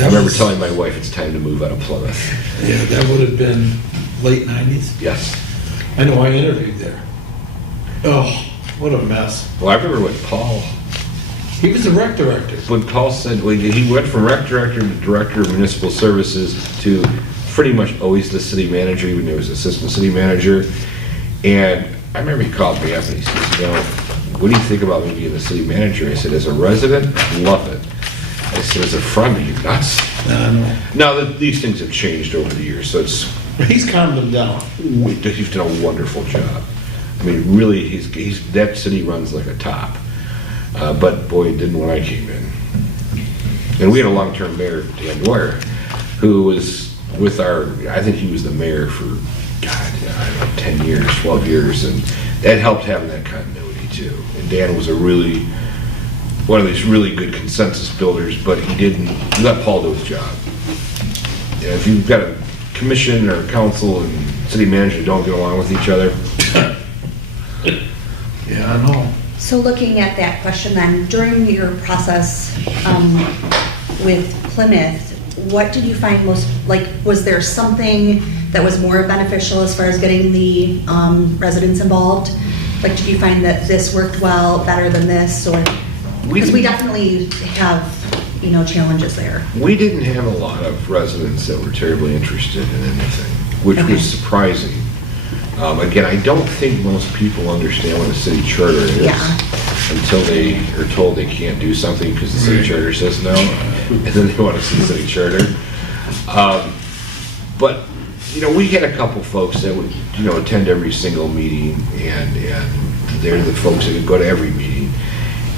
I remember telling my wife it's time to move out of Plymouth. Yeah, that would have been late 90s? Yes. I know, I interviewed there. Oh, what a mess. Well, I remember when Paul... He was the rec director. When Paul said, he went from rec director to director of municipal services to pretty much always the city manager, even though he was assistant city manager. And I remember he called me up and he says, what do you think about me being the city manager? I said, as a resident, love it. I said, as a friend, are you nuts? No. Now, these things have changed over the years, so he's calmed them down. He's done a wonderful job. I mean, really, that city runs like a top. But boy, it didn't when I came in. And we had a long-term mayor, Dan Dwyer, who was with I think he was the mayor for, 10 years, 12 years, and that helped having that continuity too. And Dan was one of these really good consensus builders, but he let Paul do his job. If you've got a commission or a council and city manager who don't get along with each other. Yeah, I know. So looking at that question then, during your process with Plymouth, what did you find was there something that was more beneficial as far as getting the residents involved? Like, did you find that this worked well, better than this, or? Because we definitely have, challenges there. We didn't have a lot of residents that were terribly interested in anything, which was surprising. Again, I don't think most people understand what a city charter is until they are told they can't do something because the city charter says no, and then they want to see the city charter. But, we had a couple folks that would, attend every single meeting, and they're the folks that would go to every meeting.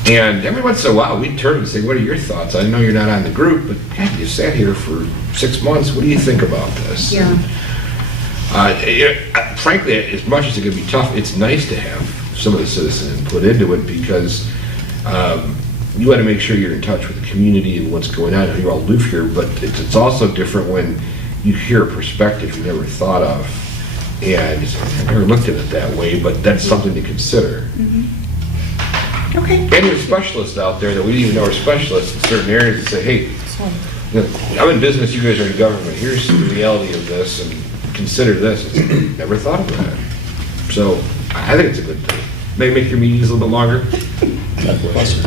And every once in a while, we'd turn and say, what are your thoughts? I know you're not on the group, but heck, you sat here for 6 months. What do you think about this? Yeah. Frankly, as much as it can be tough, it's nice to have some of the citizen input into it because you want to make sure you're in touch with the community and what's going on. You all live here, but it's also different when you hear a perspective you never thought of. And I never looked at it that way, but that's something to consider. Okay. And there's specialists out there that we didn't even know are specialists in certain areas that say, hey, I'm in business, you guys are in government. Here's the reality of this, and consider this. Never thought of that. So I think it's a good thing. May make your meetings a little bit longer. Mr.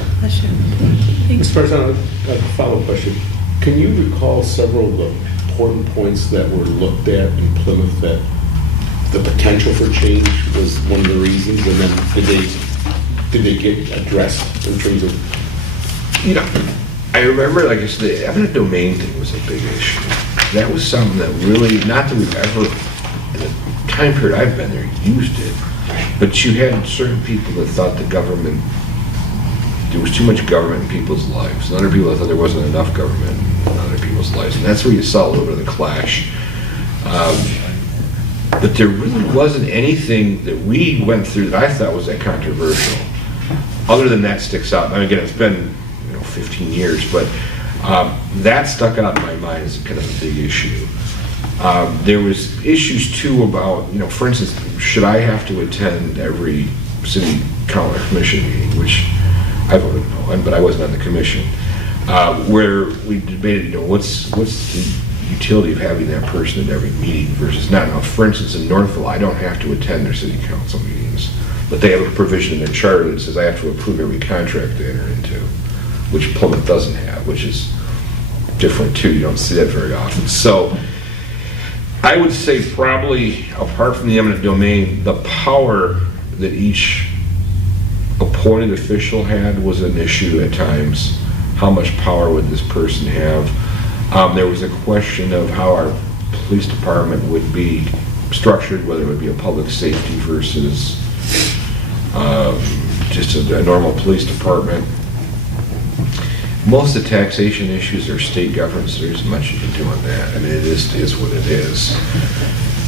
President, a follow-up question. Can you recall several of the important points that were looked at in Plymouth that the potential for change was one of the reasons, and then did they get addressed in terms of? I remember, like I said, the eminent domain thing was a big issue. That was something that really, not that we've ever, in the time period I've been there, used it, but you had certain people that thought the government there was too much government in people's lives. And other people thought there wasn't enough government in other people's lives. And that's where you saw a little bit of the clash. But there really wasn't anything that we went through that I thought was that controversial. Other than that sticks out. And again, it's been 15 years, but that stuck out in my mind as kind of a big issue. There was issues too about, for instance, should I have to attend every city council commission meeting, which I voted no, but I wasn't on the commission, where we debated, what's the utility of having that person at every meeting versus not. Now, for instance, in Northville, I don't have to attend their city council meetings, but they have a provision in their charter that says I have to approve every contract they enter into, which Plymouth doesn't have, which is different too. You don't see that very often. So I would say probably, apart from the eminent domain, the power that each appointed official had was an issue at times. How much power would this person have? There was a question of how our police department would be structured, whether it would be a public safety versus just a normal police department. Most of the taxation issues are state government, so there isn't much you can do on that. I mean, it is what it is.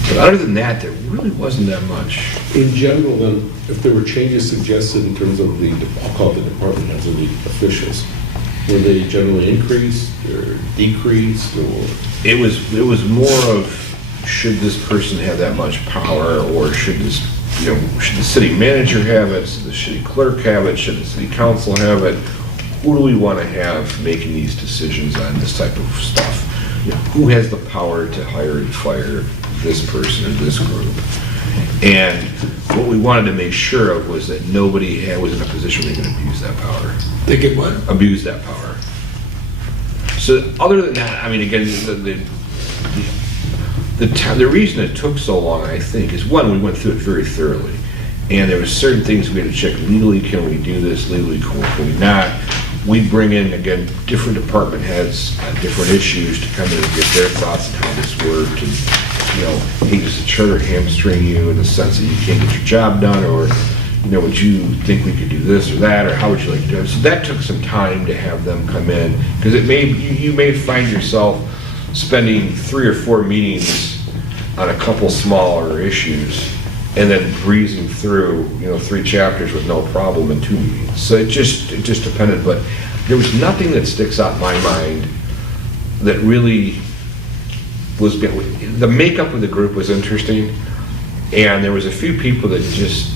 But other than that, there really wasn't that much. In general, then, if there were changes suggested in terms of I'll call it the department heads or the officials, were they generally increased or decreased, or? It was more of, should this person have that much power, or should this, should the city manager have it, should the city clerk have it, should the city council have it? Who do we want to have making these decisions on this type of stuff? Who has the power to hire and fire this person or this group? And what we wanted to make sure of was that nobody was in a position where they could abuse that power. They could what? Abuse that power. So other than that, I mean, again, the reason it took so long, I think, is one, we went through it very thoroughly. And there were certain things we had to check legally. Can we do this legally? Can we not? We bring in, again, different department heads on different issues to come in and get their thoughts on how this worked. And, hey, does the charter hamstring you in the sense that you can't get your job done? Or, would you think we could do this or that? Or how would you like to do it? So that took some time to have them come in. Because you may find yourself spending 3 or 4 meetings on a couple smaller issues and then breezing through, 3 chapters with no problem in 2 meetings. So it just depended, but there was nothing that sticks out in my mind that really was, the makeup of the group was interesting, and there was a few people that just,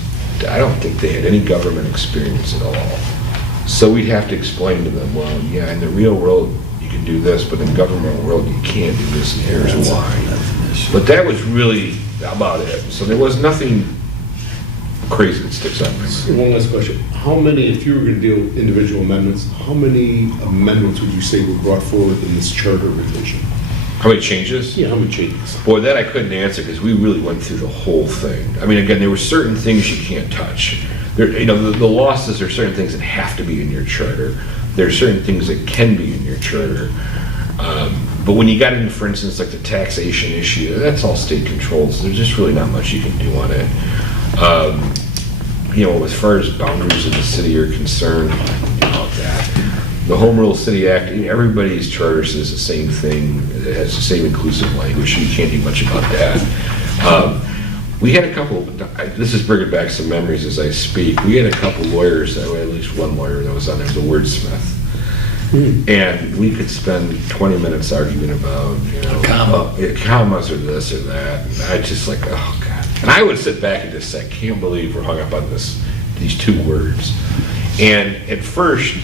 I don't think they had any government experience at all. So we'd have to explain to them, well, yeah, in the real world, you can do this, but in the government world, you can't do this, and here's why. But that was really about it. So there was nothing crazy that sticks out in my mind. One last question. How many, if you were going to deal with individual amendments, how many amendments would you say were brought forward in this charter revision? How many changes? Yeah, how many changes? Boy, that I couldn't answer because we really went through the whole thing. I mean, again, there were certain things you can't touch. There, the losses are certain things that have to be in your charter. There are certain things that can be in your charter. But when you got into, for instance, like the taxation issue, that's all state controlled, so there's just really not much you can do on it. As far as boundaries of the city are concerned, about that. The Home Rule City Act, everybody's charter says the same thing. It has the same inclusive language, so you can't do much about that. We had a couple, this is bringing back some memories as I speak. We had a couple lawyers, at least one lawyer that was on there, the wordsmith. And we could spend 20 minutes arguing about, commas or this or that. And I just like, oh God. And I would sit back and just say, I can't believe we're hung up on these 2 words. And at first,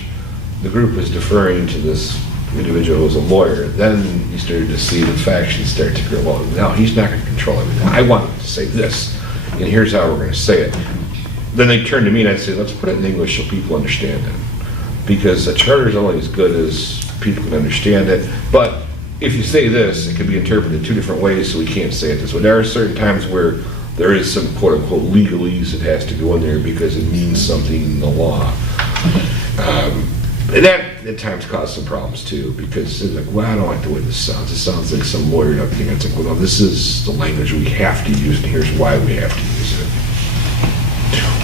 the group was deferring to this individual who was a lawyer. Then you started to see the factions start to go, well, no, he's not going to control everything. I want him to say this, and here's how we're going to say it. Then they turned to me and I'd say, let's put it in English so people understand it. Because a charter is only as good as people can understand it. But if you say this, it can be interpreted 2 different ways, so we can't say it this way. There are certain times where there is some quote-unquote legalese that has to go in there because it means something in the law. And that at times caused some problems too, because it's like, well, I don't like the way this sounds. It sounds like some lawyered up thing. It's like, well, no, this is the language we have to use, and here's why we have to use it.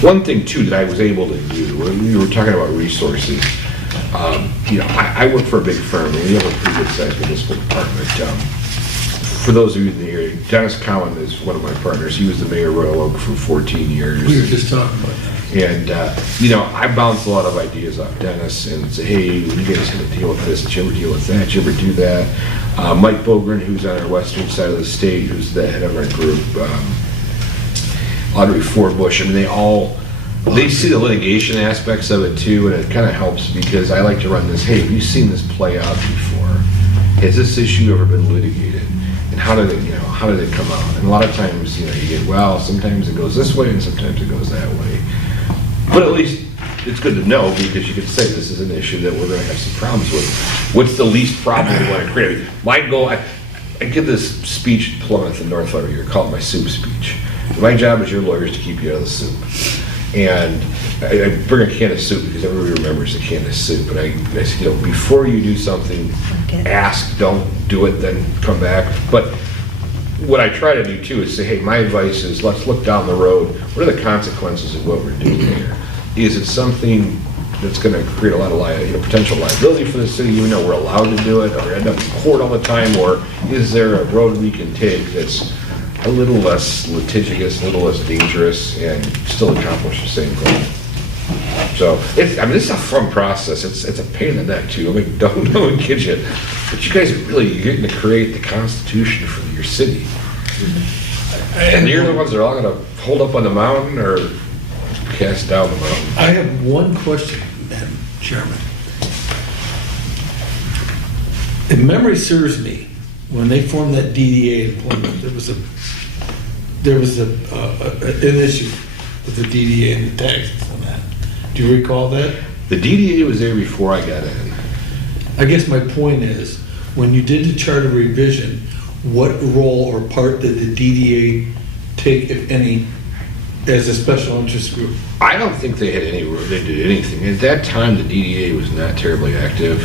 One thing too that I was able to do, when we were talking about resources, I work for a big firm, and we have a pretty good sized municipal department. For those of you in the area, Dennis Cowan is one of my partners. He was the mayor of Royal Oak for 14 years. We were just talking about that. And, I bounce a lot of ideas off Dennis and say, hey, when you guys gonna deal with this? Did you ever deal with that? Did you ever do that? Mike Bogren, who's on our western side of the state, who's the head of our group, Audrey Forbush, I mean, they see the litigation aspects of it too, and it kind of helps because I like to run this, hey, have you seen this play out before? Has this issue ever been litigated? And how did it come out? And a lot of times, you get, well, sometimes it goes this way and sometimes it goes that way. But at least it's good to know because you can say this is an issue that we're going to have some problems with. What's the least problem we want to create? I mean, my goal, I give this speech at Plymouth in North Florida, I call it my soup speech. My job as your lawyer is to keep you out of the soup. And I bring a can of soup because everybody remembers a can of soup. And I say, before you do something, ask, don't do it, then come back. But what I try to do too is say, hey, my advice is let's look down the road. What are the consequences of what we're doing here? Is it something that's going to create a lot of potential liability for the city, even though we're allowed to do it, or end up in court all the time? Or is there a road we can take that's a little less litigious, a little less dangerous, and still accomplish the same goal? So, it's a fun process. It's a pain in the neck too. I mean, don't kid you. But you guys are really getting to create the Constitution for your city. And you're the ones that are all going to hold up on the mountain or cast down the mountain. I have one question, Madam Chairman. If memory serves me, when they formed that DDA in Plymouth, there was an issue with the DDA and the taxes on that. Do you recall that? The DDA was there before I got in. I guess my point is, when you did the charter revision, what role or part did the DDA take, if any, as a special interest group? I don't think they had any role. They did anything. At that time, the DDA was not terribly active.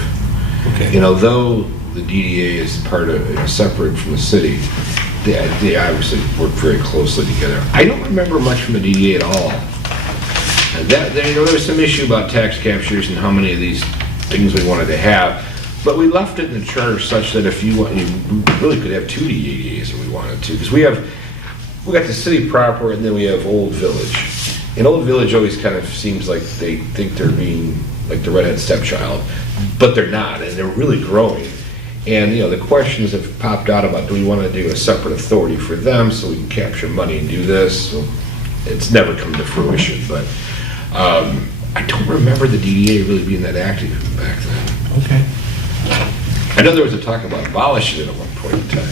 Okay. Though the DDA is part of, separate from the city, they obviously work very closely together. I don't remember much from the DDA at all. There was some issue about tax captures and how many of these things we wanted to have, but we left it in the charter such that if you want, you really could have two DDAs if we wanted to, because we got the city proper and then we have Old Village. And Old Village always kind of seems like they think they're being like the redhead stepchild, but they're not, and they're really growing. And the questions have popped out about, do we want to do a separate authority for them so we can capture money and do this? So it's never come to fruition, but I don't remember the DDA really being that active back then. Okay. I know there was a talk about abolishing it at one point in time,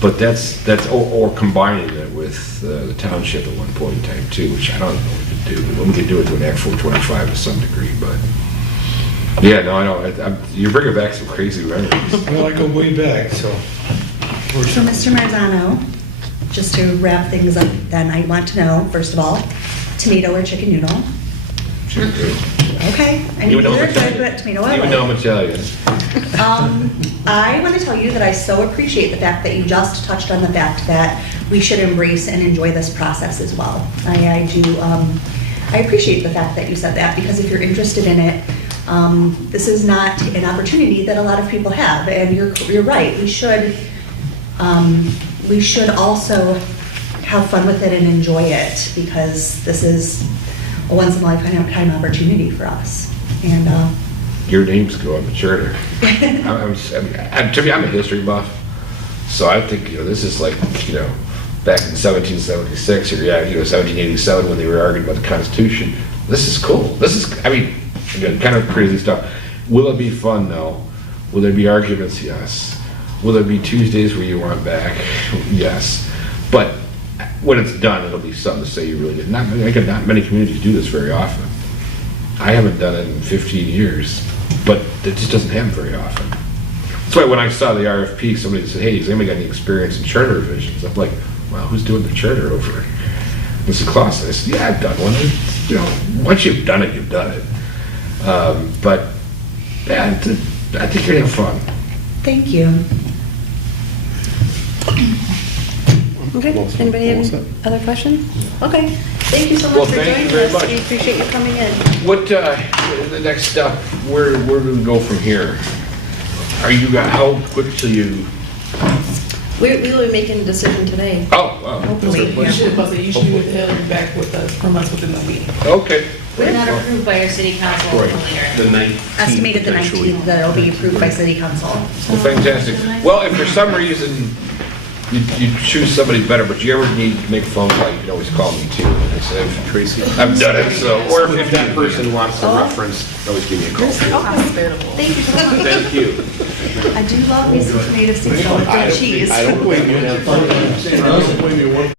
but that's or combining it with the township at one point in time too, which I don't know what we could do. We could do it to an Act 425 to some degree, but yeah, no, I know. You're bringing back some crazy memories. Well, I go way back, so. So, Mr. Marzano, just to wrap things up, then I want to know, first of all, tomato or chicken noodle? Sure do. Okay, I mean, Even though either I'm good, Italian. but tomato I Even like. though I'm Italian. I want to tell you that I so appreciate the fact that you just touched on the fact that we should embrace and enjoy this process as well. I do, I appreciate the fact that you said that, because if you're interested in it, this is not an opportunity that a lot of people have, and you're right. We should also have fun with it and enjoy it, because this is a once in a lifetime opportunity for us. And Your names go on the charter. I'm a history buff, so I think this is like back in 1776 or 1787 when they were arguing about the Constitution. This is cool. This is again, kind of crazy stuff. Will it be fun? No. Will there be arguments? Yes. Will there be Tuesdays where you want back? Yes. But when it's done, it'll be something to say you really did. Not many communities do this very often. I haven't done it in 15 years, but it just doesn't happen very often. That's why when I saw the RFP, somebody said, hey, has anybody got any experience in charter revisions? I'm like, well, who's doing the charter over it? Mrs. Clausen. I said, yeah, I've done one. Once you've done it, you've done it. But yeah, I think you're gonna have fun. thank you. Okay, anybody have any other questions? Okay, Thank you so Well, much for thank you joining very us. much. We appreciate you coming in. What, the next step, where do we go from here? Are you, how quick till you, We will be making a decision today. oh, wow. Hopefully, You should, but you should be back with us from us within the week. Okay. We're not approved by our city council until later. The 19th. estimated the potentially. 19th that it'll be approved by city council. Well, fantastic. Well, if for some reason you choose somebody better, but you ever need to make a phone call, you can always call me too. Tracy. I've done it, so, or If that person wants a reference, always give me a call. Thank you so much. Thank you. I do love me some tomato soup with grilled cheese. I don't blame you. I don't blame you one